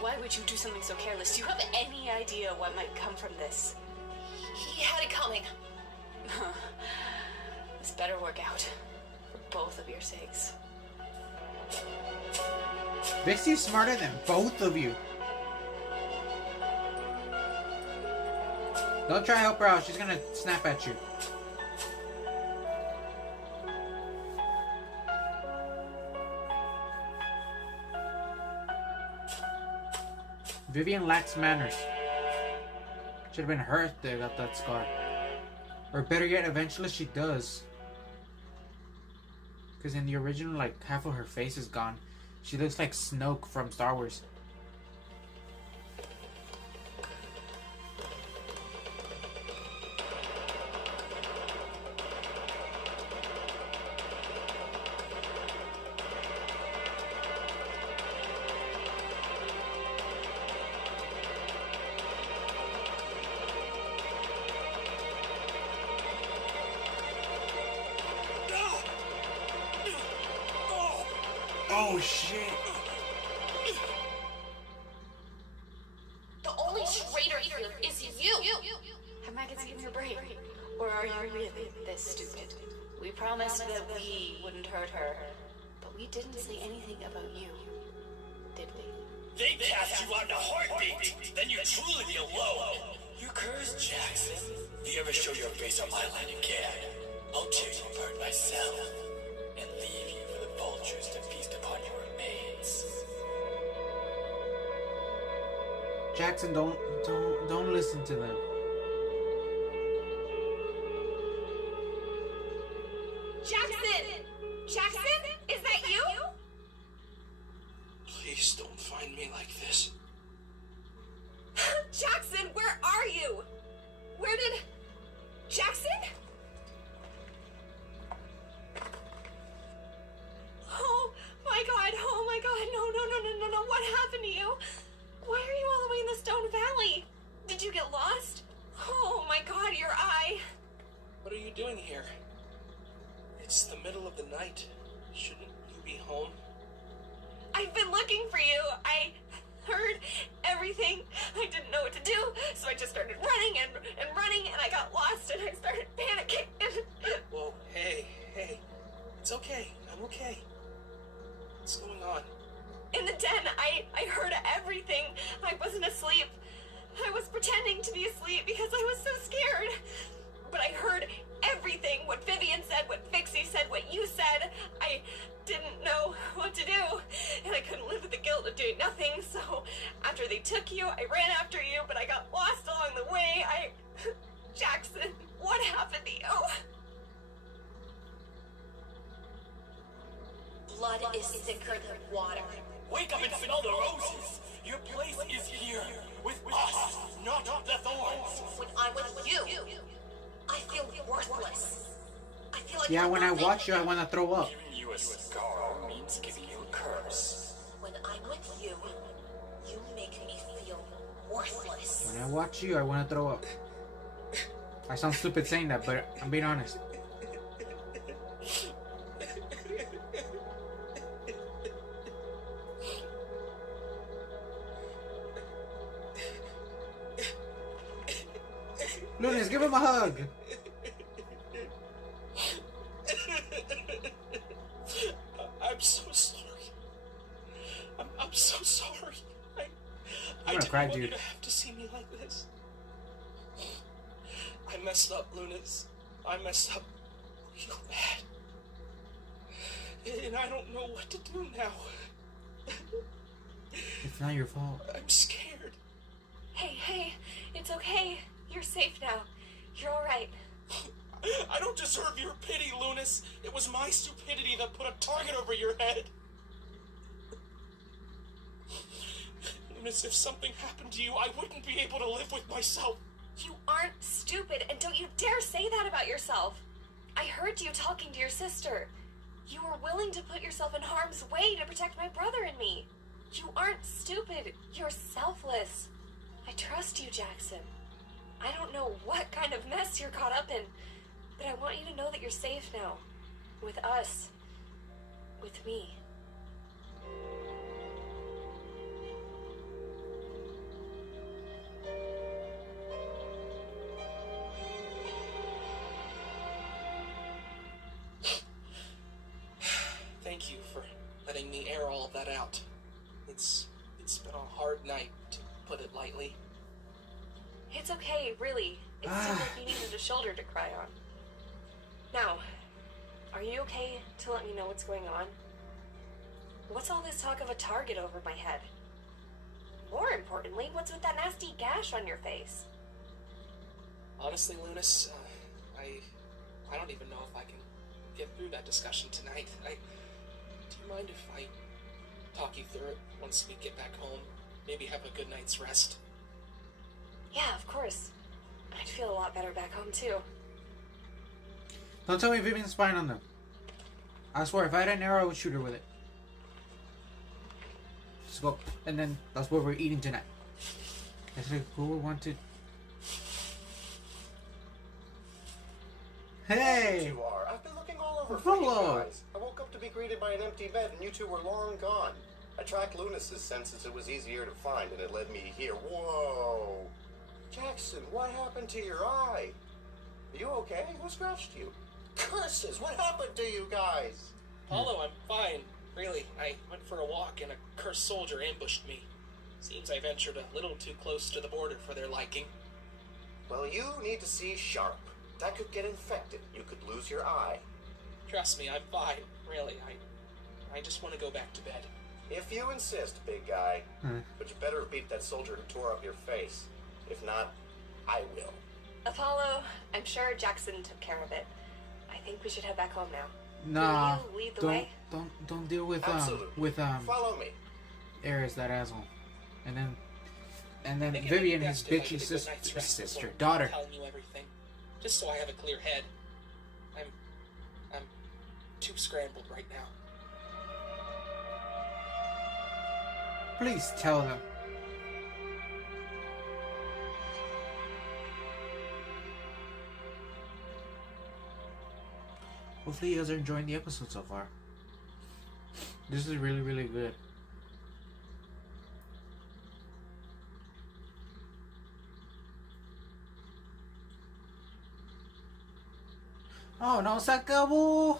Why would you do something so careless? Do you have any idea what might come from this? He had it coming. This better work out. For both of your sakes. Vixie's smarter than both of you. Don't try to help her out, she's gonna snap at you. Vivian lacks manners. Should have been her if they got that scar. Or better yet, eventually she does. Because in the original, like, half of her face is gone. She looks like Snoke from Star Wars. Oh shit! The only traitor here is you. Have maggots eaten your brain? Or are you really this stupid? We promised that we wouldn't hurt her, but we didn't say anything about you, did we? They cast you out in a heartbeat, then you truly be alone. You're cursed, Jackson. If you ever show your face on my land again, I'll tear you apart myself and leave you for the vultures to feast upon your remains. Jackson, don't listen to them. Jackson! Jackson? Is that you? Please don't find me like this. Jackson, where are you? Where did... Jackson? Oh my god, no, what happened to you? Why are you all the way in the Stone Valley? Did you get lost? Oh my god, your eye. What are you doing here? It's the middle of the night. Shouldn't you be home? I've been looking for you. I heard everything. I didn't know what to do, so I just started running and running, and I got lost, and I started panicking. Whoa, hey. It's okay. I'm okay. What's going on? In the den, I heard everything. I wasn't asleep. I was pretending to be asleep because I was so scared. But I heard everything. What Vivian said, what Vixie said, what you said. I didn't know what to do. And I couldn't live with the guilt of doing nothing. So after they took you, I ran after you, but I got lost along the way. Jackson, what happened to you? Blood is thicker than water. Wake up and smell the roses. Your place is here, with us, not the thorns. When I'm with you, I feel worthless. I feel like Yeah, I'm when I nothing. watch you, I want to throw up. Giving you a scar means giving you a curse. When I'm with you, you make me feel worthless. When I watch you, I want to throw up. I sound stupid saying that, but I'm being honest. Lunas, give him a hug. I'm so sorry. I'm so sorry. I gonna didn't cry, want you dude. to have to see me like this. I messed up, Lunas. I messed up real bad. And I don't know what to do now. It's not your fault. I'm scared. Hey, it's okay. You're safe now. You're alright. I don't deserve your pity, Lunas. It was my stupidity that put a target over your head. Lunas, if something happened to you, I wouldn't be able to live with myself. You aren't stupid, and don't you dare say that about yourself. I heard you talking to your sister. You were willing to put yourself in harm's way to protect my brother and me. You aren't stupid. You're selfless. I trust you, Jackson. I don't know what kind of mess you're caught up in, but I want you to know that you're safe now. With us. With me. Thank you for letting me air all of that out. It's been a hard night, to put it lightly. It's okay, really. It seemed like you needed a shoulder to cry on. Now, are you okay to let me know what's going on? What's all this talk of a target over my head? More importantly, what's with that nasty gash on your face? Honestly, Lunas, I don't even know if I can get through that discussion tonight. Do you mind if I talk you through it once we get back home? Maybe have a good night's rest? Yeah, of course. I'd feel a lot better back home, too. Don't tell me Vivian's spying on them. I swear, if I had an arrow, I would shoot her with it. Let's go. And then that's what we're eating tonight. That's like who would want to. Hey! You are. I've been looking all over for Hello. you guys. I woke up to be greeted by an empty bed, and you two were long gone. I tracked Lunas's senses. It was easier to find, and it led me here. Whoa! Jackson, what happened to your eye? Are you okay? Who scratched you? Curses! What happened to you guys? Apollo, I'm fine. Really, I went for a walk and a cursed soldier ambushed me. Seems I ventured a little too close to the border for their liking. Well, you need to see sharp. That could get infected. You could lose your eye. Trust me, I'm fine. Really, I just want to go back to bed. If you insist, big guy. But you better beat that soldier who tore up your face. If not, I will. Apollo, I'm sure Jackson took care of it. I think we should head back home now. Nah, Will you lead the way? don't deal with Absolutely. Follow me. Ares, that asshole, and then I think it'd Vivian, be his best if I bitchy get a good night's rest sister, before daughter. telling you everything, just so I have a clear head. I'm too scrambled right now. Please tell them. Hopefully you guys are enjoying the episode so far. This is really, really good. Oh no, se acabó.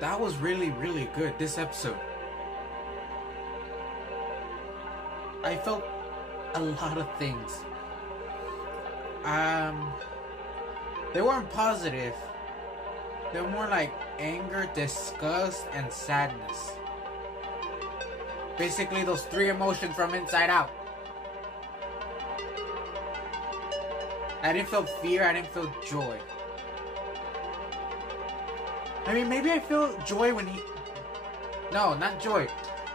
That was really, really good, this episode. I felt a lot of things. They weren't positive. They were more like anger, disgust, and sadness. Basically those three emotions from Inside Out. I didn't feel fear, I didn't feel joy. I mean, maybe I feel joy when No, not joy.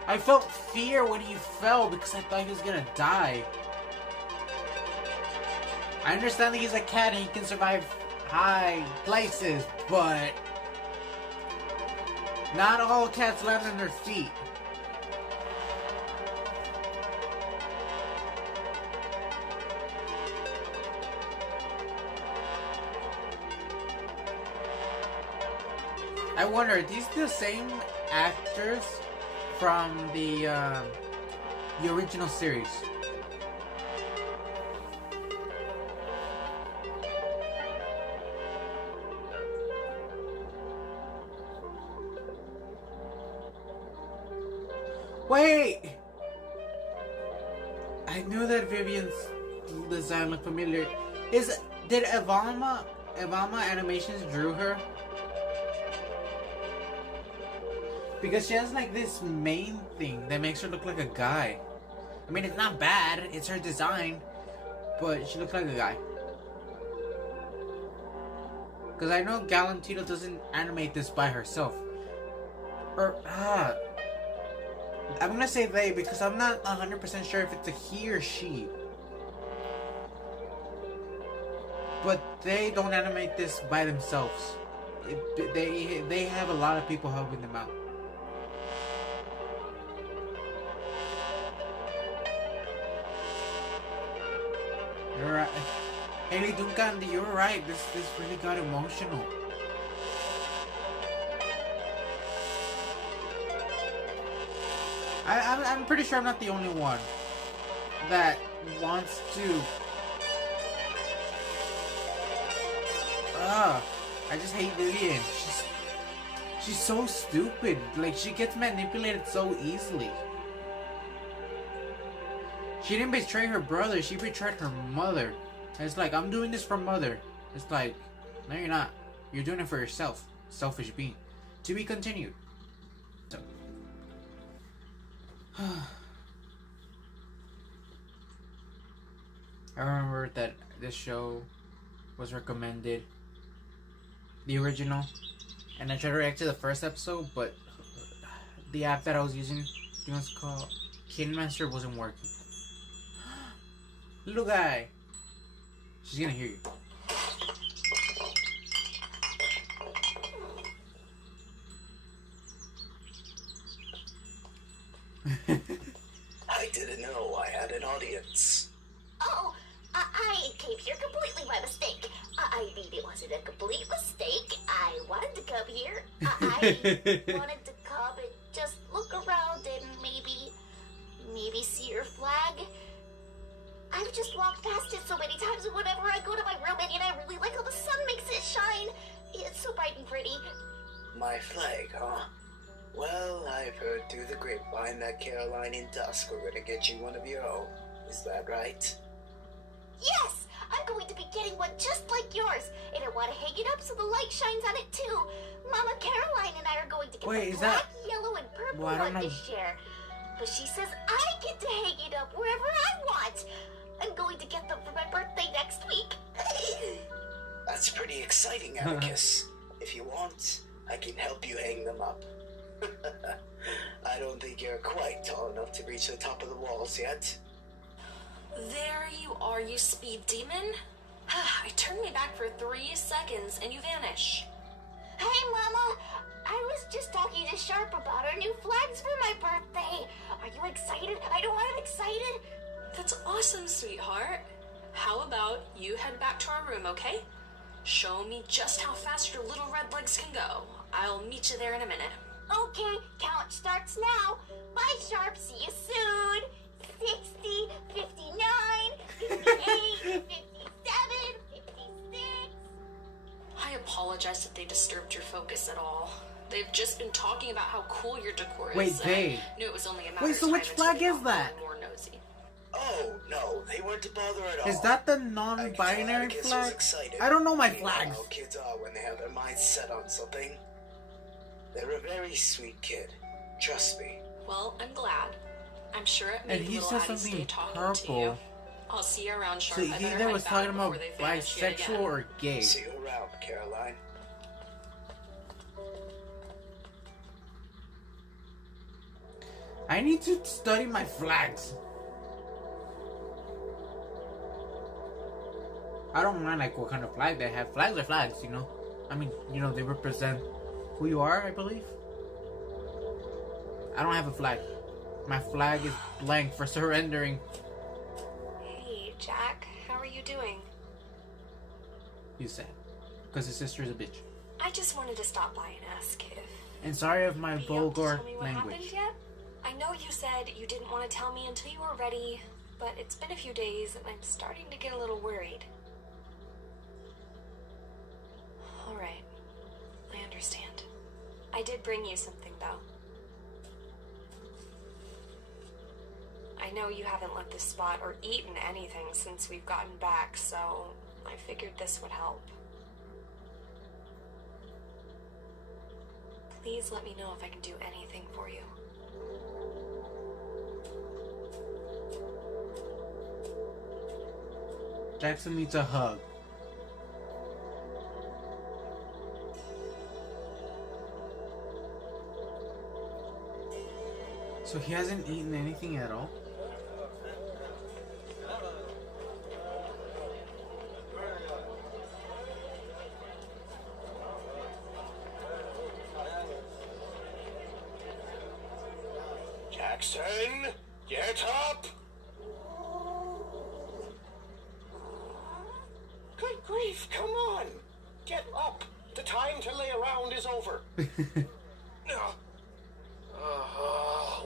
I felt fear when he fell because I thought he was gonna die. I understand that he's a cat and he can survive high places, but not all cats land on their feet. I wonder, are these the same actors from the original series? Wait! I knew that Vivian's design looked familiar. Did Evalma Animations drew her? Because she has like this main thing that makes her look like a guy. I mean, it's not bad, it's her design, but she looks like a guy. Because I know Galantino doesn't animate this by herself. I'm gonna say they because I'm not 100% sure if it's a he or she. But they don't animate this by themselves. They have a lot of people helping them out. You're right. Haley Duncan, you're right. This really got emotional. I'm pretty sure I'm not the only one that wants to. I just hate Vivian. She's so stupid. Like, she gets manipulated so easily. She didn't betray her brother, she betrayed her mother. And it's like, I'm doing this for mother. It's like, no you're not. You're doing it for yourself. Selfish being. To be continued. So. I remember that this show was recommended, the original, and I tried to react to the first episode, but the app that I was using, it was called KinMaster, wasn't working. Little guy, she's gonna hear you. I didn't know I had an audience. Oh, I came here completely by mistake. I mean, it wasn't a complete mistake. I wanted to come here. I wanted to come and just look around and maybe see your flag. I've just walked past it so many times, and whenever I go to my room, and I really like how the sun makes it shine. It's so bright and pretty. My flag, huh? Well, I've heard through the grapevine that Caroline and Dusk were gonna get you one of your own. Is that right? Yes! I'm going to be getting one just like yours, and I want to hang it up so the light shines on it too. Mama Caroline and I are going to get the black, yellow, and purple one this year. But she says I get to hang it up wherever I want. I'm going to get them for my birthday next week. That's pretty exciting, Atticus. If you want, I can help you hang them up. I don't think you're quite tall enough to reach the top of the walls yet. There you are, you speed demon. I turned me back for 3 seconds and you vanish. Hey, Mama. I was just talking to Sharp about our new flags for my birthday. Are you excited? I know I'm excited. That's awesome, sweetheart. How about you head back to our room, okay? Show me just how fast your little red legs can go. I'll meet you there in a minute. Okay, count starts now. Bye, Sharp. See you soon. 60, 59, 58, 57, 56. I apologize if they disturbed your focus at all. They've just been talking about how cool your decor is. Wait, they? Knew it was only a matter Wait, of so time which until flag they is got that? more nosy. Oh, no, they weren't to bother at all. Is that the non-binary flag? I don't know my flags. How kids are when they have their minds set on something. They're a very sweet kid. Trust me. Well, I'm glad. I'm sure it And made he little said Addie's something day talking to you. purple. I'll see you around, Sharp. So I he better either head was back talking before about they vanish yet bisexual again. or gay. See you around, Caroline. I need to study my flags. I don't mind like what kind of flag they have. Flags are flags, you know. I mean, you know, they represent who you are, I believe. I don't have a flag. My flag is blank for surrendering. Hey, Jack, how are you doing? He's sad. Because his sister is a bitch. I just wanted to stop by and ask if... And sorry of my vulgar tell me what language. happened yet? I know you said you didn't want to tell me until you were ready, but it's been a few days and I'm starting to get a little worried. Alright, I understand. I did bring you something, though. I know you haven't left this spot or eaten anything since we've gotten back, so I figured this would help. Please let me know if I can do anything for you. Jackson needs a hug. So he hasn't eaten anything at all? Jackson, get up! Good grief, come on! Get up! The time to lay around is over.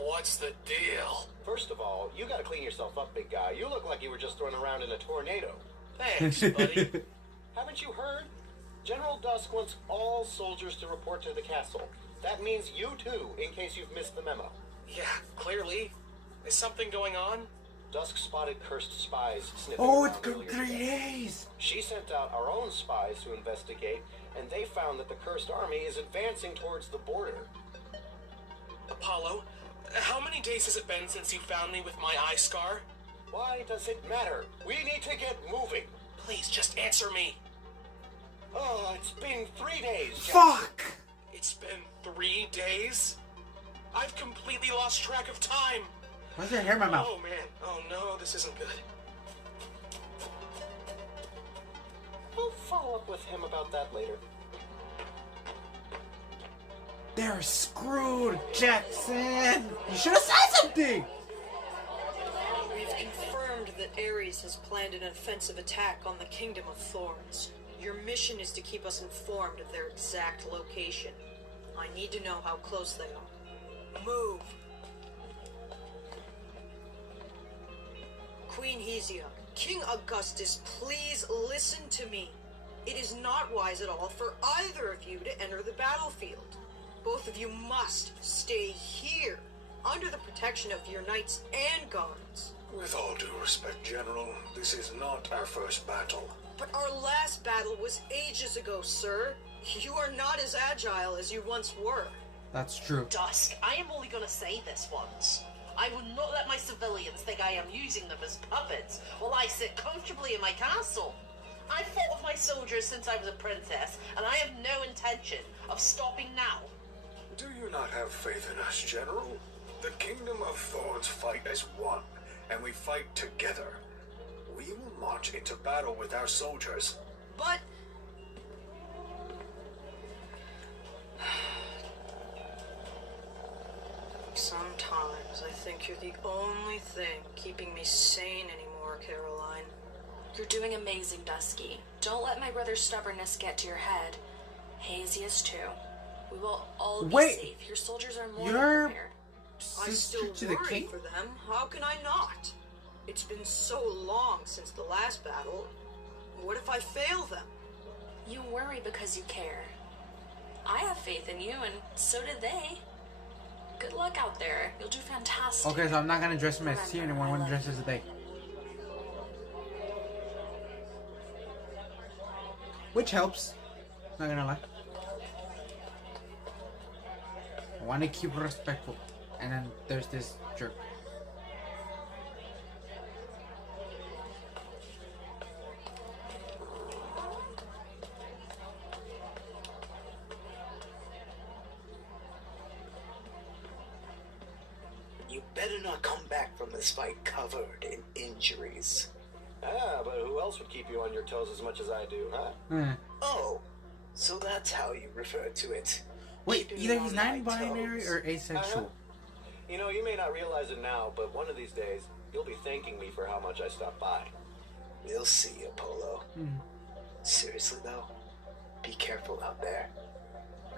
What's the deal? First of all, you gotta clean yourself up, big guy. You look like you were just thrown around in a tornado. Thanks, buddy. Haven't you heard? General Dusk wants all soldiers to report to the castle. That means you too, in case you've missed the memo. Yeah, clearly. Is something going on? Dusk spotted cursed spies sniffing Oh, around it's been earlier 3 today. days! She sent out our own spies to investigate, and they found that the cursed army is advancing towards the border. Apollo, how many days has it been since you found me with my eye scar? Why does it matter? We need to get moving. Please, just answer me. Oh, it's been 3 days, Jackson. Fuck! It's been 3 days? I've completely lost track of time. Why is there hair in my mouth? Oh, man. Oh, no, this isn't good. We'll follow up with him about that later. They're screwed, Jackson! You should have said something! We've confirmed that Ares has planned an offensive attack on the Kingdom of Thorns. Your mission is to keep us informed of their exact location. I need to know how close they are. Move! Queen Hesia, King Augustus, please listen to me. It is not wise at all for either of you to enter the battlefield. Both of you must stay here, under the protection of your knights and guards. With all due respect, General, this is not our first battle. But our last battle was ages ago, sir. You are not as agile as you once were. That's true. Dusk, I am only gonna say this once. I will not let my civilians think I am using them as puppets while I sit comfortably in my castle. I've fought with my soldiers since I was a princess, and I have no intention of stopping now. Do you not have faith in us, General? The Kingdom of Thorns fight as one, and we fight together. We will march into battle with our soldiers. But... sometimes I think you're the only thing keeping me sane anymore, Caroline. You're doing amazing, Dusky. Don't let my brother's stubbornness get to your head. Hazius too. We will all be safe. Your soldiers are more than prepared. I still worry for them. How can I not? It's been so long since the last battle. What if I fail them? You worry because you care. I have faith in you, and so did they. Good luck out there. You'll do fantastic. Okay, so I'm not gonna dress him as T anymore. I'm gonna dress as they. Which helps. Not gonna lie. I want to keep respectful. And then there's this jerk. You better not come back from this fight covered in injuries. Ah, but who else would keep you on your toes as much as I do, huh? Oh, so that's how you refer to it. Wait, Keeping either me he's on my non-binary toes. or asexual. You know, you may not realize it now, but one of these days, you'll be thanking me for how much I stopped by. We'll see, Apollo. Seriously, though, be careful out there.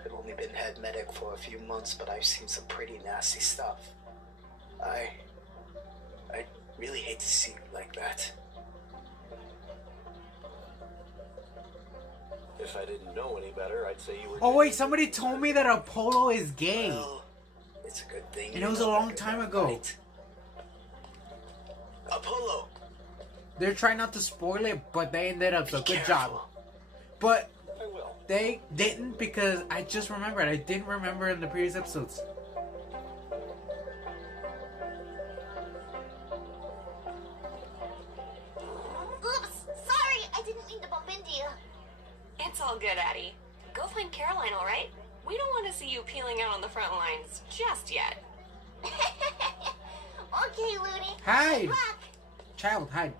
I've only been head medic for a few months, but I've seen some pretty nasty stuff. I really hate to see you like that. If I didn't know any better, I'd say you were... Oh wait, somebody told me that Apollo is gay. Well, it's a good thing. And it was a long time ago. Right? Apollo! They're trying not to spoil it, but they ended up, so good job. But they didn't, because I just remembered. I didn't remember in the previous episodes. Oops, sorry, I didn't mean to bump into you. It's all good, Addie. Go find Caroline, alright? We don't want to see you peeling out on the front lines just yet. Okay, Looney. Hide! Back. Child, hide.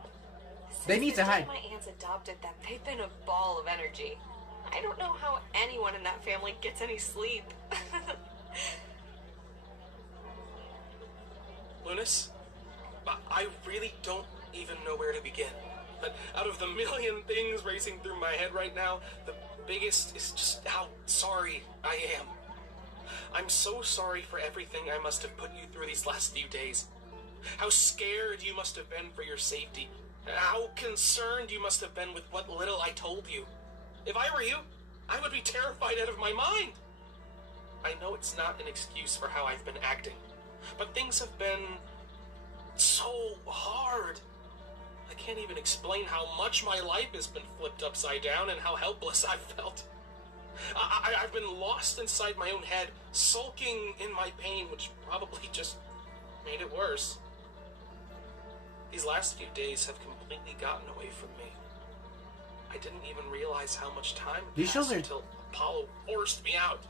They need to hide. My aunts adopted them. They've been a ball of energy. I don't know how anyone in that family gets any sleep. Lunas, I really don't even know where to begin. But out of the million things racing through my head right now, the biggest is just how sorry I am. I'm so sorry for everything I must have put you through these last few days. How scared you must have been for your safety. How concerned you must have been with what little I told you. If I were you, I would be terrified out of my mind. I know it's not an excuse for how I've been acting, but things have been so hard. I can't even explain how much my life has been flipped upside down and how helpless I've felt. I've been lost inside my own head, sulking in my pain, which probably just made it worse. These last few days have completely gotten away from me. I didn't even realize how much time passed until Apollo forced me out.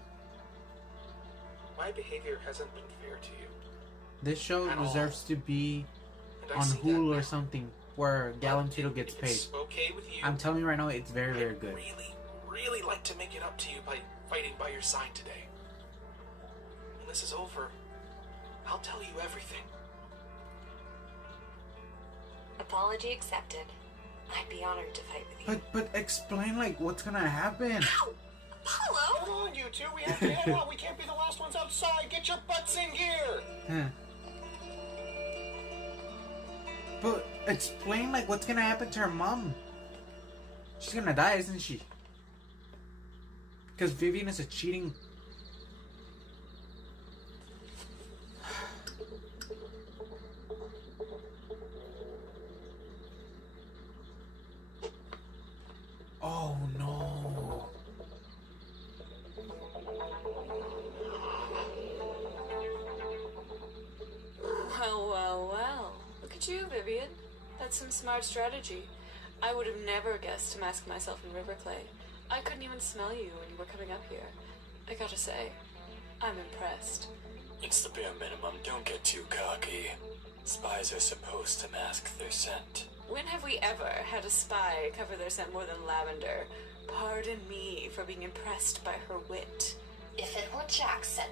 My behavior hasn't been fair to you. This show At all. deserves to be And I on see that Hulu now. or something where Galantino gets paid. It's okay with you. I'm telling you right now, it's very, very good. Really like to make it up to you by fighting by your side today. When this is over, I'll tell you everything. Apology accepted. I'd be honored to fight with you. But explain like what's gonna happen. Apollo! Come on, you two. We have to head out. We can't be the last ones outside. Get your butts in gear. Huh. But explain like what's gonna happen to her mom. She's gonna die, isn't she? Because Vivian is a cheating. Oh no. Well. Look at you, Vivian. That's some smart strategy. I would have never guessed to mask myself in Riverclay. I couldn't even smell you when you were coming up here. I gotta say, I'm impressed. It's the bare minimum. Don't get too cocky. Spies are supposed to mask their scent. When have we ever had a spy cover their scent more than lavender? Pardon me for being impressed by her wit. If it were Jackson,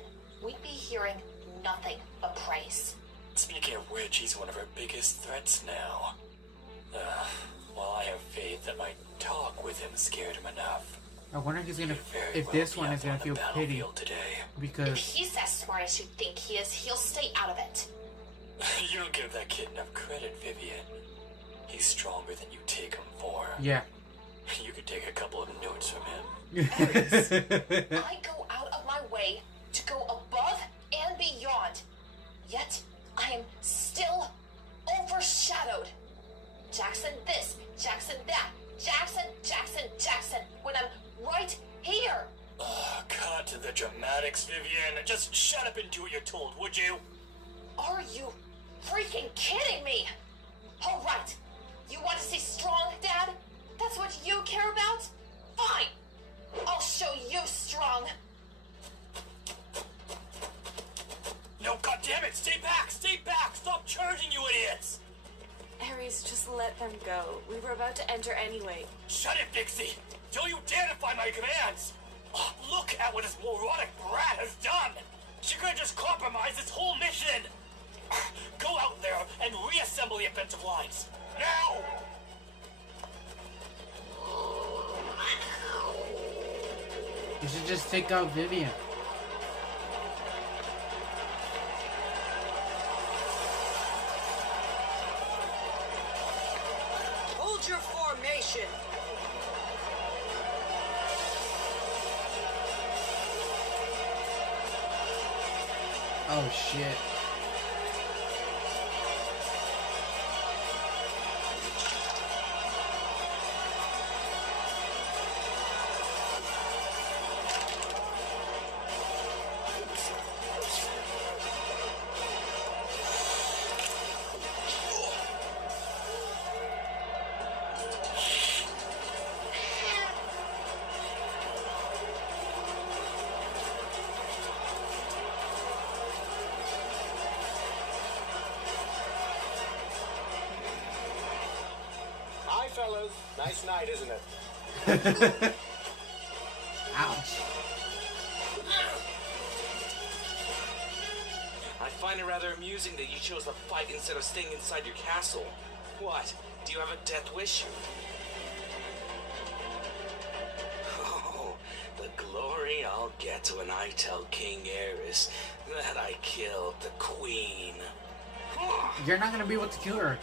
we'd be hearing nothing but praise. Speaking of which, he's one of our biggest threats now. While I have faith that my talk with him scared him enough. I wonder if he's gonna, if this one is gonna feel pity If because he's as smart as you think he is, he'll stay out of it. You don't give that kid enough credit, Vivian. He's stronger than you take him for. yeah. You could take a couple of notes from him. I go out of my way to go above and beyond. Yet, I am still overshadowed. Jackson this, Jackson that, Jackson, when I'm right here. Cut to the dramatics, Vivian. Just shut up and do what you're told, would you? Are you freaking kidding me? All right. You want to see strong, Dad? That's what you care about? Fine. I'll show you strong. No, goddammit! Stay back! Stay back! about to enter anyway. Shut it, Dixie! Don't you dare defy my commands! Oh, look at what this moronic brat has done! She could have just compromised this whole mission! Go out there and reassemble the offensive lines! Now! You should just take out Vivian. Hold your formation. Oh shit. Hi, fellas. Nice night, isn't it? Ouch. I find it rather amusing that you chose to fight instead of staying inside your castle. What? Do you have a death wish? Oh, the glory I'll get when I tell King Aerys that I killed the queen. You're not gonna be able to kill her.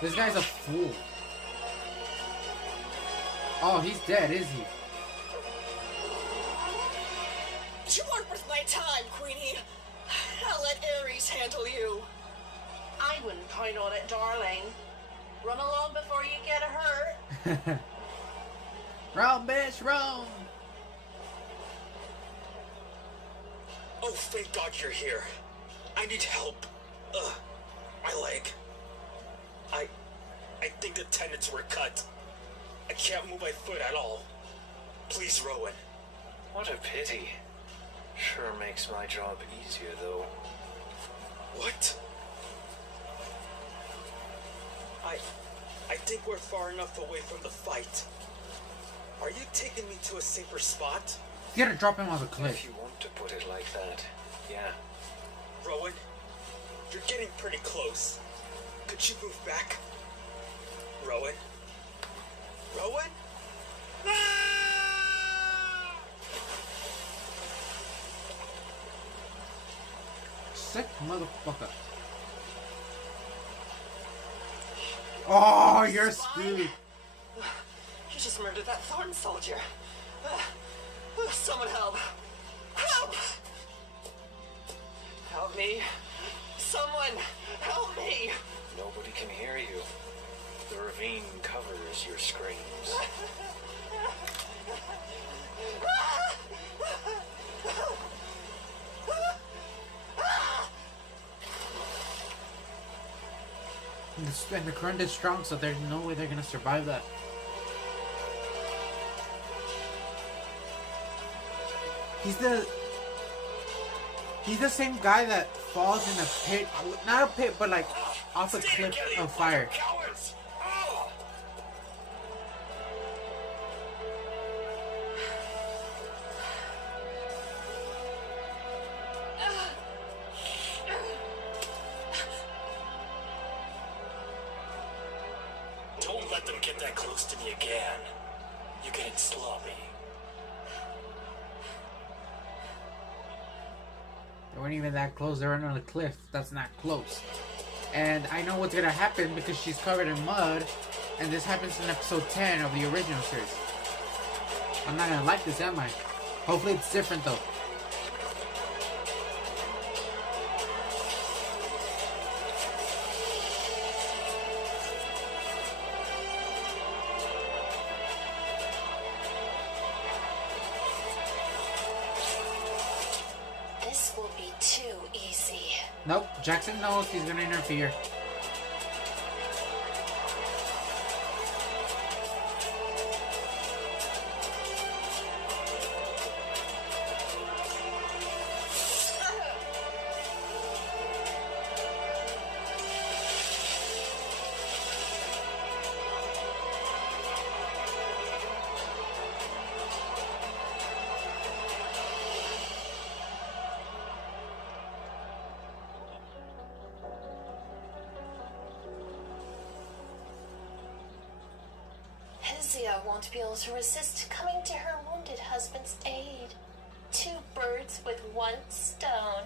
This guy's a fool. Oh, he's dead, is he? You aren't worth my time, Queenie. I'll let Ares handle you. I wouldn't count on it, darling. Run along before you get hurt. Run, bitch, run! Oh, thank God you're here. I need help. My leg. I think the tendons were cut. I can't move my foot at all. Please, Rowan. What a pity. Sure makes my job easier, though. What? I think we're far enough away from the fight. Are you taking me to a safer spot? You gotta drop him off a cliff. If you want to put it like that, yeah. Rowan, you're getting pretty close. Could you move back? Rowan? Rowan? Sick motherfucker. Oh, you're screwed. You just murdered that Thorn soldier. Someone help. Help! Help me. Someone help me. Nobody can hear you. The ravine covers your screams. And the current is strong, so there's no way they're gonna survive that. He's the same guy that falls in a pit, not a pit, but like off a cliff of fire. Don't let them get that close to me again. You're getting sloppy. They weren't even that close. They were on a cliff. That's not close. And I know what's gonna happen because she's covered in mud. And this happens in episode 10 of the original series. I'm not gonna like this, am I? Hopefully it's different though. This will be too easy. Nope, Jackson knows he's gonna interfere. Hesea won't be able to resist coming to her wounded husband's aid. 2 birds with 1 stone.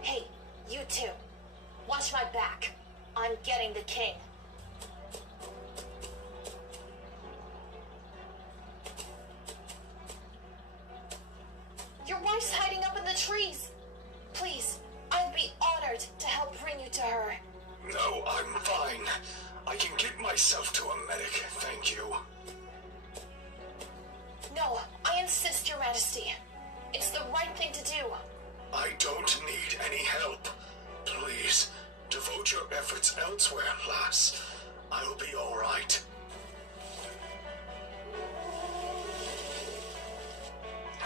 Hey, you two. Watch my back. I'm getting the king. Your wife's hiding up in the trees. Please, I'd be honored to help bring you to her. No, I'm fine. I can get myself to a medic, thank you. No, I insist, Your Majesty. It's the right thing to do. I don't need any help. Please, devote your efforts elsewhere, lass. I'll be all right.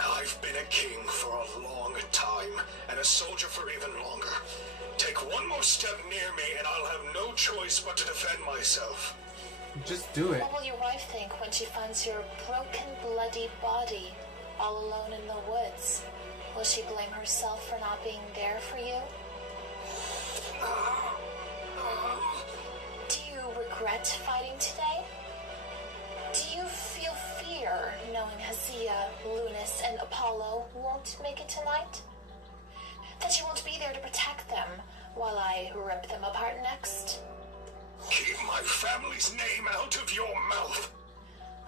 I've been a king for a long time, and a soldier for even longer. Take one more step near me, and I'll have no choice but to defend myself. Just do it. What will your wife think when she finds your broken, bloody body all alone in the woods? Will she blame herself for not being there for you? Do you regret fighting today? Do you feel fear knowing Hesea, Lunas, and Apollo won't make it tonight? That you won't be there to protect them while I rip them apart next? Keep my family's name out of your mouth.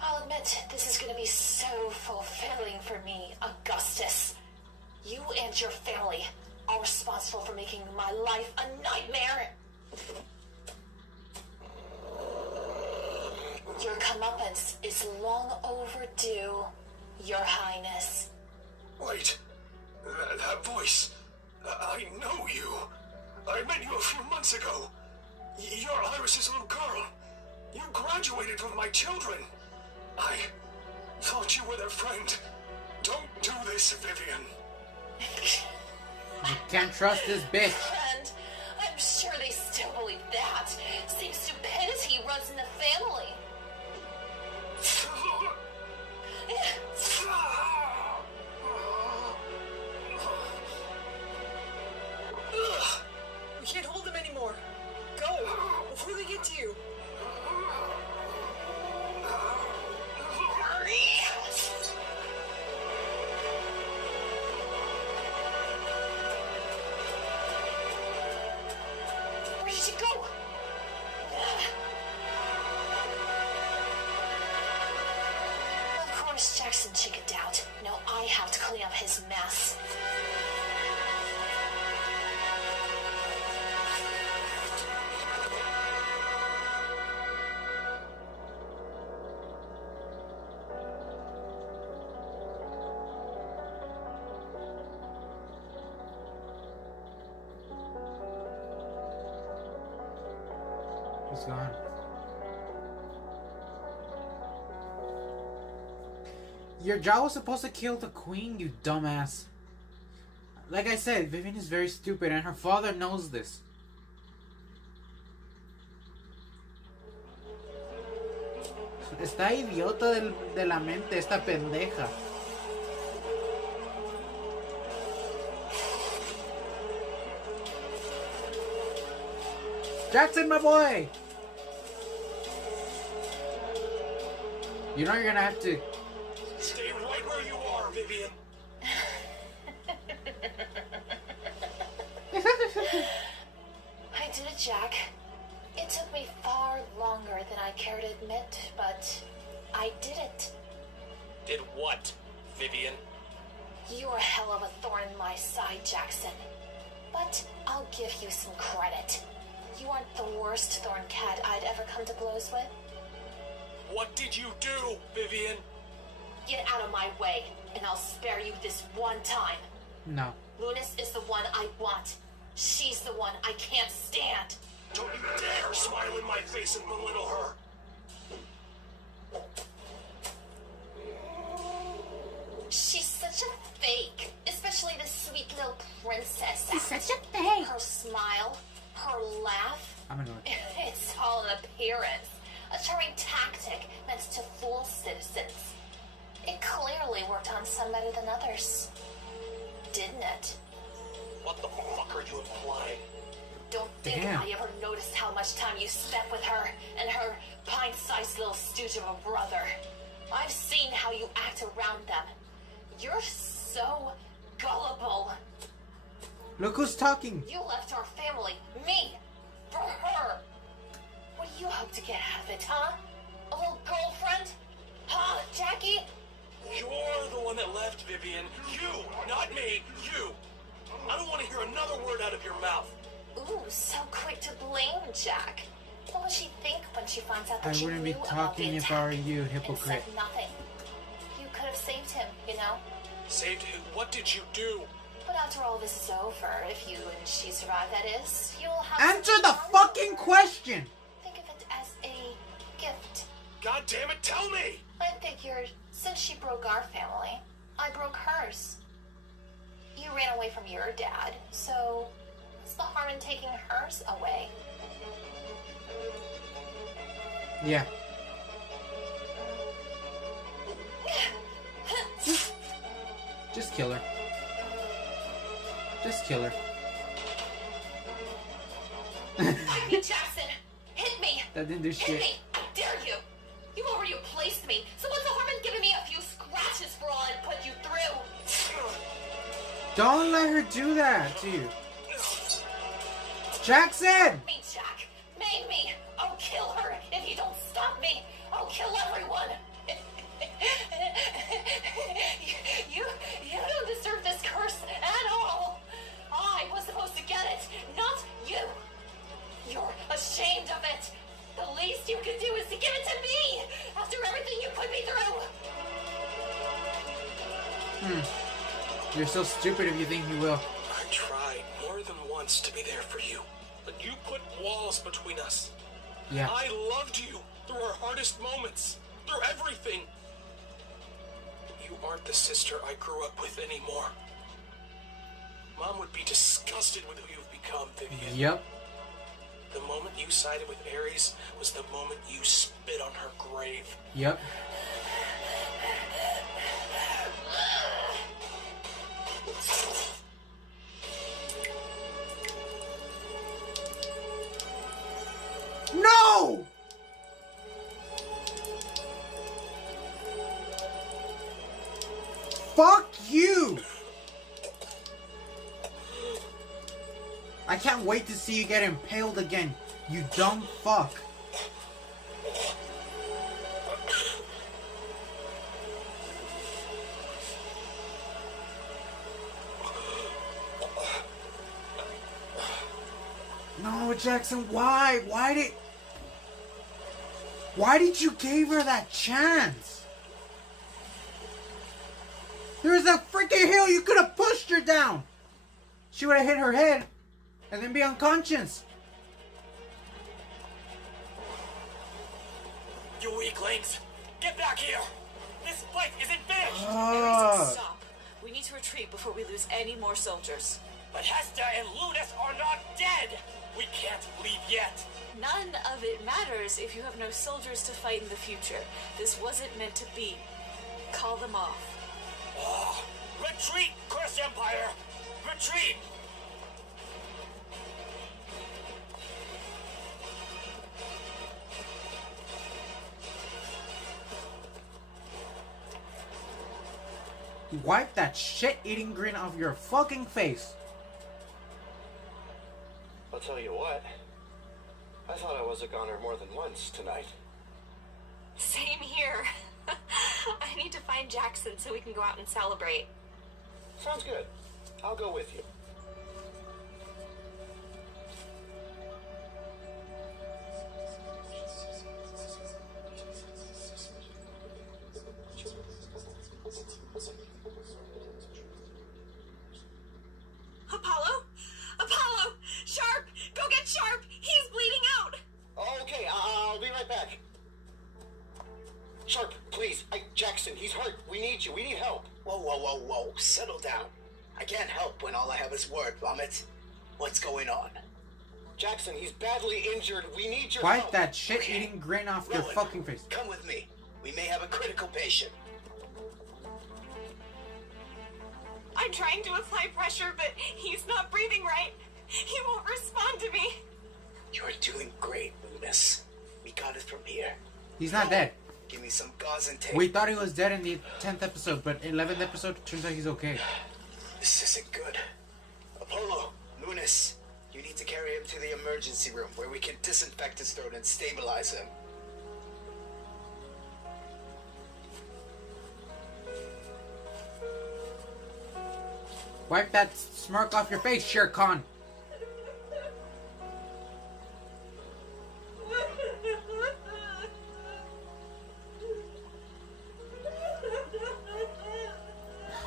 I'll admit, this is going to be so fulfilling for me, Augustus. You and your family are responsible for making my life a nightmare. Your comeuppance is long overdue, Your Highness. Wait, that voice. I know you. I met you a few months ago. You're Iris's little girl. You graduated with my children. I thought you were their friend. Don't do this, Vivian. You can't trust this bitch. Friend, I'm sure they still believe that. Same stupidity runs in the family. We can't hold them anymore. Go, before they get to you. Where did you go? Of course Jackson chickened out. Now I have to clean up his mess. He's gone. Your job was supposed to kill the queen, you dumbass. Like I said, Vivian is very stupid and her father knows this. Está idiota de la mente esta pendeja. Jackson, my boy! You know you're gonna have to... Stay right where you are, Vivian. I did it, Jack. It took me far longer than I care to admit, but I did it. Did what, Vivian? You're a hell of a thorn in my side, Jackson. But I'll give you some credit. You aren't the worst thorn cat I'd ever come to blows with. What did you do, Vivian? Get out of my way, and I'll spare you this one time. No. Lunas is the one I want. She's the one I can't stand. Don't you dare smile in my face and belittle her. She's such a fake, especially the sweet little princess. She's such a fake. Her smile, her laugh. I'm annoyed. It's all an appearance. A charming tactic meant to fool citizens. It clearly worked on some better than others. Didn't it? What the fuck are you implying? don't think Damn. I ever noticed how much time you spent with her and her pint-sized little stooge of a brother. I've seen how you act around them. You're so gullible. Look who's talking. You left our family, me, for her. What do you hope to get out of it, huh? A little girlfriend? Huh, Jackie? You're the one that left, Vivian. You, not me. You. I don't want to hear another word out of your mouth. Ooh, so quick to blame, Jack. What will she think when she finds out that I you wouldn't knew be about talking the if attack I were you, and hypocrite. said nothing? You could have saved him, you know? Saved who? What did you do? But after all this is over, if you and she survive, that is, you'll have... Answer the fucking question! Think of it as a gift. God damn it, tell me! I figured, since she broke our family, I broke hers. You ran away from your dad, so what's the harm in taking hers away? Yeah. Just kill her. Just kill her. Fight me, Jackson! Hit me! That didn't do Hit shit. me! I dare you! You've already replaced me, so what's the harm in giving me a few scratches for all I put you through? Don't let her do that to you. Jackson! Me, Jack! Maim me! I'll kill her if you don't stop me! I'll kill everyone! you don't deserve this curse at all! I was supposed to get it, not you! You're ashamed of it! The least you could do is to give it to me! After everything you put me through! You're so stupid if you think you will. I tried more than once to be there for you, but you put walls between us. Yeah. I loved you through our hardest moments, through everything. You aren't the sister I grew up with anymore. Mom would be disgusted with who you've become, Vivian. Yep. The moment you sided with Ares was the moment you spit on her grave. Yep. No! Fuck you! I can't wait to see you get impaled again, you dumb fuck. No, Jackson, why? Why did you give her that chance? There's a freaking hill, you could have pushed her down. She would have hit her head and then be unconscious. You weaklings! Get back here! This fight isn't finished! Stop. We need to retreat before we lose any more soldiers. But Hester and Ludus are not dead! We can't leave yet! None of it matters if you have no soldiers to fight in the future. This wasn't meant to be. Call them off. Retreat, Cursed Empire! Retreat! Wipe that shit-eating grin off your fucking face. I'll tell you what. I thought I was a goner more than once tonight. Same here. I need to find Jackson so we can go out and celebrate. Sounds good. I'll go with you. Apollo! Sharp! Go get Sharp! He's bleeding out! Okay, I'll be right back. Sharp, please. Jackson, he's hurt. We need you. We need help. Whoa. Settle down. I can't help when all I have is word vomit. What's going on? Jackson, he's badly injured. We need your Wipe help. that shit-eating grin off your Rowan, fucking face. Come with me. We may have a critical patient. I'm trying to apply pressure, but he's not breathing right. He won't respond to me. You're doing great, Lunas. We got it from here. He's not dead. Give me some gauze and tape. We thought he was dead in the 10th episode, but 11th episode turns out he's okay. This isn't good. Apollo, Lunas, you need to carry him to the emergency room where we can disinfect his throat and stabilize him. Wipe that smirk off your face, Shere Khan.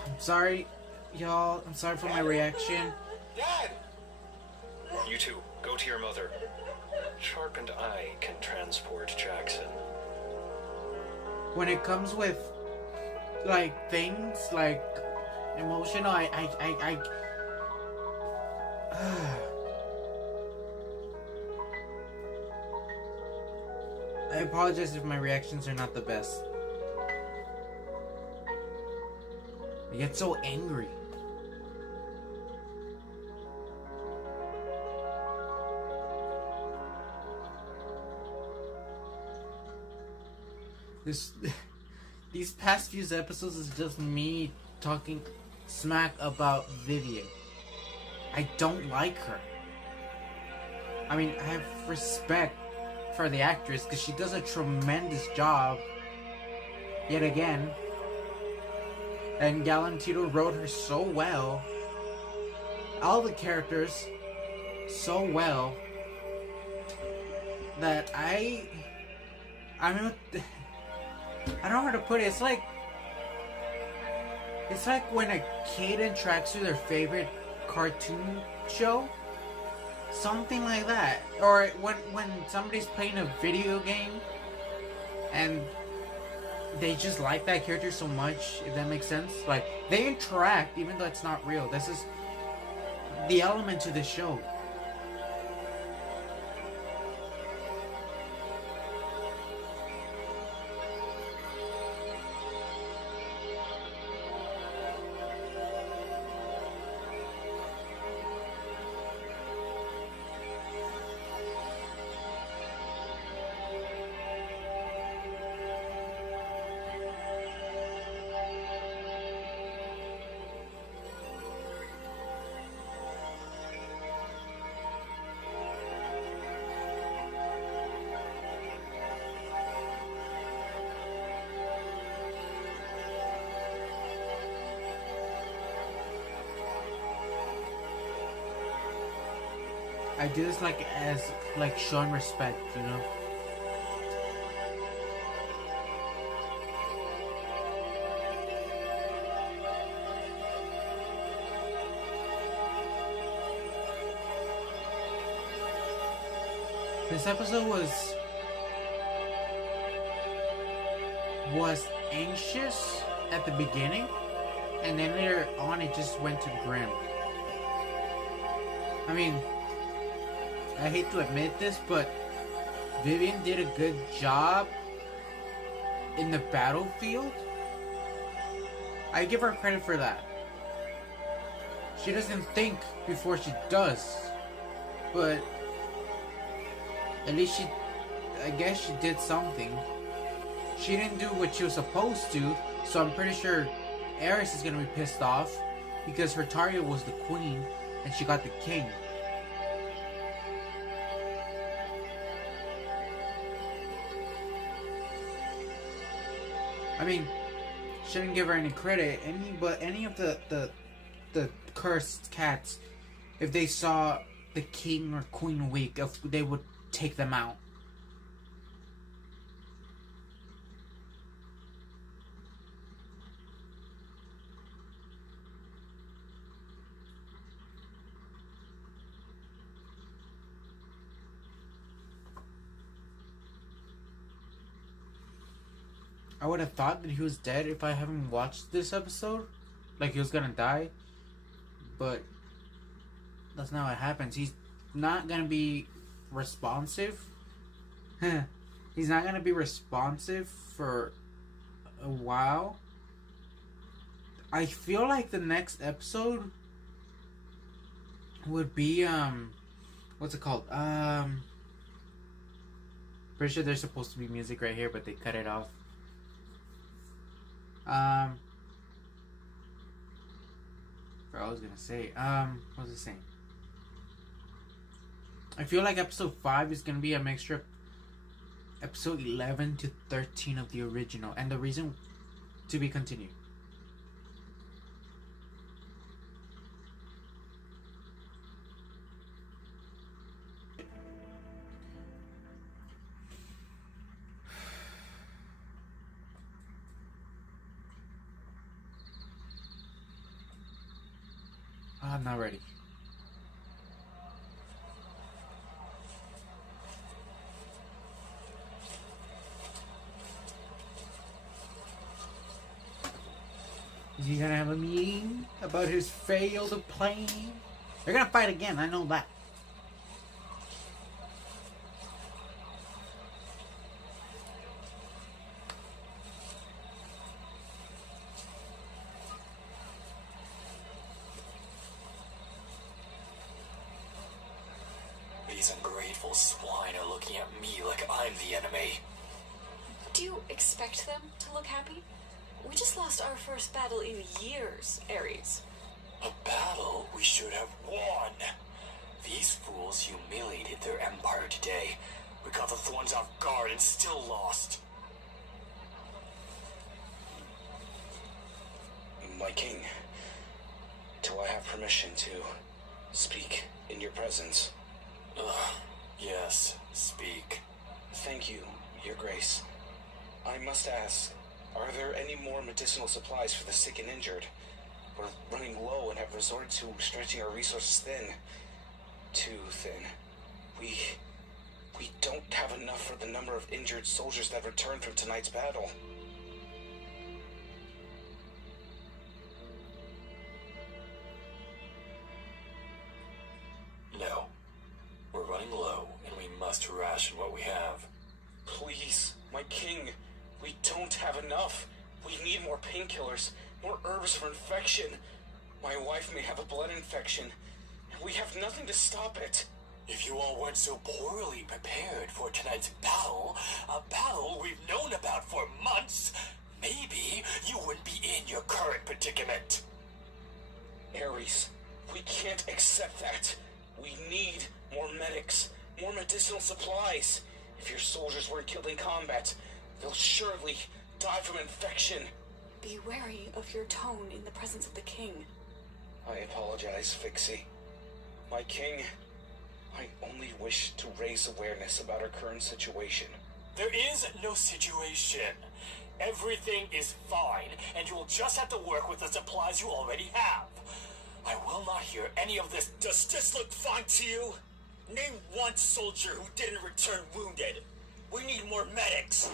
I'm sorry, y'all. I'm sorry for my reaction. Dad! You two, go to your mother. Sharpened eye can transport Jackson. When it comes with, like, things, like, emotional, I apologize if my reactions are not the best. I get so angry. These past few episodes is just me talking smack about Vivian. I don't like her. I mean, I have respect for the actress because she does a tremendous job yet again. And Galantino wrote her so well. All the characters so well that I mean, I don't know how to put it. It's like when a kid interacts with their favorite cartoon show. Something like that. Or when somebody's playing a video game and they just like that character so much, if that makes sense. Like, they interact even though it's not real. This is the element to the show. I do this as showing respect, you know. This episode was anxious at the beginning, and then later on it just went to grim. I mean, I hate to admit this, but Vivian did a good job in the battlefield. I give her credit for that. She doesn't think before she does, but at least I guess she did something. She didn't do what she was supposed to, so I'm pretty sure Aerys is gonna be pissed off because her target was the queen and she got the king. I mean, shouldn't give her any credit. Any of the cursed cats, if they saw the king or queen weak, if they would take them out. I would have thought that he was dead if I haven't watched this episode. Like he was gonna die. But that's not what happens. He's not gonna be responsive. He's not gonna be responsive for a while. I feel like the next episode would be what's it called? Pretty sure there's supposed to be music right here, but they cut it off. What I was gonna say. What was it saying? I feel like episode 5 is gonna be a mixture of episode 11 to 13 of the original, and the reason to be continued. I'm not ready. Is he gonna have a meeting about his failed plan? They're gonna fight again, I know that. These ungrateful swine are looking at me like I'm the enemy. Do you expect them to look happy? We just lost our first battle in years, Ares. A battle we should have won. These fools humiliated their empire today. We caught the Thorns off guard and still lost. My king, do I have permission to speak in your presence? Yes, speak. Thank you, your grace. I must ask, are there any more medicinal supplies for the sick and injured? We're running low and have resorted to stretching our resources thin. Too thin. We don't have enough for the number of injured soldiers that returned from tonight's battle. No. We're running low, and we must ration what we have. Please, my king, we don't have enough. We need more painkillers, more herbs for infection. My wife may have a blood infection, and we have nothing to stop it. If you all weren't so poorly prepared for tonight's battle, a battle we've known about for months, maybe you wouldn't be in your current predicament. Ares, we can't accept that. We need more medics, more medicinal supplies. If your soldiers weren't killed in combat, they'll surely die from infection. Be wary of your tone in the presence of the king. I apologize, Fixie. My king, I only wish to raise awareness about our current situation. There is no situation. Everything is fine, and you will just have to work with the supplies you already have. I will not hear any of this. Does this look fine to you? Name one soldier who didn't return wounded. We need more medics.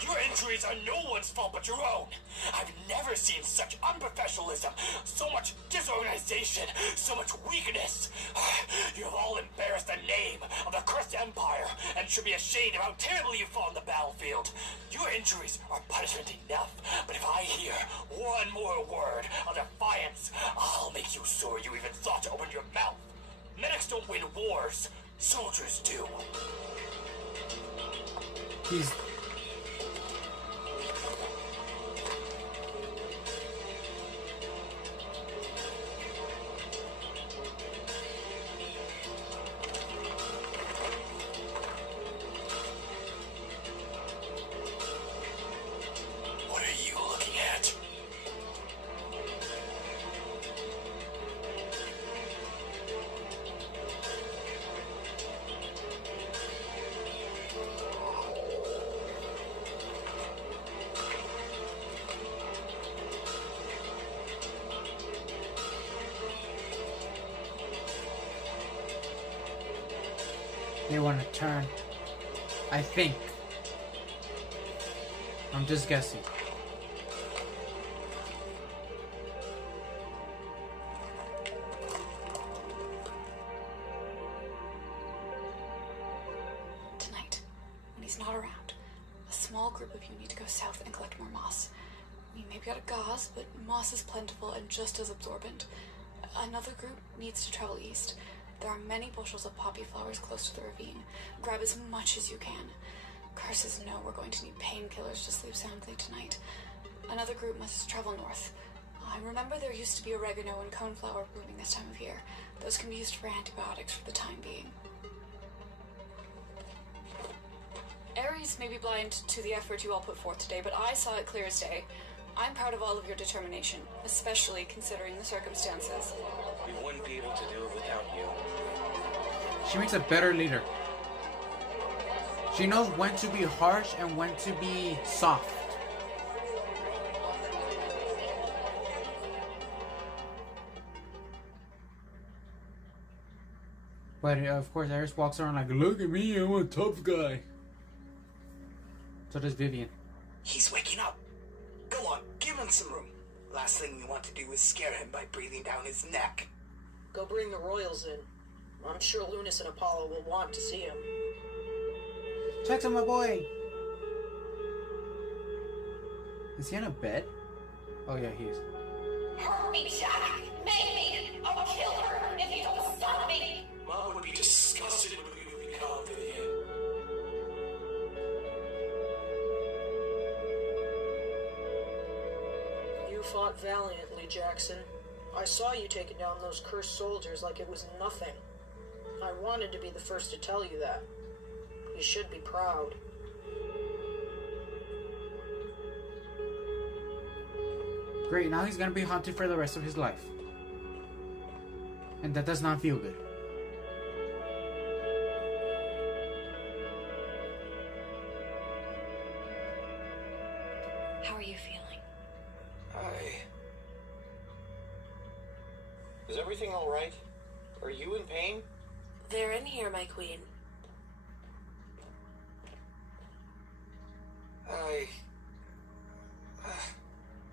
Your injuries are no one's fault but your own. I've never seen such unprofessionalism, so much disorganization, so much weakness. You have all embarrassed the name of the cursed empire and should be ashamed of how terribly you fought on the battlefield. Your injuries are punishment enough, but if I hear one more word of defiance, I'll make you sure you even thought to open your mouth. Medics don't win wars, soldiers do. He's... What are you looking at? They want to turn. I think. I'm just guessing. Tonight, when he's not around, a small group of you need to go south and collect more moss. We may be out of gauze, but moss is plentiful and just as absorbent. Another group needs to travel east. There are many bushels of poppy flowers close to the ravine. Grab as much as you can. Curses know we're going to need painkillers to sleep soundly tonight. Another group must travel north. I remember there used to be oregano and coneflower blooming this time of year. Those can be used for antibiotics for the time being. Ares may be blind to the effort you all put forth today, but I saw it clear as day. I'm proud of all of your determination, especially considering the circumstances. We wouldn't be able to do it without you. She makes a better leader. She knows when to be harsh and when to be soft. But of course, Ares walks around like, look at me, I'm a tough guy. So does Vivian. He's waking up. Go on, give him some room. Last thing we want to do is scare him by breathing down his neck. Go bring the royals in. I'm sure Lunas and Apollo will want to see him. Jackson, my boy. Is he on a bed? Oh yeah, he is. Hurt me, Jack! Make me! I'll kill her if you don't stop me! Mom would be disgusted with you become, Vivian. You fought valiantly, Jackson. I saw you taking down those cursed soldiers like it was nothing. I wanted to be the first to tell you that. You should be proud. Great, now he's gonna be haunted for the rest of his life. And that does not feel good. How are you feeling? Is everything alright? Are you in pain? They're in here, my queen.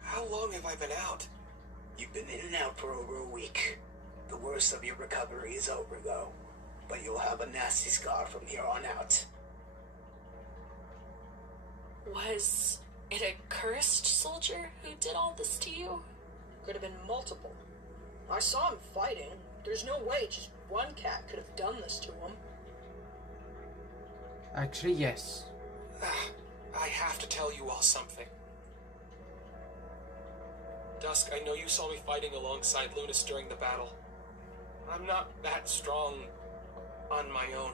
How long have I been out? You've been in and out for over a week. The worst of your recovery is over, though. But you'll have a nasty scar from here on out. Was it a cursed soldier who did all this to you? Could have been multiple. I saw him fighting. There's no way just one cat could have done this to him. Actually, yes. I have to tell you all something. Dusk, I know you saw me fighting alongside Lunas during the battle. I'm not that strong on my own.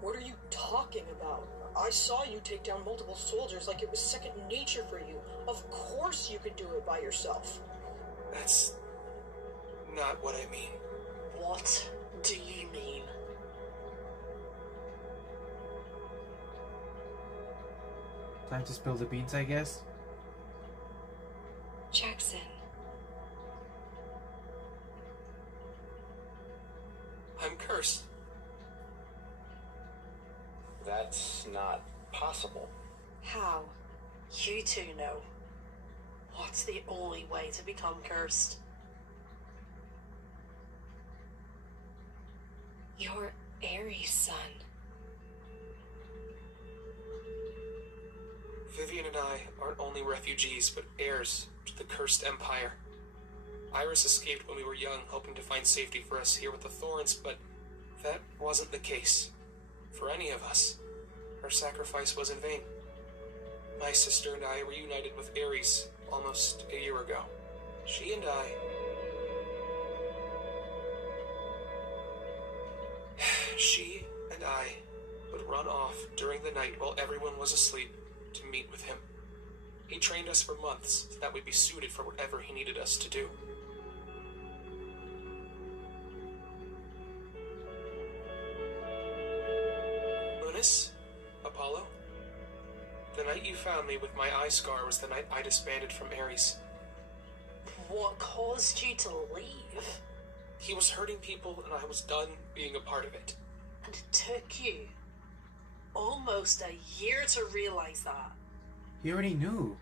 What are you talking about? I saw you take down multiple soldiers like it was second nature for you. Of course you could do it by yourself. That's not what I mean. What do you mean? Time to spill the beans, I guess. Jackson. I'm cursed. That's not possible. How? You two know. What's the only way to become cursed? You're Ares' son. Vivian and I aren't only refugees, but heirs to the cursed empire. Iris escaped when we were young, hoping to find safety for us here with the Thorns, but that wasn't the case. For any of us, our sacrifice was in vain. My sister and I reunited with Ares almost a year ago. She and I would run off during the night while everyone was asleep to meet with him. He trained us for months so that we'd be suited for whatever he needed us to do. Lunas, Apollo, the night you found me with my eye scar was the night I disbanded from Ares. What caused you to leave? He was hurting people and I was done being a part of it. And it took you almost a year to realize that. He already knew.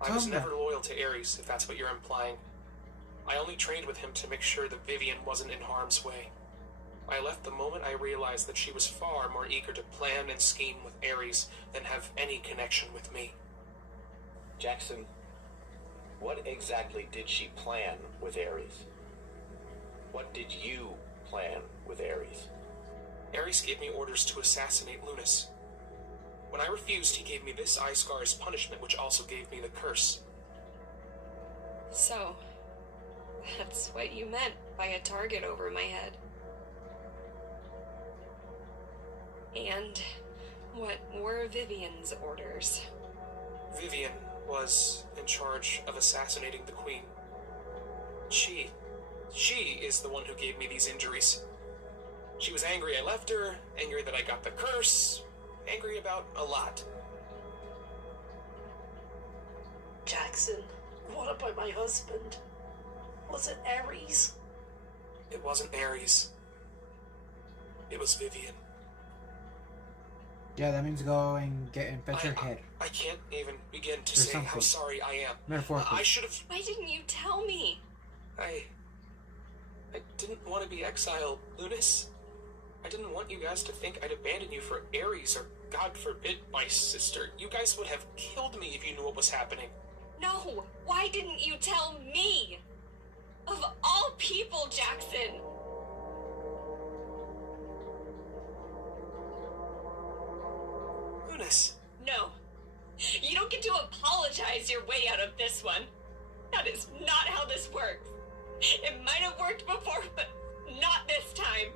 I was never loyal to Ares, if that's what you're implying. I only trained with him to make sure that Vivian wasn't in harm's way. I left the moment I realized that she was far more eager to plan and scheme with Ares than have any connection with me. Jackson, what exactly did she plan with Ares? What did you plan with Ares? Ares gave me orders to assassinate Lunas. When I refused, he gave me this eye scar as punishment, which also gave me the curse. So, that's what you meant by a target over my head. And what were Vivian's orders? Vivian was in charge of assassinating the Queen. She is the one who gave me these injuries. She was angry I left her, angry that I got the curse, angry about a lot. Jackson, what about my husband? Was it Ares? It wasn't Ares. It was Vivian. Yeah, that means go and fetch her head. I can't even begin to Or say how something. sorry I am. Metaphorically. I should have... Why didn't you tell me? I didn't want to be exiled, Lunas. I didn't want you guys to think I'd abandon you for Ares or, God forbid, my sister. You guys would have killed me if you knew what was happening. No, why didn't you tell me? Of all people, Jackson! Lunas. No. You don't get to apologize your way out of this one. That is not how this works. It might have worked before, but not this time.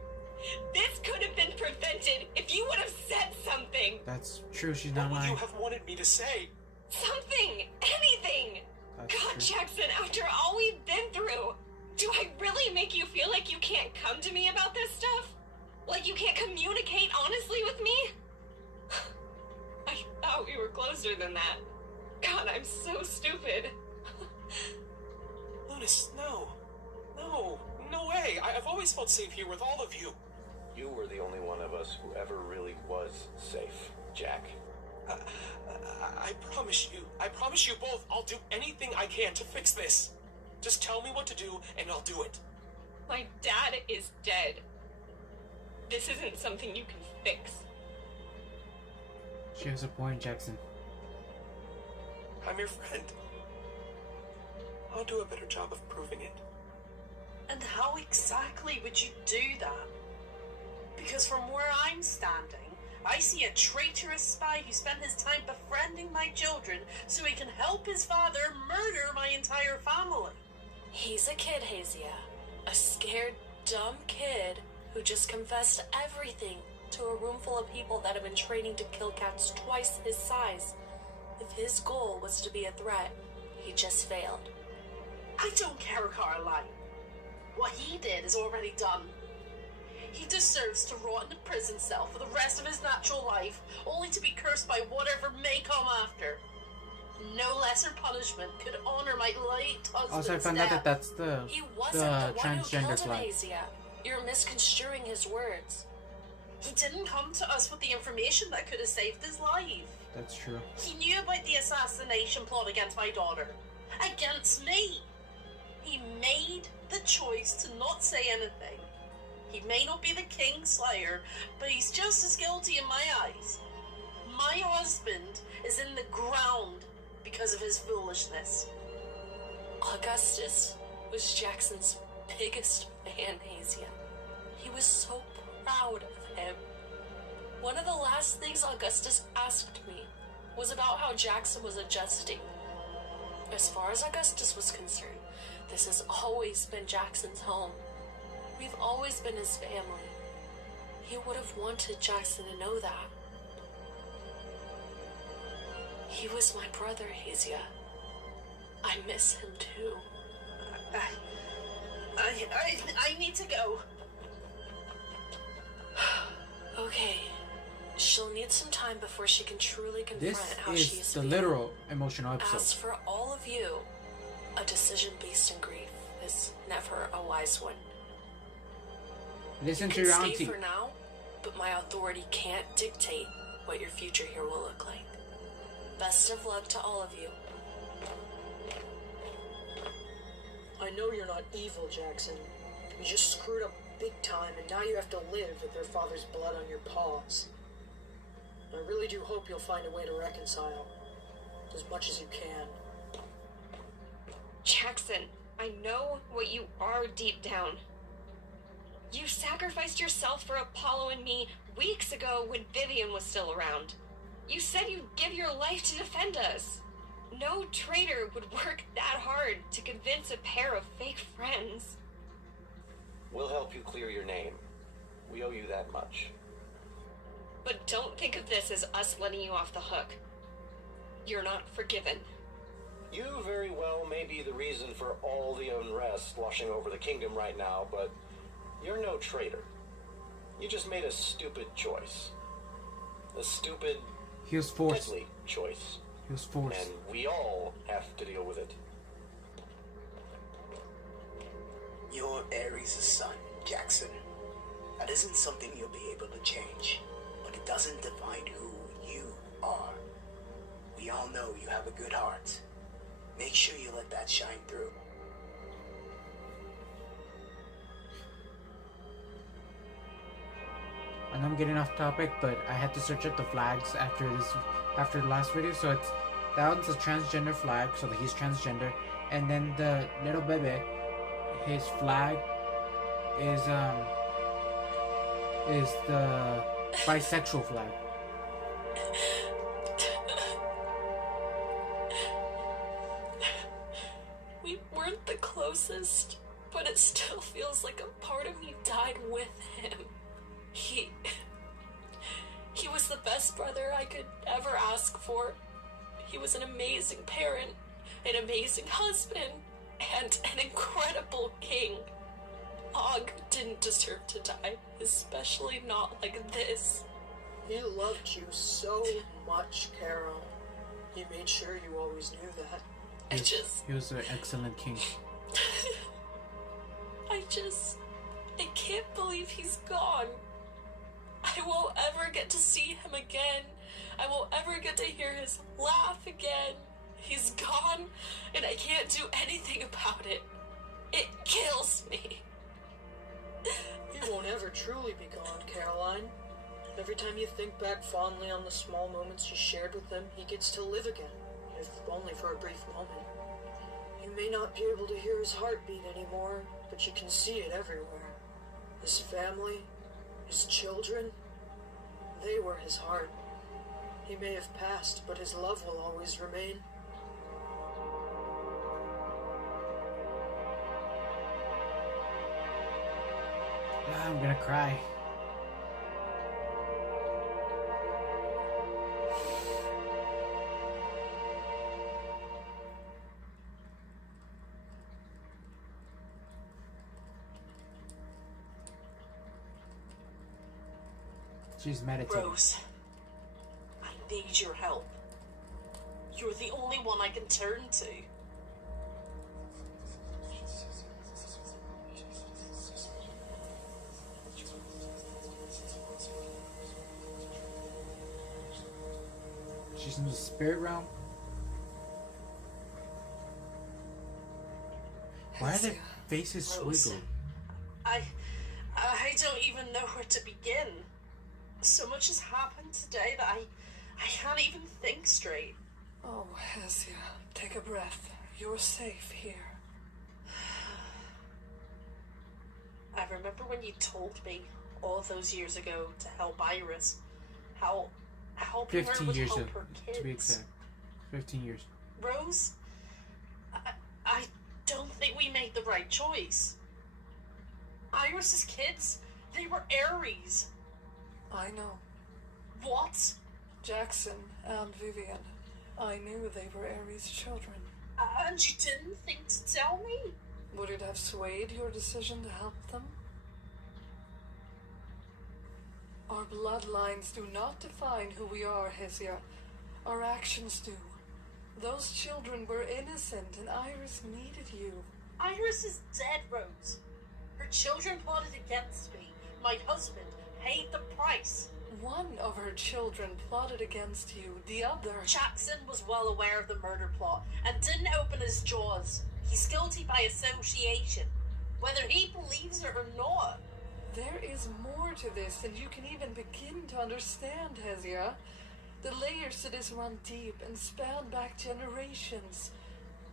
This could have been prevented if you would have said something. That's true, she's not What would lying. you have wanted me to say? Something! Anything! That's God, true. Jackson, after all we've been through, do I really make you feel like you can't come to me about this stuff? Like you can't communicate honestly with me? I thought we were closer than that. God, I'm so stupid. Lunas, no. No. No way. I've always felt safe here with all of you. You were the only one of us who ever really was safe, Jack. I promise you both, I'll do anything I can to fix this. Just tell me what to do, and I'll do it. My dad is dead. This isn't something you can fix. She has a point, Jackson. I'm your friend. I'll do a better job of proving it. And how exactly would you do that? Because from where I'm standing, I see a traitorous spy who spent his time befriending my children so he can help his father murder my entire family. He's a kid, Hazia. A scared, dumb kid who just confessed everything to a room full of people that have been training to kill cats twice his size. If his goal was to be a threat, he just failed. I don't care, Caroline. What he did is already done. He deserves to rot in a prison cell for the rest of his natural life, only to be cursed by whatever may come after. No lesser punishment could honor my late husband's Also, I found out that that's the He wasn't the one who killed transgender him, slide. Hazia. You're misconstruing his words. He didn't come to us with the information that could have saved his life. That's true. He knew about the assassination plot against my daughter. Against me. He made the choice to not say anything. He may not be the King Slayer, but he's just as guilty in my eyes. My husband is in the ground because of his foolishness. Augustus was Jackson's biggest fan, Hazia. He was so proud of him. One of the last things Augustus asked me was about how Jackson was adjusting. As far as Augustus was concerned, this has always been Jackson's home. We've always been his family. He would have wanted Jackson to know that. He was my brother, Hazia. I miss him too. I need to go. Okay. She'll need some time before she can truly confront This how she is is the feeling. literal emotional As episode. for all of you, a decision based in grief is never a wise one. Listen You to can your stay auntie. for now, but my authority can't dictate what your future here will look like. Best of luck to all of you. I know you're not evil, Jackson. You just screwed up big time, and now you have to live with your father's blood on your paws. I really do hope you'll find a way to reconcile, as much as you can. Jackson, I know what you are deep down. You sacrificed yourself for Apollo and me weeks ago when Vivian was still around. You said you'd give your life to defend us. No traitor would work that hard to convince a pair of fake friends. We'll help you clear your name. We owe you that much. But don't think of this as us letting you off the hook. You're not forgiven. You very well may be the reason for all the unrest washing over the kingdom right now, but you're no traitor. You just made a stupid choice. A stupid, he was forced. deadly choice. He was forced. And we all have to deal with it. You're Ares' son, Jackson. That isn't something you'll be able to change, but it doesn't define who you are. We all know you have a good heart. Make sure you let that shine through. And I'm getting off topic, but I had to search up the flags after the last video. So it's that one's a transgender flag, so that he's transgender, and then the little baby, his flag is the bisexual flag. We weren't the closest, but it still feels like a part of me died with him. He was the best brother I could ever ask for. He was an amazing parent, an amazing husband, and an incredible king. Og didn't deserve to die, especially not like this. He loved you so much, Carol. He made sure you always knew that. He was an excellent king. I can't believe he's gone. I won't ever get to see him again. I won't ever get to hear his laugh again. He's gone, and I can't do anything about it. It kills me. He won't ever truly be gone, Caroline. Every time you think back fondly on the small moments you shared with him, he gets to live again, if only for a brief moment. You may not be able to hear his heartbeat anymore, but you can see it everywhere. His family, his children, they were his heart. He may have passed, but his love will always remain. I'm gonna cry. She's meditating. Rose, I need your help. You're the only one I can turn to. She's in the spirit realm. Why are their faces Rose, swiggling? I don't even know where to begin. So much has happened today that I can't even think straight. Oh, Hesia, take a breath. You're safe here. I remember when you told me all those years ago to help Iris, how helping her 15 would years help her kids. to be exact. 15 years. Rose, I don't think we made the right choice. Iris's kids, they were Ares. I know. What? Jackson and Vivian. I knew they were Ares' children. And you didn't think to tell me? Would it have swayed your decision to help them? Our bloodlines do not define who we are, Hesia. Our actions do. Those children were innocent, and Iris needed you. Iris is dead, Rose. Her children plotted against me. My husband paid the price. One of her children plotted against you, the other... Jackson was well aware of the murder plot and didn't open his jaws. He's guilty by association, whether he believes it or not. There is more to this than you can even begin to understand, Hesia. The layers to this run deep and span back generations.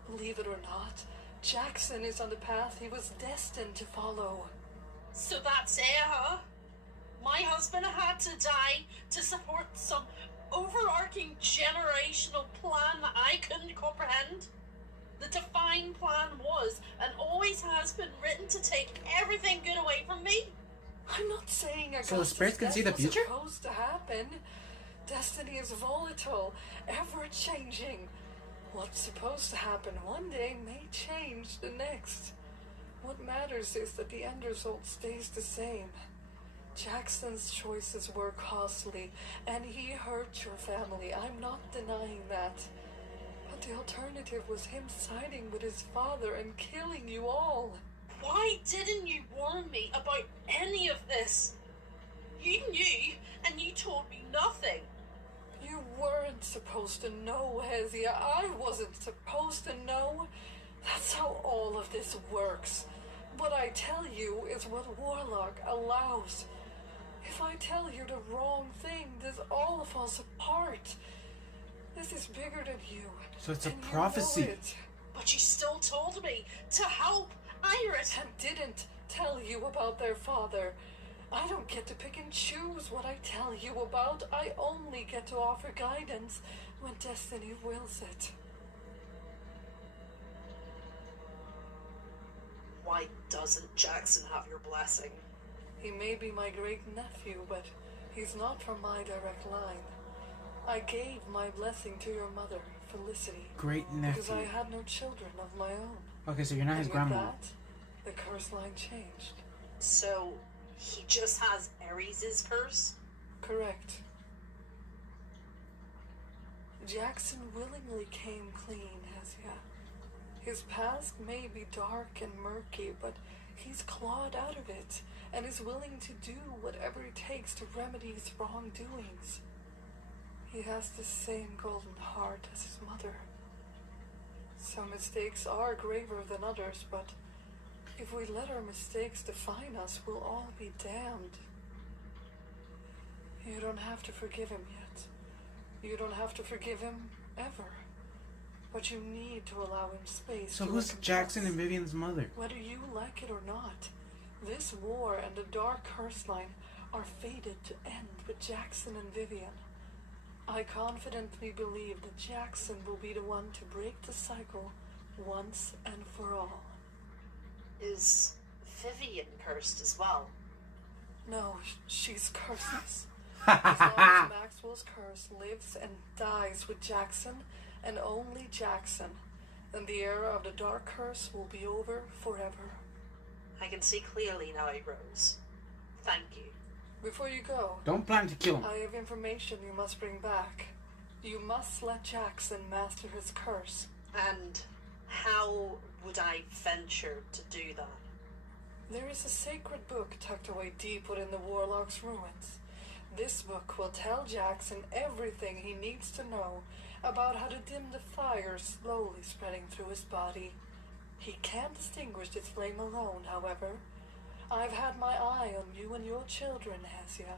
Believe it or not, Jackson is on the path he was destined to follow. So that's it, huh? My husband had to die to support some overarching generational plan that I couldn't comprehend? The divine plan was, and always has been, written to take everything good away from me? I'm not saying So the spirits can see the future? It's supposed to happen. Destiny is volatile, ever-changing. What's supposed to happen one day may change the next. What matters is that the end result stays the same. Jackson's choices were costly, and he hurt your family. I'm not denying that. But the alternative was him siding with his father and killing you all. Why didn't you warn me about any of this? You knew, and you told me nothing. You weren't supposed to know, Hezia. I wasn't supposed to know. That's how all of this works. What I tell you is what Warlock allows. If I tell you the wrong thing, this all falls apart. This is bigger than you. So it's a and you prophecy. know it. But you still told me to help Iris. And didn't tell you about their father. I don't get to pick and choose what I tell you about. I only get to offer guidance when destiny wills it. Why doesn't Jackson have your blessing? He may be my great-nephew, but he's not from my direct line. I gave my blessing to your mother, Felicity. Great nephew. Because I had no children of my own. Okay, so you're not his And grandma. with that, the curse line changed. So, he just has Ares' curse? Correct. Jackson willingly came clean, Hezia. His past may be dark and murky, but he's clawed out of it and is willing to do whatever it takes to remedy his wrongdoings. He has the same golden heart as his mother. Some mistakes are graver than others, but if we let our mistakes define us, we'll all be damned. You don't have to forgive him yet. You don't have to forgive him ever. But you need to allow him space. So to who's recompense. Jackson and Vivian's mother? Whether you like it or not, this war and the dark curse line are fated to end with Jackson and Vivian. I confidently believe that Jackson will be the one to break the cycle once and for all. Is Vivian cursed as well? No, she's curseless. As long as Maxwell's curse lives and dies with Jackson, and only Jackson, then the era of the dark curse will be over forever. I can see clearly now, Rose. Thank you. Before you go, Don't plan to kill him. I have information you must bring back. You must let Jackson master his curse. And how would I venture to do that? There is a sacred book tucked away deep within the Warlock's ruins. This book will tell Jackson everything he needs to know about how to dim the fire slowly spreading through his body. He can't distinguish its flame alone, however. I've had my eye on you and your children, Hezia.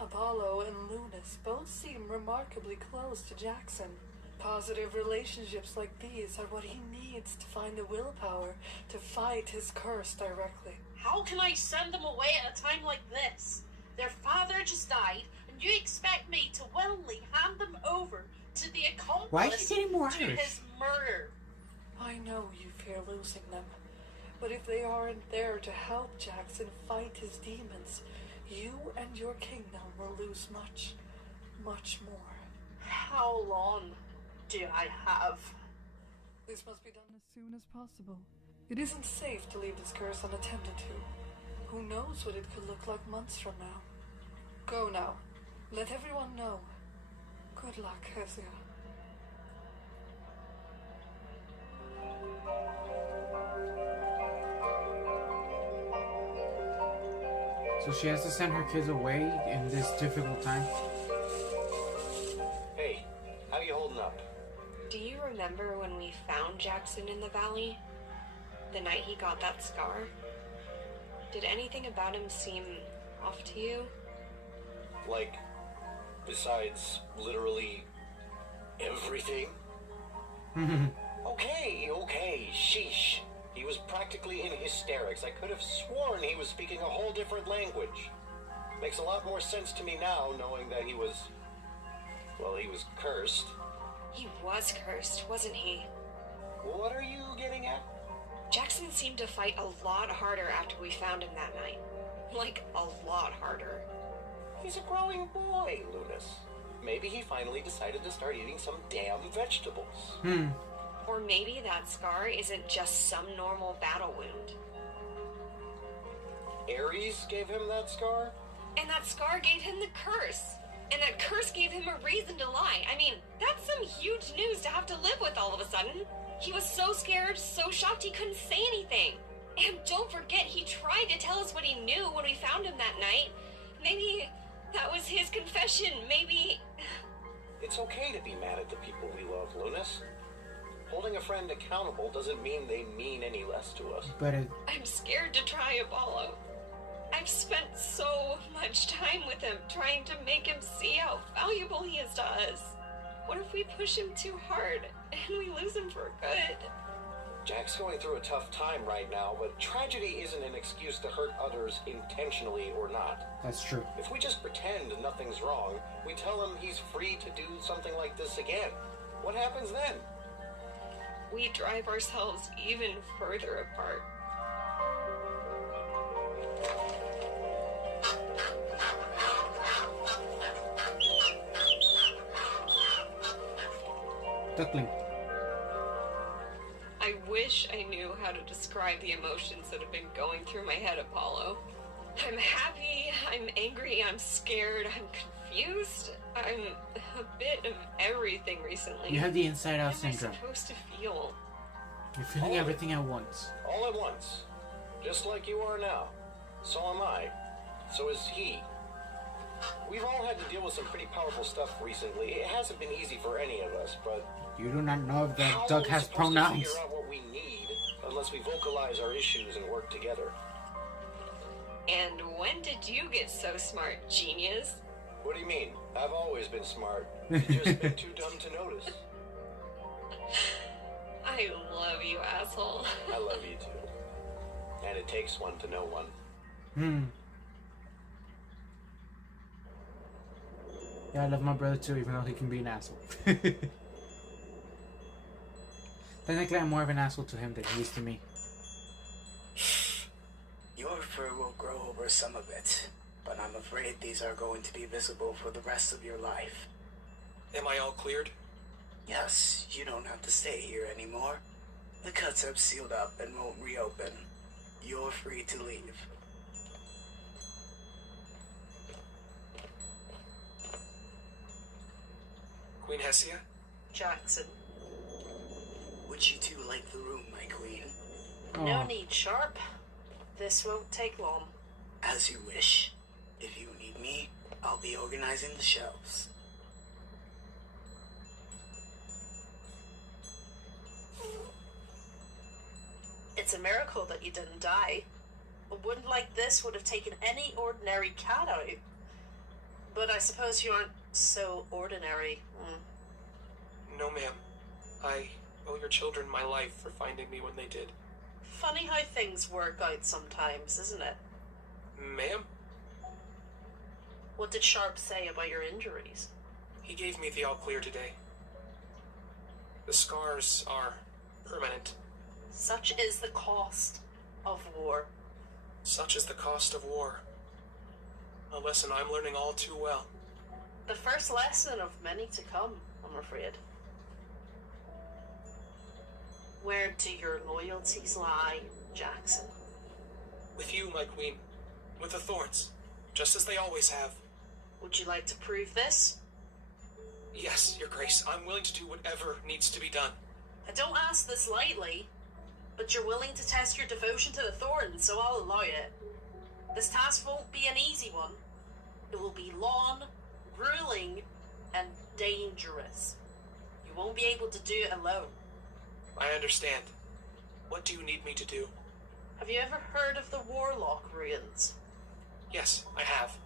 Apollo and Lunas both seem remarkably close to Jackson. Positive relationships like these are what he needs to find the willpower to fight his curse directly. How can I send them away at a time like this? Their father just died, and you expect me to willingly hand them over to the accomplice Why is he getting more to Irish? his murder? I know you fear losing them, but if they aren't there to help Jackson fight his demons, you and your kingdom will lose much, much more. How long do I have? This must be done as soon as possible. It isn't safe to leave this curse unattended to. Who knows what it could look like months from now. Go now. Let everyone know. Good luck, Hezia. So she has to send her kids away in this difficult time? Hey, how you holding up? Do you remember when we found Jackson in the valley? The night he got that scar? Did anything about him seem off to you? Like, besides literally everything? Okay, sheesh. He was practically in hysterics. I could have sworn he was speaking a whole different language. Makes a lot more sense to me now, knowing that he was... well, he was cursed. He was cursed, wasn't he? What are you getting at? Jackson seemed to fight a lot harder after we found him that night. Like, a lot harder. He's a growing boy, Lunas. Maybe he finally decided to start eating some damn vegetables. Or maybe that scar isn't just some normal battle wound. Ares gave him that scar? And that scar gave him the curse. And that curse gave him a reason to lie. I mean, that's some huge news to have to live with all of a sudden. He was so scared, so shocked he couldn't say anything. And don't forget, he tried to tell us what he knew when we found him that night. Maybe that was his confession. Maybe... It's okay to be mad at the people we love, Lunas. Holding a friend accountable doesn't mean they mean any less to us. But I'm scared to try Apollo. I've spent so much time with him, trying to make him see how valuable he is to us. What if we push him too hard, and we lose him for good? Jack's going through a tough time right now, but tragedy isn't an excuse to hurt others intentionally or not. That's true. If we just pretend nothing's wrong, we tell him he's free to do something like this again. What happens then? We drive ourselves even further apart. Duckling. I wish I knew how to describe the emotions that have been going through my head, Apollo. I'm happy, I'm angry, I'm scared, I'm confused. I'm a bit of everything recently. You have the inside out What am I syndrome. supposed to feel? You're feeling everything at once. All at once. Just like you are now. So am I. So is he. We've all had to deal with some pretty powerful stuff recently. It hasn't been easy for any of us, but... You do not know if how that duck are we has supposed to pronouns. figure out what we need unless we vocalize our issues and work together? And when did you get so smart, genius? What do you mean? I've always been smart. You've just been too dumb to notice. I love you, asshole. I love you too. And it takes one to know one. Yeah, I love my brother too, even though he can be an asshole. Technically, I'm more of an asshole to him than he is to me. Your fur will grow over some of it, but I'm afraid these are going to be visible for the rest of your life. Am I all cleared? Yes, you don't have to stay here anymore. The cuts have sealed up and won't reopen. You're free to leave. Queen Hessia? Jackson. Would you two like the room, my queen? No need, Sharp. This won't take long. As you wish. If you need me, I'll be organizing the shelves. It's a miracle that you didn't die. A wound like this would have taken any ordinary cat out. But I suppose you aren't so ordinary. No, ma'am. I owe your children my life for finding me when they did. Funny how things work out sometimes, isn't it? Ma'am? What did Sharp say about your injuries? He gave me the all clear today. The scars are permanent. Such is the cost of war. Such is the cost of war. A lesson I'm learning all too well. The first lesson of many to come, I'm afraid. Where do your loyalties lie, Jackson? With you, my queen. With the Thorns. Just as they always have. Would you like to prove this? Yes, your grace. I'm willing to do whatever needs to be done. I don't ask this lightly, but you're willing to test your devotion to the Thorns, so I'll allow it. This task won't be an easy one. It will be long, grueling, and dangerous. You won't be able to do it alone. I understand. What do you need me to do? Have you ever heard of the Warlock ruins? Yes, I have.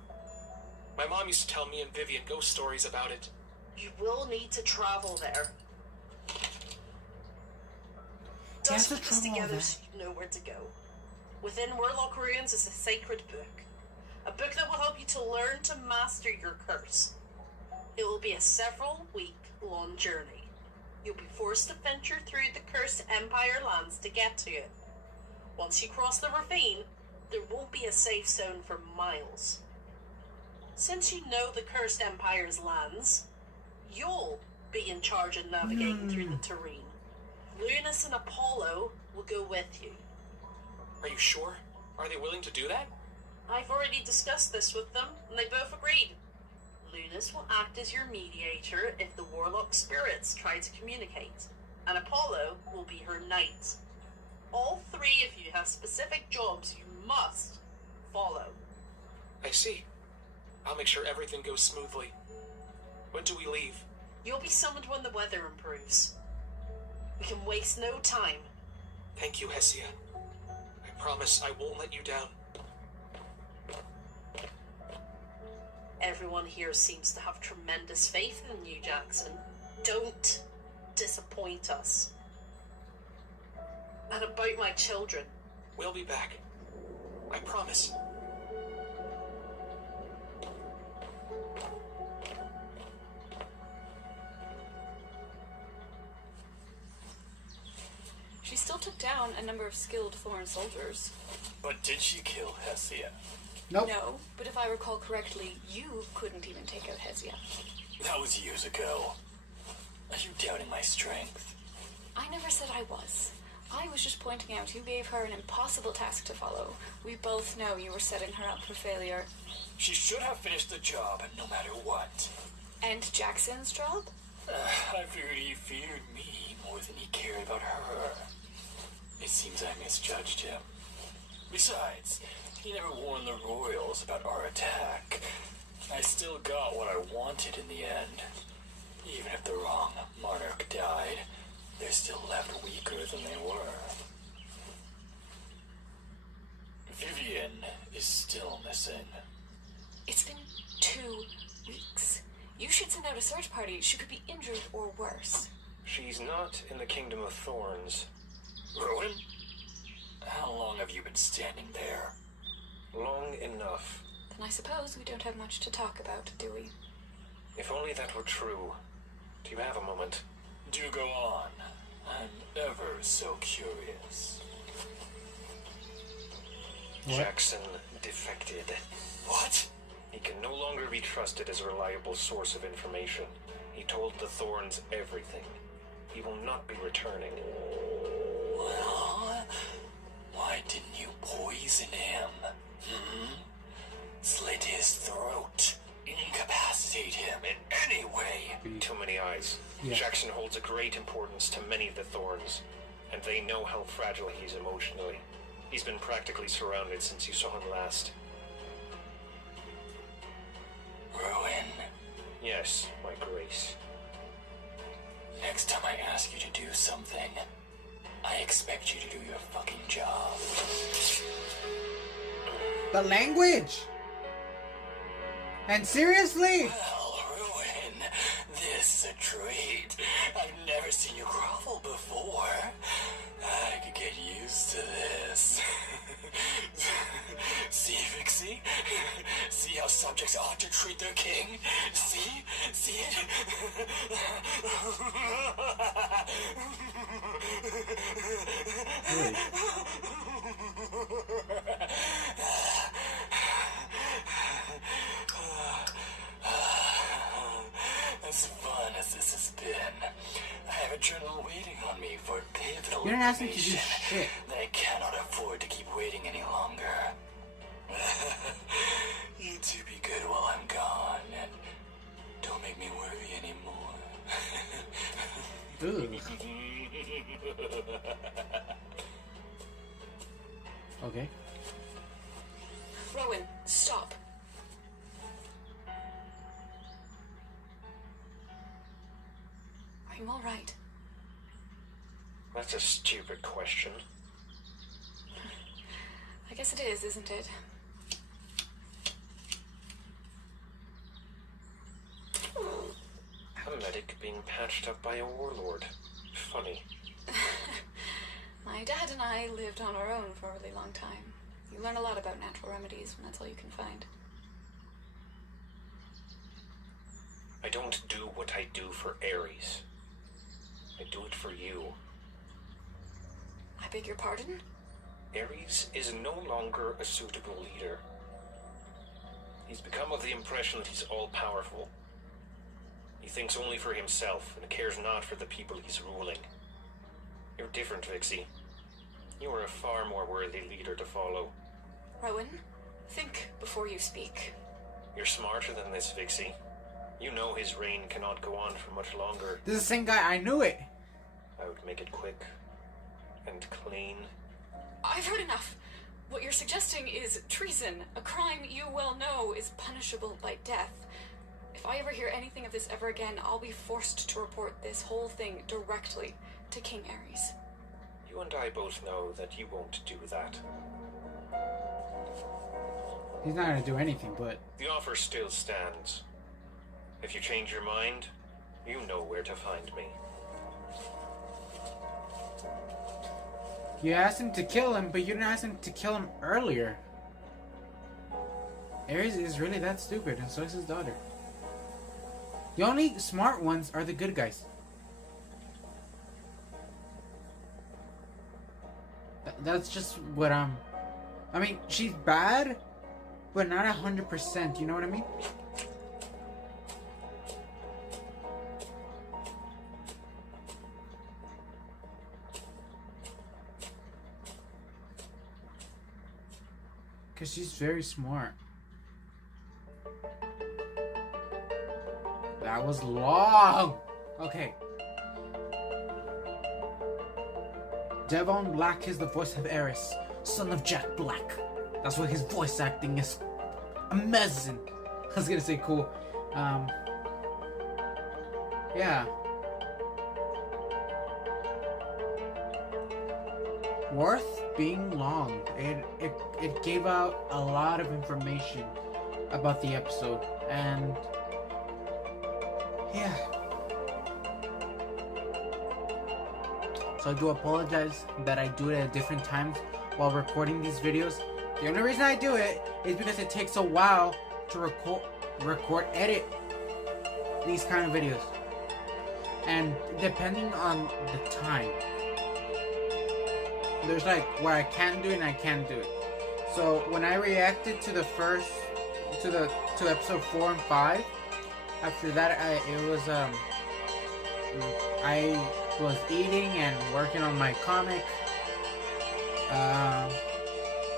My mom used to tell me and Vivian ghost stories about it. You will need to travel there. Just has put to this travel all together that. so you know where to go. Within Warlock Ruins is a sacred book. A book that will help you to learn to master your curse. It will be a several-week-long journey. You'll be forced to venture through the cursed Empire lands to get to it. Once you cross the ravine, there won't be a safe zone for miles. Since you know the cursed Empire's lands, you'll be in charge of navigating through the terrain. Lunas and Apollo will go with you. Are you sure? Are they willing to do that? I've already discussed this with them, and they both agreed. Lunas will act as your mediator if the Warlock spirits try to communicate, and Apollo will be her knight. All three of you have specific jobs you must follow. I see. I'll make sure everything goes smoothly. When do we leave? You'll be summoned when the weather improves. We can waste no time. Thank you, Hessia. I promise I won't let you down. Everyone here seems to have tremendous faith in you, Jackson. Don't disappoint us. And about my children. We'll be back. I promise. She still took down a number of skilled Thorn soldiers. But did she kill Hessia? Nope. No, but if I recall correctly, you couldn't even take out Hessia. That was years ago. Are you doubting my strength? I never said I was. I was just pointing out you gave her an impossible task to follow. We both know you were setting her up for failure. She should have finished the job, no matter what. And Jackson's job? I figured he feared me more than he cared about her. It seems I misjudged him. Besides, he never warned the royals about our attack. I still got what I wanted in the end. Even if the wrong monarch died, they're still left weaker than they were. Vivian is still missing. It's been 2 weeks. You should send out a search party. She could be injured or worse. She's not in the Kingdom of Thorns. Rowan? How long have you been standing there? Long enough. Then I suppose we don't have much to talk about, do we? If only that were true. Do you have a moment? Do go on. I'm ever so curious. What? Jackson defected. What? He can no longer be trusted as a reliable source of information. He told the Thorns everything. He will not be returning. Well, why didn't you poison him? Slit his throat. Incapacitate him in any way. Too many eyes. Yeah. Jackson holds a great importance to many of the Thorns, and they know how fragile he is emotionally. He's been practically surrounded since you saw him last. Rowan, Yes, my grace. next time I ask you to do something, I expect you to do your fucking job. The language! And seriously? Well, Rowan, this is a treat. I've never seen you grovel before. I could get used to this. See, Vixie? See how subjects ought to treat their king? See? See it? As fun as this has been, I have a journal waiting on me for pivotal You didn't ask me to do information shit. that I cannot afford to keep waiting any longer. You two be good while I'm gone, and don't make me worry anymore. Ugh. Okay. Rowan, stop. I'm all right. That's a stupid question. I guess it is, isn't it? A medic being patched up by a warlord. Funny. My dad and I lived on our own for a really long time. You learn a lot about natural remedies when that's all you can find. I don't do what I do for Ares. I do it for you. I beg your pardon? Ares is no longer a suitable leader. He's become of the impression that he's all-powerful. He thinks only for himself and cares not for the people he's ruling. You're different, Vixie. You are a far more worthy leader to follow. Rowan, think before you speak. You're smarter than this, Vixie. You know his reign cannot go on for much longer. This is the same guy. I knew it. I would make it quick and clean. I've heard enough. What you're suggesting is treason, a crime you well know is punishable by death. If I ever hear anything of this ever again, I'll be forced to report this whole thing directly to King Ares. You and I both know that you won't do that. He's not gonna do anything, but... The offer still stands. If you change your mind, you know where to find me. You asked him to kill him, but you didn't ask him to kill him earlier. Ares is really that stupid, and so is his daughter. The only smart ones are the good guys. That's just what I mean, she's bad, but not 100%, you know what I mean? Because she's very smart. That was long! Okay. Devon Black is the voice of Ares, son of Jack Black. That's why his voice acting is amazing. I was gonna say cool. Yeah. Worth being long. It gave out a lot of information about the episode, and yeah. So I do apologize that I do it at different times while recording these videos. The only reason I do it is because it takes a while to edit these kind of videos, and depending on the time. There's like where I can do it and I can't do it. So when I reacted to the first, to episode 4 and 5, after that I was eating and working on my comic,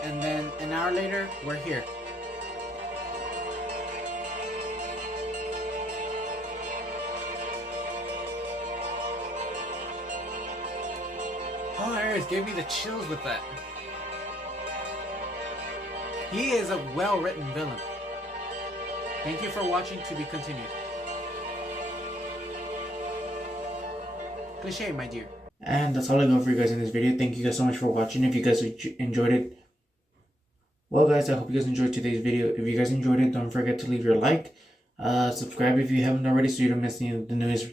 and then an hour later we're here. Oh, Ares gave me the chills with that. He is a well-written villain. Thank you for watching. To be continued. Cliche, my dear. And that's all I got for you guys in this video. Thank you guys so much for watching. If you guys enjoyed it, well guys, I hope you guys enjoyed today's video. If you guys enjoyed it, don't forget to leave your like. Subscribe if you haven't already so you don't miss any of the newest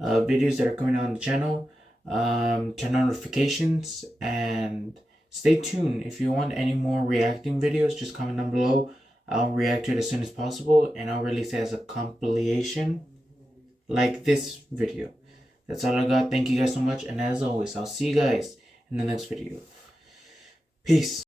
videos that are coming out on the channel. Turn on notifications and stay tuned. If you want any more reacting videos, just comment down below. I'll react to it as soon as possible, and I'll release it as a compilation like this video. That's all I got. Thank you guys so much, and as always, I'll see you guys in the next video. Peace.